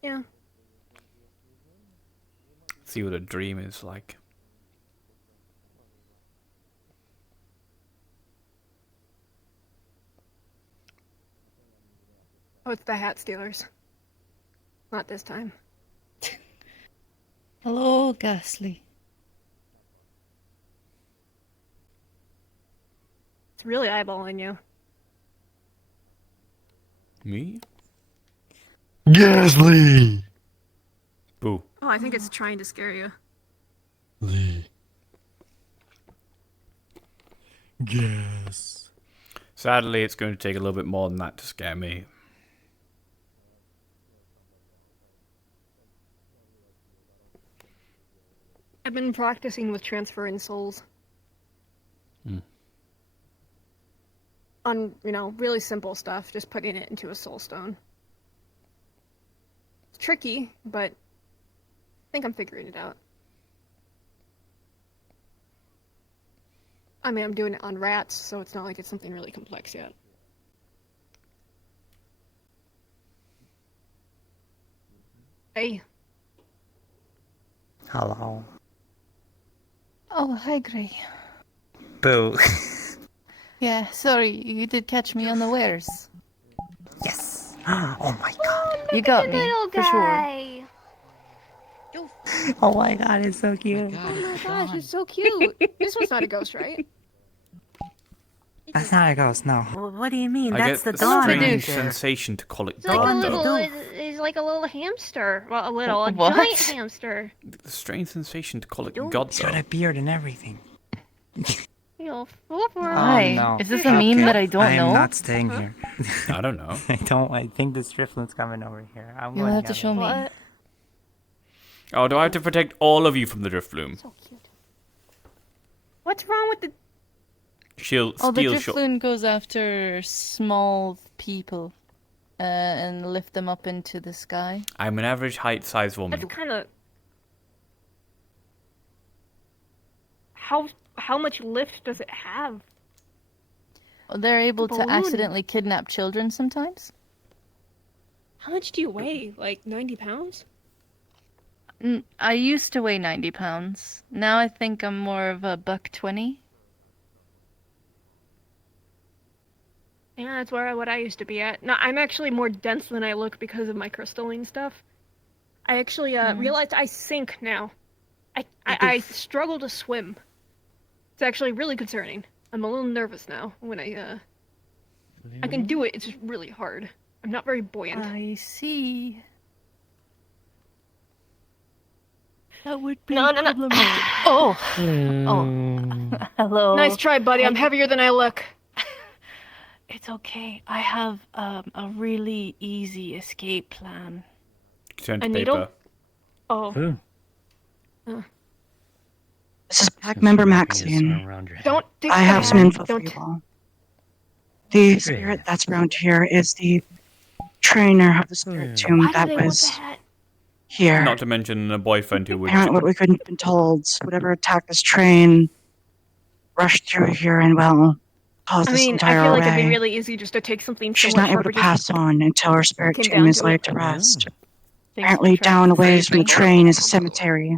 Yeah. See what a dream is like. Oh, it's the hat stealers. Not this time. Hello, Ghastly. It's really eyeballing you. Me? Ghastly! Boo. Oh, I think it's trying to scare you. Lee. Gas. Sadly, it's going to take a little bit more than that to scare me. I've been practicing with transferring souls. On, really simple stuff, just putting it into a soul stone. It's tricky, but think I'm figuring it out. I mean, I'm doing it on rats, so it's not like it's something really complex yet. Hey. Hello. Oh, hi, Gray. Boo. Yeah, sorry, you did catch me unawares. Yes. Oh my god. You got me, for sure. Oh my god, it's so cute. Oh my gosh, it's so cute. This one's not a ghost, right? That's not a ghost, no. Well, what do you mean? I That's get the the dawn strange ranger. sensation to call it It's like a God, little, though. it's like a little hamster. Well, a What? giant hamster. The strange sensation to call it Dude, God, it's got though. a beard and everything. You'll flipper. Hi, no. is this a meme that I don't know? I'm not staying here. I don't know. I think the Strifflin's coming over here. I'm You'll going have to show me. What? Oh, do I have to protect all of you from the Driftloom? So cute. What's wrong with the... She'll Oh, the steal shot. Driftloon goes after small people and lift them up into the sky. I'm an average height size woman. That's kind of... How much lift does it have? They're able to Balloon. accidentally kidnap children sometimes. How much do you weigh? Like 90 pounds? I used to weigh 90 pounds. Now I think I'm more of a $120. Yeah, that's what I used to be at. No, I'm actually more dense than I look because of my crystalline stuff. I actually realized I sink now. I struggle to swim. It's actually really concerning. I'm a little nervous now when I can do it, it's just really hard. I'm not very buoyant. I see. That would be No. Oh. Oh. Hello. Nice try, buddy. I'm heavier than I look. It's okay. I have a really easy escape plan. Turn to A paper. needle? Oh. This is pack member Maxine. Don't take I the have some hat. info for you all. The spirit that's around here is the trainer of the spirit tomb Why do that they want was that? here. Not to mention a boyfriend who would. Apparently, what we couldn't have been told, whatever attacked this train, rushed through here and, well, caused this I entire feel like array. it'd be really easy just to take something so She's much not able to harder pass on until her spirit came tomb down is to laid it. to rest. Thanks Apparently, for trying down a to ways save from the me. train is a cemetery.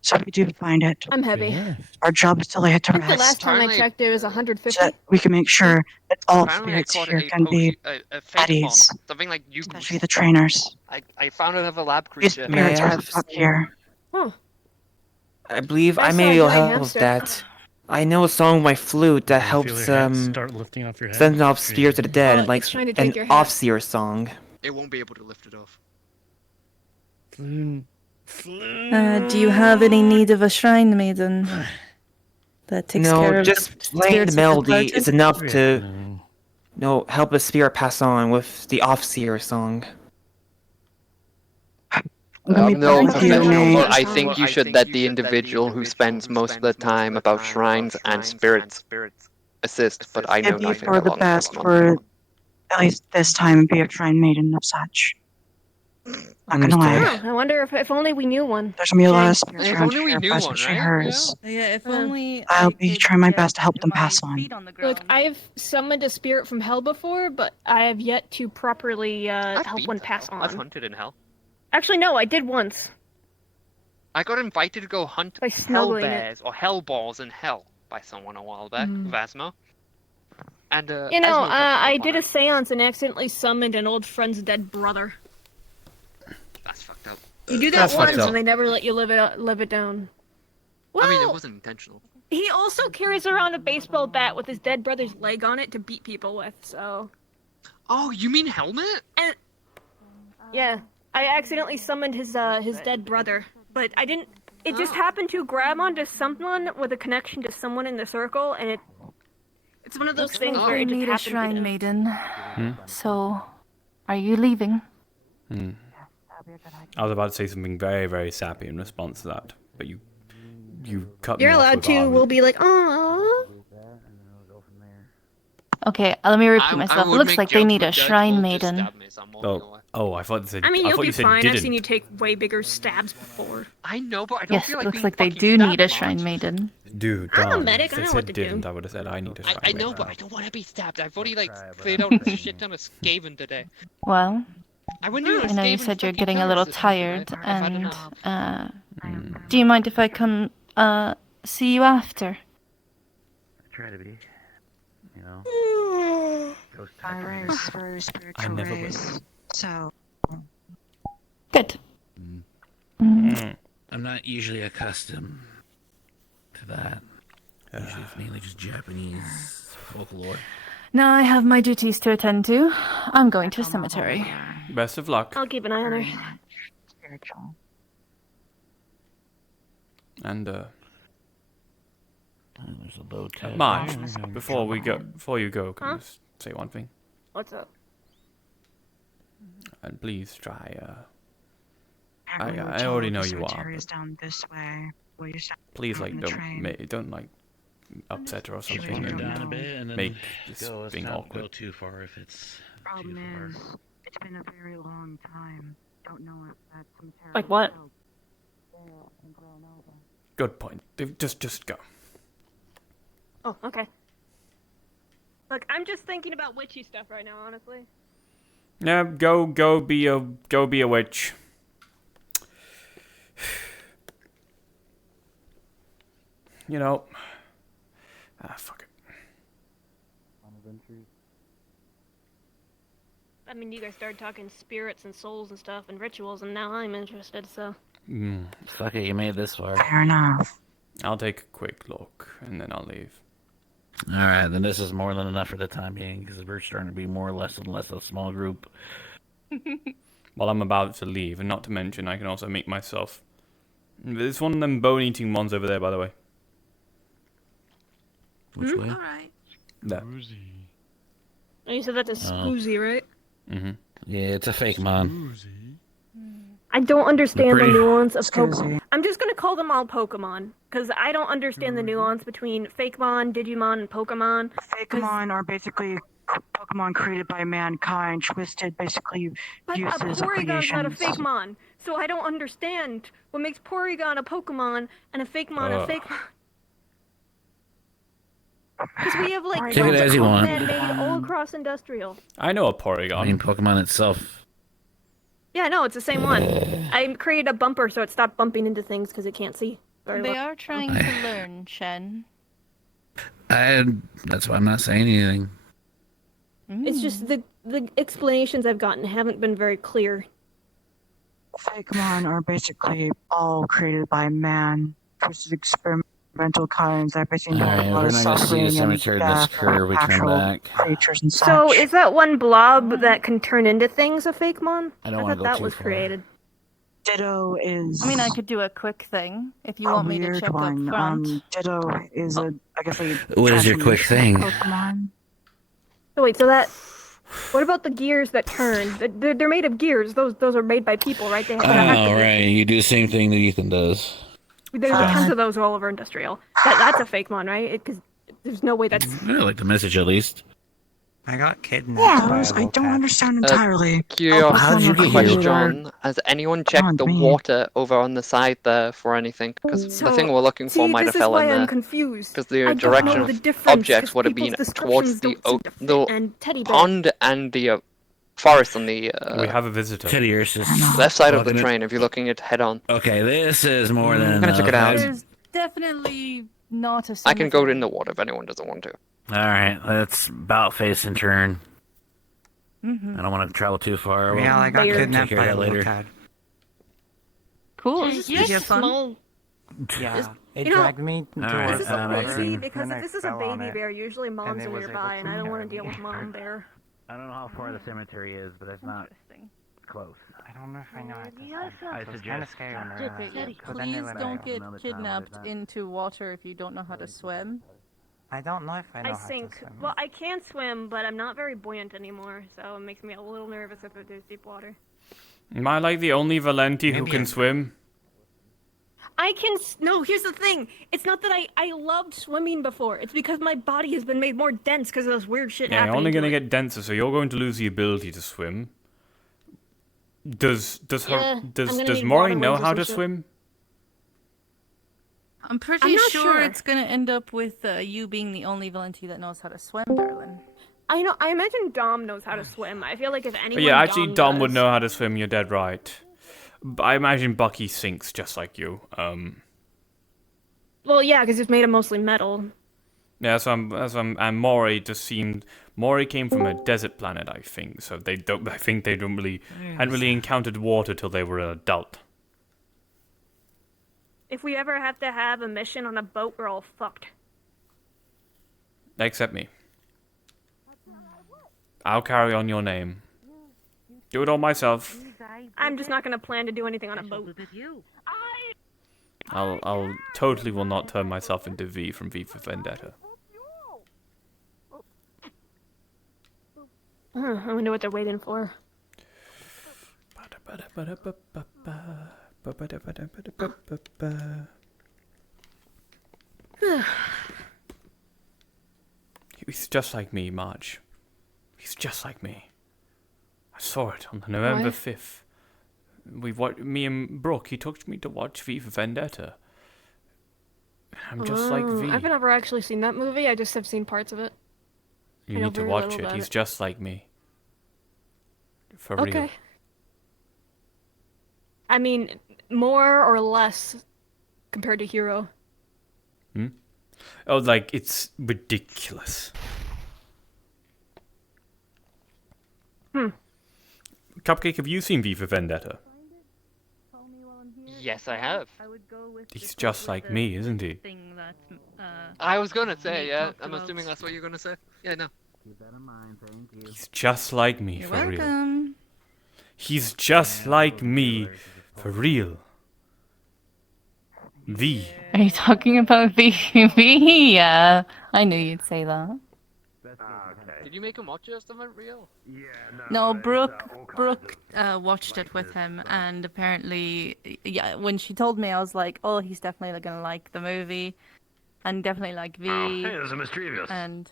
So if we do find it, I'm heavy. our job is to lay it to I think the last rest, time I Apparently- checked it was so 150. that we can make sure that all Apparently I spirits caught here a can be a fake at one, ease, something like you. especially the trainers. I found it of a lab These creature. May I spirits are have stuck here. Oh. I believe I Nice may be able to giant help with hamster. that. I know a song with my flute that You helps feel your head start lifting off your head. send off spirits of the dead, Oh, and like it's trying to an take your hat. off-seer song. It won't be able to lift it off. Do you have any need of a shrine maiden that takes care No, of just the playing the spirits of melody departed? is enough to, help a spirit pass on with the off-seer song. No present you professional, may- but I think you should let the individual who spends most of the time about shrines and spirits assist, but I know It'd be nothing for the along best those lines. for at least this time be a shrine maiden of such. Not gonna lie. Oh, I wonder if only we knew one. There's gonna be a lot of Jane. spirits around here, especially hers. Yeah, if only I'll be trying my best to help them pass on. Look, I've summoned a spirit from hell before, but I have yet to properly help one pass on. I've hunted in hell. Actually, no, I did once. I got invited to go hunt By hell snuggling it. bears or hell balls in hell by someone a while back, Vasmo. And You know, Esmo took me up I on did a it. seance and accidentally summoned an old friend's dead brother. That's fucked up. You do that That's fucked once up. and they never let you live it down. Well, I mean, it wasn't intentional. he also carries around a baseball bat with his dead brother's leg on it to beat people with, so... Oh, you mean helmet? And... Yeah, I accidentally summoned his dead brother, but I didn't... It just happened to grab onto someone with a connection to someone in the circle, and it's one of those things where We it just need a happened to shrine them. maiden. So, are you leaving? I was about to say something very, very sappy in response to that, but you cut You're me off allowed with to. arm. We'll be like, oh. Okay, let me repeat myself. It looks like they need a shrine maiden. Oh, I thought I mean, I you'll thought be you said fine. didn't. I've seen you take way bigger stabs before. I know, but I don't Yes, feel it like looks being like they fucking do stabbed need a much. shrine maiden. Dude, I'm a darn, medic, if I they know said what to do. didn't, I would have said I need a shrine I know, maiden. but I don't want to be stabbed. I've already like cleared out a shit ton of Skaven today. Well, I wouldn't do I know you Skaven said you're fucking getting a killer little system. tired, I've had and enough. do you mind if I come see you after? Try to be, you know. My race, very spiritual never race. So. Good. I'm not usually accustomed to that. Usually it's mainly just Japanese folklore. Now I have my duties to attend to. I'm going to a cemetery. Best of luck. I'll keep an eye on her. Spiritual. And there's a low tech. Marge, before you go, can Huh? I just say one thing? What's up? And please try. Apparently we're I told already know the you are. cemetery is But down this way. Where you stop please, on like, the train. don't like upset her or Should we something, go down a and bit and then make this go. Let's being not awkward. go too far if it's Problem too far. is, it's been a very long time. Don't know if that cemetery. Like what? Good point. Just go. Oh, okay. Look, I'm just thinking about witchy stuff right now, honestly. Yeah, go be a witch. You know. Fuck it. I mean, you guys started talking spirits and souls and stuff and rituals, and now I'm interested, so. Fuck it, you made it this far. Fair enough. I'll take a quick look and then I'll leave. Alright, then this is more than enough for the time being, because we're starting to be more or less and less a small group. Well, I'm about to leave, and not to mention I can also make myself. There's one of them bone-eating ones over there, by the way. Which way? Alright. There. Oh, you said that's a scoozy, right? Mm-hmm. Yeah, it's a fake mon. I don't understand the pretty- nuance of Pokemon. I'm just gonna call them all Pokemon, because I don't understand the nuance between Fakemon, Digimon, and Pokemon. Fakemon are basically Pokemon created by mankind, twisted, basically But a uses of Porygon's not a creations. Fakemon, so I don't understand what makes Porygon a Pokemon and a Fakemon a Fakemon. Because we have like Take it as you want. man-made all across Industrial. I know a I Porygon. mean, Pokemon itself. Yeah, no, it's the same one. I created a bumper so it stopped bumping into things because it can't see. Very They well. are trying to learn, Shen. That's why I'm not saying anything. It's just the explanations I've gotten haven't been very clear. Fakemon are basically all created by man, twisted experimental kinds that basically Alright, know a if lot we're of not gonna see the suffering and cemetery this death curve, of we turn actual back. creatures and such. So is that one blob that can turn into things a Fakemon? I don't wanna thought go that too was far. created. Ditto is. I mean, I could do a quick thing if you a want me to weird check one. up front. Ditto is a, I guess, a What is your quick transformation thing? Pokemon. So wait, so that. What about the gears that turn? They're made of gears. Those are made by people, right? They have Oh, right. You do the same thing that Ethan does. There's tons of those all over Industrial. That's a Fakemon, right? Because there's no way that's. I like the message at least. I got kidnapped. Yeah, by a those I don't Wolfpack. understand entirely. Curiosity How did you get here? question. Has anyone checked the water over on the side there for anything? Because the thing we're looking for might have fell in I'm there. confused. Because the I don't direction know the of difference, objects 'cause would have been people's towards descriptions the don't seem to fit, and Teddy Bear. pond and the forest on the We have a visitor. Teddy Ursus. left side of the Walking it- train if you're looking at head on. Okay, this is more than I'm enough. gonna check it out. There's definitely not a I can go cemetery. in the water if anyone doesn't want to. Alright, let's about face and turn. Mm-hmm. I don't want to travel too far. Yeah, I got Later. kidnapped Take by care a of that later. Wolfpack. Cool. Just Did you have fun? small. Yeah, it you know, dragged me to Alright, This is I crazy see. because Then if I this is a fell on baby it, bear, usually moms it are was nearby, able and to I don't want carry to deal me. with mom bear. I don't know how far the cemetery is, but it's not Interesting. close. I don't know if I know it. Yes, I It's kind of suggest. scary when they're Teddy, but then they please let me don't go. get Another time kidnapped like that. into water if you don't know how to swim. I don't know if I know I how to sink. swim. Well, I can swim, but I'm not very buoyant anymore, so it makes me a little nervous if there's deep water. Am I like the only Valenti who Maybe can I- swim? No, here's the thing. It's not that I loved swimming before. It's because my body has been made more dense because of this weird shit Yeah, you're happening only to going to it. get denser, so you're going to lose the ability to swim. Does Yeah, I'm gonna need Maury water know wings or how some to shit. swim? I'm pretty not sure sure. it's gonna end up with you being the only Valenti that knows how to swim, darling. I know. I imagine Dom knows how to swim. I feel like if anyone, Yeah, actually, Dom would does. know how to swim. You're dead right. I imagine Bucky sinks just like you. Well, yeah, because it's made of mostly metal. Yeah, and Maury just seemed. Maury came from a desert planet, I think. So they don't. I think they hadn't really encountered water till they were an adult. If we ever have to have a mission on a boat, we're all fucked. Except me. I'll carry on your name. Do it all myself. I'm just not gonna plan to do anything on a boat. I'll totally will not turn myself into V from V for Vendetta. I wonder what they're waiting for. He's just like me, Marge. He's just like me. I saw it on November 5th. Me and Brooke, he took me to watch V for Vendetta. I'm just like V. I've never actually seen that movie. I just have seen parts of it. You need to watch it. He's just like me. For real. Okay. I mean, more or less compared to Hero. Oh, like, it's ridiculous. Cupcake, have you seen V for Vendetta? Yes, I have. He's just like me, isn't he? I was gonna say, yeah. I'm assuming that's what you're gonna say. Yeah, no. He's just like me, You're for real. welcome. He's just like me, for real. V. Are you talking about V? Yeah, I knew you'd say that. Did you make him watch it or something real? Yeah, No, Brooke watched it with him, and apparently, yeah, when she told me, I was like, oh, he's definitely gonna like the movie, and definitely like V. Oh, hey, there's a Mischievous. And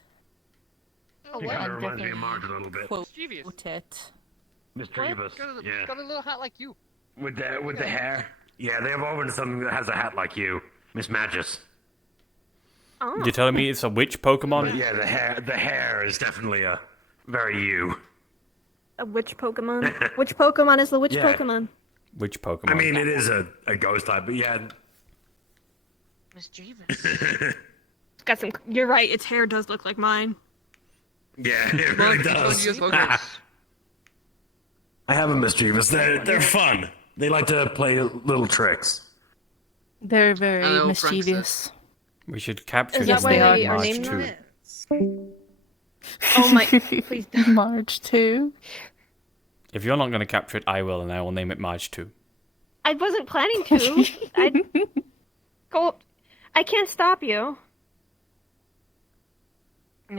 Oh, He what? kind of reminds me of Marge a little bit. quote Mischievous. it. Mischievous, yeah. Got a little hat like you. With the hair. Yeah, they evolved into something that has a hat like you. Miss Magus. Oh. You're telling me it's a witch Pokemon? Yeah, the hair is definitely a very you. A witch Pokemon? Which Pokemon is the witch Yeah. Pokemon? Which Pokemon? I mean, it is a ghost type, but yeah. Mischievous. Got some. You're right. Its hair does look like mine. Yeah, it really does. I have a Mischievous. They're fun. They like to play little tricks. They're very Hello, mischievous. We should capture Is them that why in we are March naming 2. them? Oh my! Please don't. March 2. If you're not going to capture it, I will, and I will name it March 2. I wasn't planning to. I go. I can't stop you.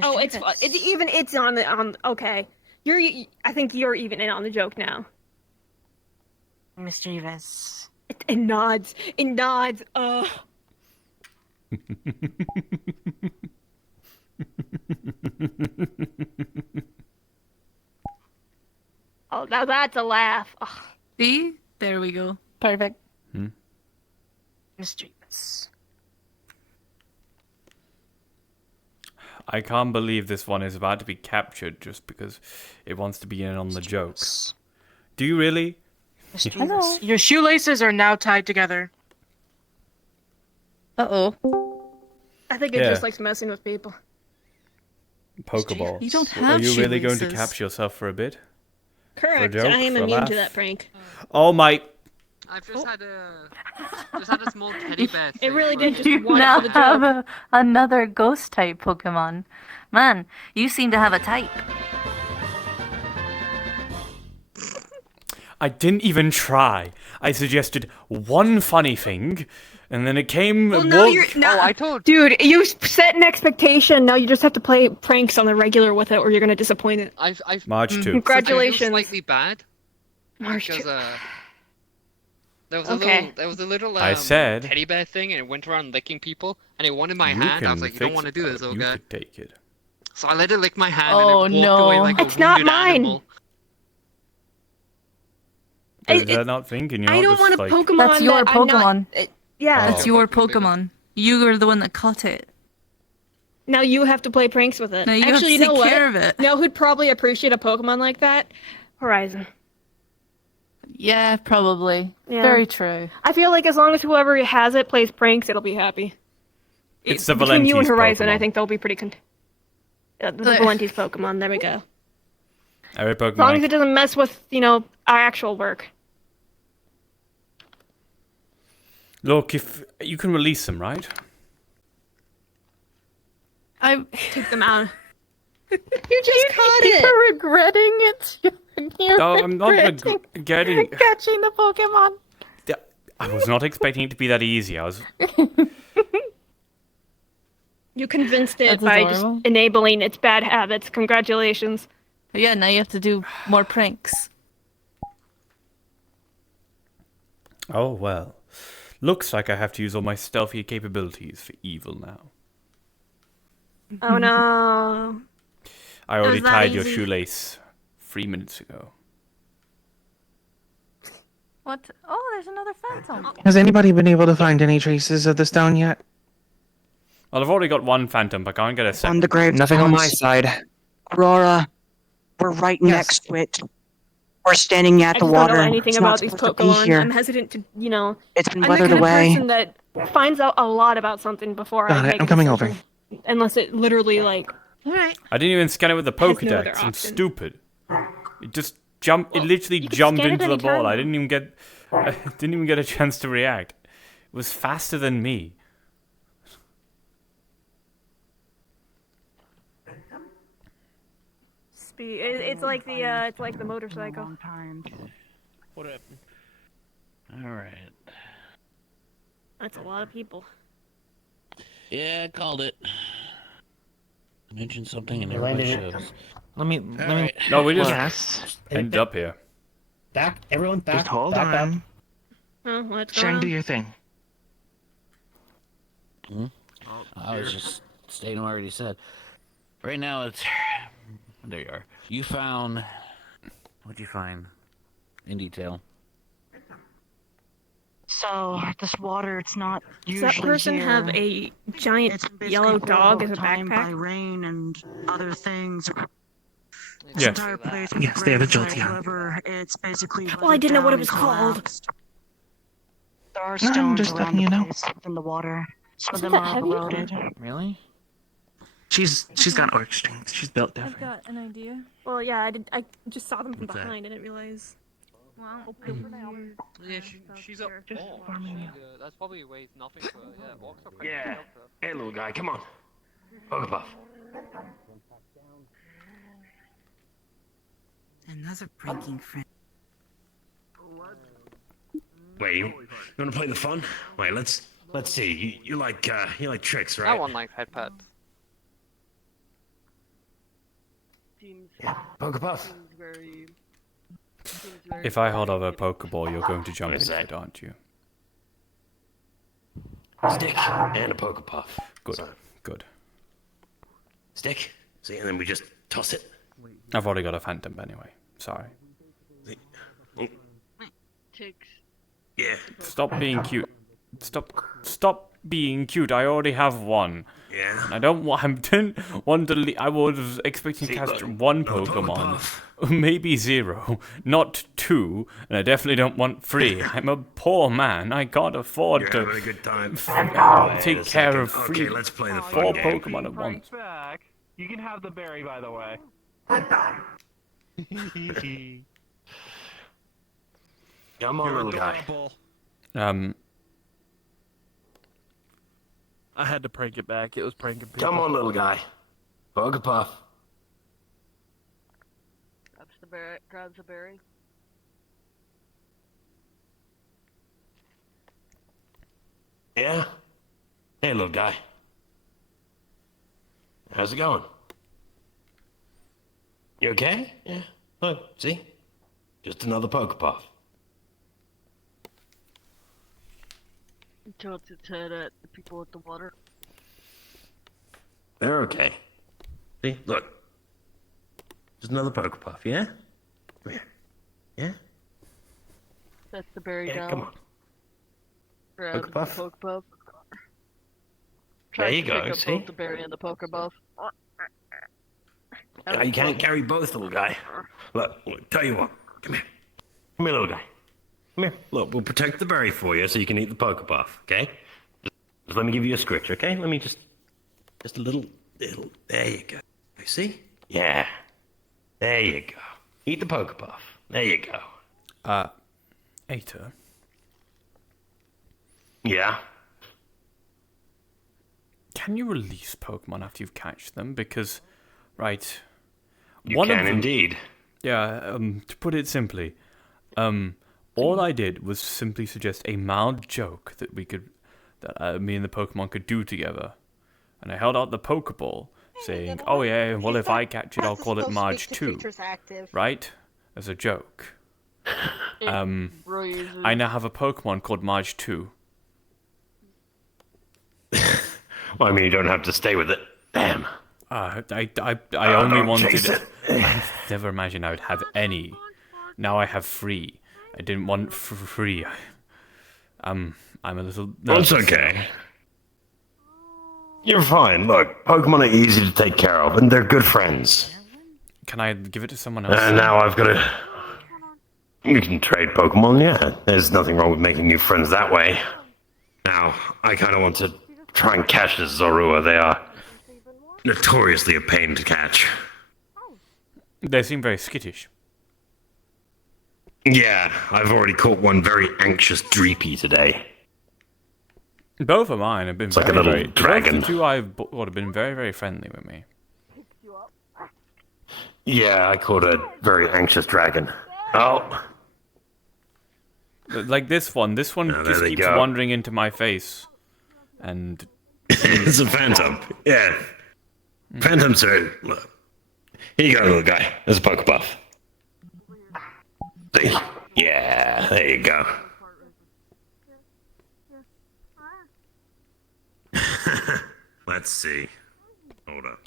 Oh, it's even. It's on. Okay, I think you're even in on the joke now. Mischievous. It nods. It nods. Oh, now that's a laugh. Ugh. See? There we go. Perfect. Mischievous. I can't believe this one is about to be captured just because it wants to be in on the joke. Do you really? Mischievous. Your shoelaces are now tied together. Uh-oh. I think it Yeah. just likes messing with people. Pokeball. You don't Are have you really going to shoelaces. capture yourself for a bit? Correct. joke, I am for a immune laugh. to that prank. Oh my... I've just had a small teddy bear. It really did just You want it now for the have joke. another ghost type Pokemon. Man, you seem to have a type. I didn't even try. I suggested one funny thing, and then it came... Well, now you're Oh, I told. Dude, you set an expectation. Now you just have to play pranks on the regular with it, or you're gonna disappoint it. I've March 2. Congratulations. I feel slightly bad March because There was Okay. a little I said teddy bear thing, and it went around licking people, and it wanted my you hand. I was can like, you don't fix want to do this, it. little You guy. could take it. So I let it lick my hand, Oh, and it walked away no. like a It's not wounded mine. animal. Is that not thinking? You're I not don't just want a like... Pokemon. That's your that I'm not- Pokemon. yeah. That's your Pokemon. You were the one that caught it. Now you have to play pranks with it. Now you have Actually, to you know take what? care of it. Know who'd probably appreciate a Pokemon like that? Horizon. Yeah, probably. Yeah. Very true. I feel like as long as whoever has it plays pranks, it'll be happy. It's the Between you and Valenti's Horizon, I Pokemon. think they'll be pretty content. The Valenti's Pokemon. There we go. Every As long Pokemon. as it doesn't mess with, our actual work. Look, if you can release them, right? I take them out. You just caught it. You're regretting it. You're No, I'm not regretting getting. catching the Pokemon. I was not expecting it to be that easy. I was. You convinced it That's by adorable. just enabling its bad habits. Congratulations. Yeah, now you have to do more pranks. Oh well. Looks like I have to use all my stealthy capabilities for evil now. Oh no. I already Was that tied your easy? shoelace 3 minutes ago. What? Oh, there's another phantom. Has anybody been able to find any traces of the stone yet? Well, I've already got one phantom, but I can't get a second. On the grave. Nothing on my side. Aurora, we're right next to it. We're standing at I the just water. don't know anything It's about not these supposed to be Pokemon. here. I'm hesitant to, It's been I'm the weathered kind of away. person that finds out a lot about something before Got I it, make I'm a coming decision. Unless it literally, Alright. I didn't even scan it with the Has no other Pokedex. I'm option. stupid. It just jumped. It literally you can jumped scan it into the ball. anytime, I though. didn't even get. I didn't even get a chance to react. It was faster than me. Speed. It's like the motorcycle. What happened? All right. That's a lot of people. Yeah, I called it. I mentioned something and You everybody landed it. shows. Let me. No, we just Yes. ended up here. Back, everyone, back. Just hold back on. up. Oh, what's going Shang, on? do your thing. I was just stating what I already said. Right now, it's. There you are. You found. What'd you find? In detail. So, this water, it's not Does usually that person here. have a giant It's been yellow basically dog filled as a all the time by backpack? rain and other things. This Yes. entire place Yes, they have a Jolteon. However, it's basically Well, I didn't know what it weathered was down called. and collapsed. There are I'm stones just around letting you the know. place in the water. Some of Isn't them that are heavy? eroded. Really? She's got orc strength. She's built I've different. got an idea. Well, yeah, I just saw them from What's that? behind. I didn't realize. Wow. Yeah, she's up. That's probably weighs nothing for her. Yeah, orcs are pretty Yeah. shelter. Hey, little guy, come on. Pokepuff. Another pranking friend. Wait, you want to play the fun? Wait, let's see. You like tricks, right? That one likes head pets. Pokepuff. If I hold over a Pokeball, you're going to jump What is into that? it, aren't you? Stick and a Pokepuff. Good. So, Good. stick. See, and then we just toss it. I've already got a Phantom anyway. Sorry. Ticks. Yeah. Stop being cute. Stop being cute. I already have one. Yeah. And I don't want to. I was expecting to See, catch look, one no Pokemon, maybe 0, not 2, and I definitely don't want 3. I'm a poor man. I can't afford You're to having a good time. take Wait a care second. of 3, Okay, let's play the fun 4 game. Pokemon at once. Back. You can have the berry, by the way. Come on, little guy. I had to prank it back. It was pranking people. Come on, little guy. Pokepuff. Grabs the berry. Yeah? Hey, little guy. How's it going? You okay? Yeah. Look, see? Just another Pokepuff. He tilts its head at the people at the water. They're okay. See, look. Just another poke puff, yeah? Come here. Yeah? That's the berry down. Come on. Grabs Poke puff? the poke puff. There Tries you to go, pick up see? both the berry and the poker buff. You can't carry both, little guy. Look, tell you what. Come here. Come here, little guy. Come here. Look, we'll protect the berry for you so you can eat the poker puff, okay? Just let me give you a scritch, okay? Let me just a little. There you go. You see? Yeah. There you go. Eat the poker puff. There you go. Ater. Yeah? Can you release Pokemon after you've catched them? Because, right... You can indeed. Yeah, to put it simply, all I did was simply suggest a mild joke that me and the Pokemon could do together. And I held out the Pokeball, saying, oh yeah, well if I catch it, I'll call it Marge 2. Right? As a joke. I now have a Pokemon called Marge 2. Well, I mean, you don't have to stay with it. Damn. I only wanted chase it. I never imagined I would have any. Now I have 3. I didn't want free. I'm a little nervous. It's okay. You're fine. Look, Pokemon are easy to take care of, and they're good friends. Can I give it to someone else? And now I've got to... You can trade Pokemon, yeah. There's nothing wrong with making new friends that way. Now, I kind of want to try and catch this Zorua. They are notoriously a pain to catch. They seem very skittish. Yeah, I've already caught one very anxious Dreepy today. Both of mine have been It's like a little dragon. Both the two I've bought have been very, very friendly with me. Yeah, I caught a very anxious dragon. Oh. Like this one. This one Oh, just there they keeps go. wandering into my face. And... It's a phantom. Yeah. Phantoms are... Look. Here you go, little guy. There's a Pokebuff. See? Yeah, there you go. Let's see. Hold up.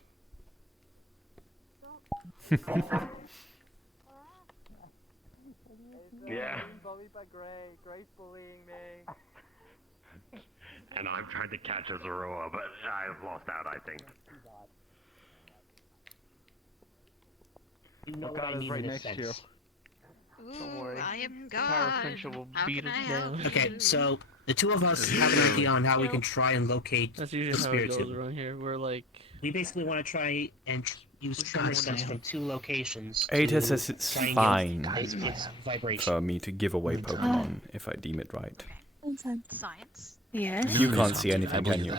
Yeah. And I've tried to catch a Zorua, but I've lost out, I think. You know what I need in a sense. Ooh, I am Power Friendship will How beat can us I help down. Okay, so the two of us have an idea on how we can try and locate That's the usually how it goes Spiritomb. around here. We're like... We basically want to try and use tremor sense from 2 locations. Ada to says it's try and fine get its vibration. for me to give away Pokemon if I deem it right. Science. Yes. You can't see anything, can you?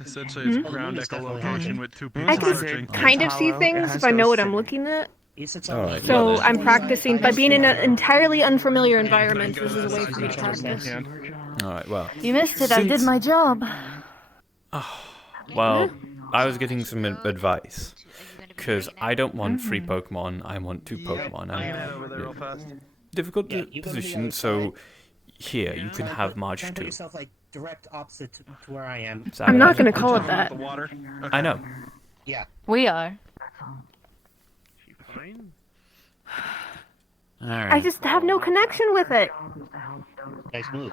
Essentially, it's ground echolocation with 2 people I can searching. kind of see things if I know what I'm looking at. Alright, So well then. I'm practicing by being in an entirely unfamiliar environment. This is a way for me to practice. Alright, well. You missed it. I did my job. Well, I was getting some advice. Because I don't want 3 Pokemon, I want 2 Pokemon. I'm difficult position, so here, you can have Marge Try and 2. put yourself like direct opposite to where I am. I'm not going to call it that. I know. Yeah. We are. Alright. I just have no connection with it. Nice move.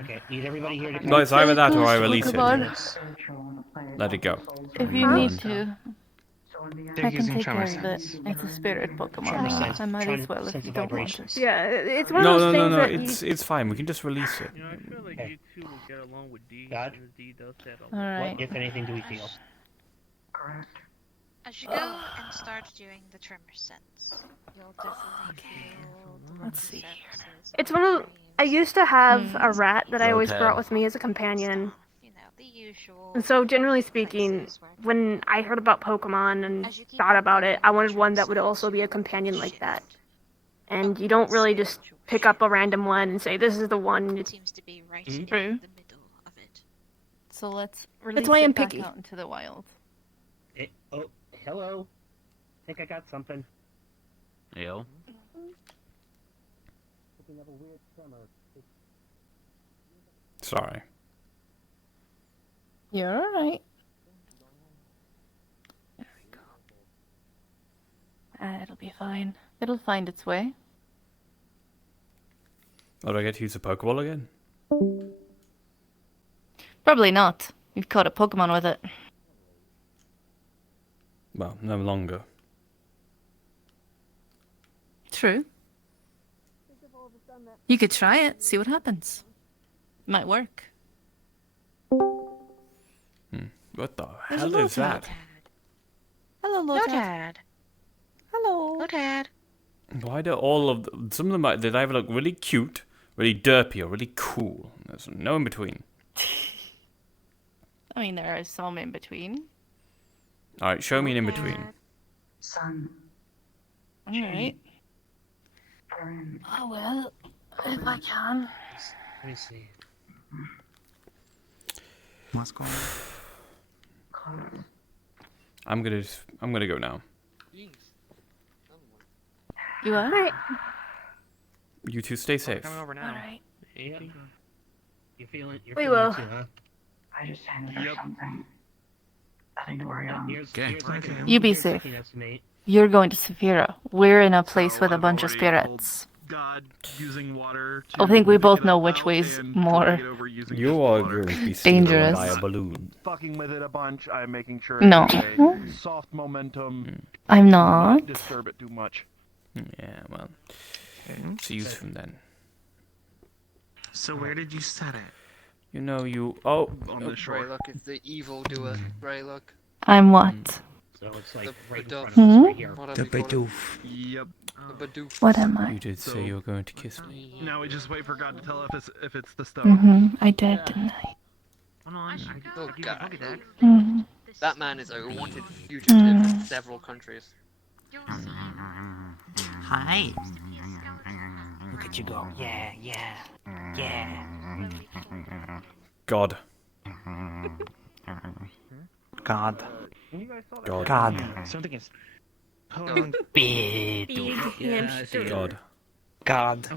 Okay, need everybody here to No, it's either that or I Pokemon. release it. Let it go. If you need to. They're I can using take care tremor of it. sense. It's a spirit Tremor Pokemon. sense, I might trying as to well if sense you the don't want vibrations. to. Yeah, it's one of those things that it's fine. We can just release it. You know, I feel like you two will get along with D. God? Because D does that a lot. Alright. What, if anything, do we feel? As you go and start doing the tremor sense, you'll definitely feel the Let's see here. surfaces It's one of. I used to have a rat that I always Okay. brought with me as a companion. you know, the usual. And so, generally speaking, when I heard about Pokemon and thought about it, I wanted one that would also be a companion like that. And you don't really just pick up a random one and say, this is the one. It seems to be right in True. the middle of it. So let's release why I'm it back picky. out into the wild. Oh, hello. Think I got something. Yo. Picking up a weird tremor. Sorry. You're alright. There we go. It'll be fine. It'll find its way. Oh, do I get to use the Pokeball again? Probably not. You've caught a Pokemon with it. Well, no longer. True. You could try it, see what happens. Might work. What the There's hell a is that? Hello, Lotad. Hello. Lotad. Why do all of some of them they either look really cute, really derpy, or really cool? There's no in between. I mean, there are some in between. All right, show me an in between. Sun. Alright. Oh well, if I can. Let me see. What's going on? I'm gonna go now. You are? Right. You two stay safe. Coming over now. Alright. Yeah. You feeling? You're We feeling will. it too, huh? I just handed her something. Nothing to worry on. You be safe. You're going to Saphira. We're in a place with a bunch of spirits. God using water. I think we both know which way's more You are going to be dangerous. by a balloon. Fucking with it a bunch. I'm making sure No. it's a soft momentum. I'm not. Disturb it too much. Yeah, well. See you soon then. So where did you set it? You know you. Oh. On the shore. Greylock is the evil doer. Greylock. I'm what? So it's like The right in Badoof. front of us, right here. Whatever you call it. Yep. The Badoof. What am I? You did say you were going to kiss me. Now we just wait for God to tell if it's the stone. Mm-hmm. I did, didn't I? Oh God. Mm-hmm. That man is a wanted fugitive in several countries. Hi. Look at you go. Yeah, yeah, yeah. God. God. God. God. Something is. Big. God. God.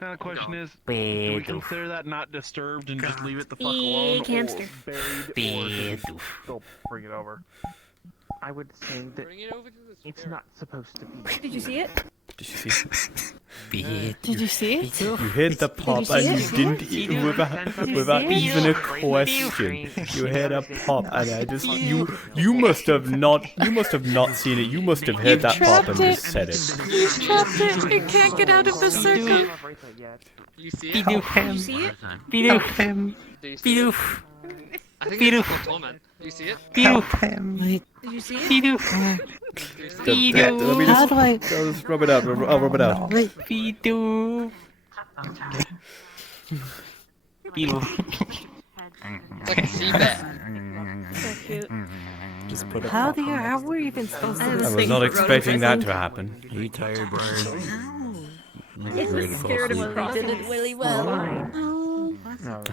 Now the question is, do we Big. consider that not disturbed and just leave it the fuck alone, or hamster. buried, or should we still bring it over? I would say that Bring it over to the it's spirit. not supposed to be. Did you see it? Did you see? Did you see it? You hit the pop you see and it? you didn't without see it? even a question. You hit a pop and I just you must have not seen it. You must have hit that pop and just said it. You trapped it. It can't get out of the circle. You see it? Did you see it? Help him. Do you see it? I think it's called torment. Do you see it? Help him. Did you see it? Let me How do I? just rub it out. I'll rub it out. Fido. Fido. It's like a sea bear. So cute. Just put it. How were we even supposed to? I was not expecting that to happen. Are you tired, Brian? It was scared of crossing. Did it really well.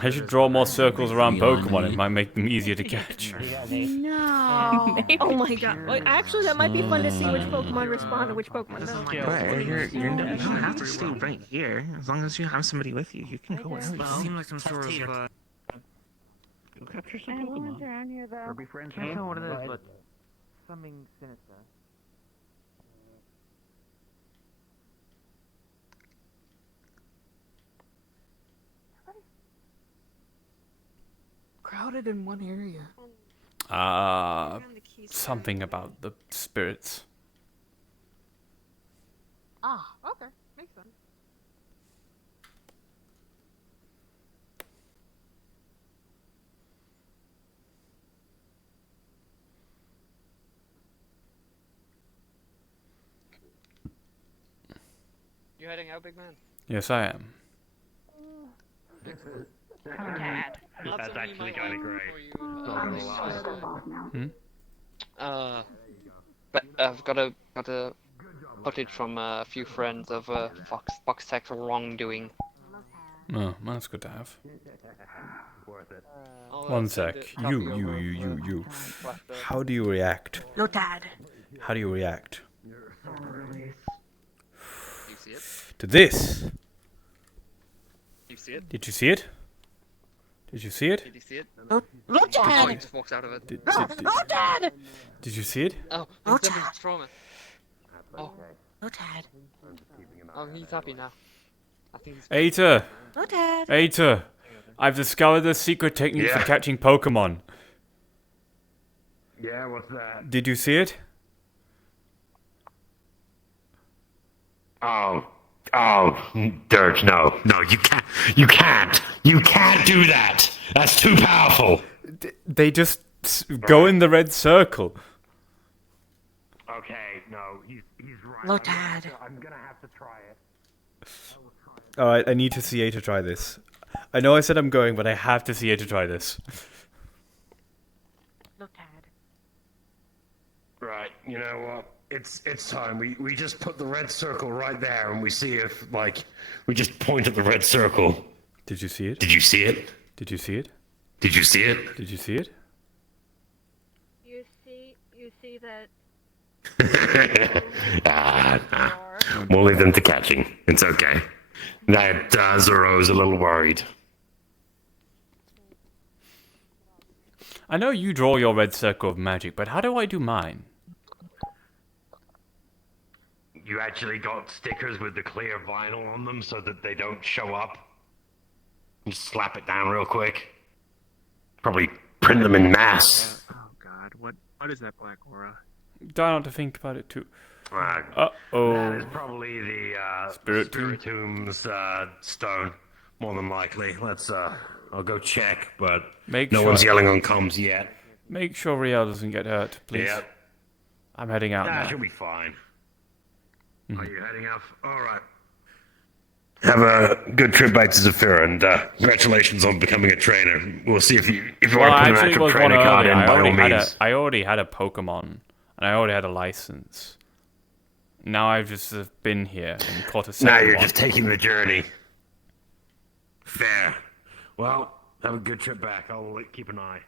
I should draw more circles around Pokemon. It might make them easier to catch. No. Oh my god. Wait, actually, that might be fun to see which Pokemon respond and which Pokemon don't. Right, you don't have to stay right here. As long as you have somebody with you, you can go out. It seemed like some sort of. Go capture some Pokemon. around here though. Or be friends. I don't know what it is, but something sinister. Crowded in one area. Something about the spirits. Ah, okay. Makes sense. You heading out, big man? Yes, I am. That's actually kind of great. But I've got a footage from a few friends of Fox Tech's wrongdoing. Oh, well, that's good to have. I'll, One send sec. it- copy over You. Flash the- How do you react? Lotad. How do you react Do you see it? to this? Do you see it? Did you see it? Did you see it? Did you see it? Look, Oh, Dad! he just walks out of it. Look, Dad! Did you see it? Oh, Oh, he's Dad! trauma. Oh. Look, Dad! Oh, he's happy now. I think he's Aita! Look, Dad! Aita! I've discovered the secret technique for catching Pokemon. Yeah, what's that? Did you see it? Oh, Dirk, no, you can't do that. That's too powerful. They just go in the red circle. Okay, no, he's right. Look, Dad! I'm gonna have to try it. Alright, I need to see Aita try this. I know I said I'm going, but I have to see Aita try this. Look, Dad. Right, you know what? It's time. We just put the red circle right there, and we see if we just point at the red circle. Did you see it? Did you see it? Did you see it? Did you see it? Did you see it? You see that? We'll leave them to catching. It's okay. That Zoro's a little worried. I know you draw your red circle of magic, but how do I do mine? You actually got stickers with the clear vinyl on them so that they don't show up. You slap it down real quick. Probably print them in mass. Oh God, what is that black aura? Try not to think about it too. Uh-oh. That is probably the Spiritomb's stone, more than likely. I'll go check, but no one's yelling on comms yet. Make sure Riel doesn't get hurt, please. Yeah. I'm heading out now. She'll be fine. Are you heading out? All right. Have a good trip back to Zafira, and congratulations on becoming a trainer. We'll see if you want to put an actual trainer card in, by all means. I already had a Pokemon, and I already had a license. Now I've just been here and caught a second Now you're one. just taking the journey. Fair. Well, have a good trip back. I'll keep an eye.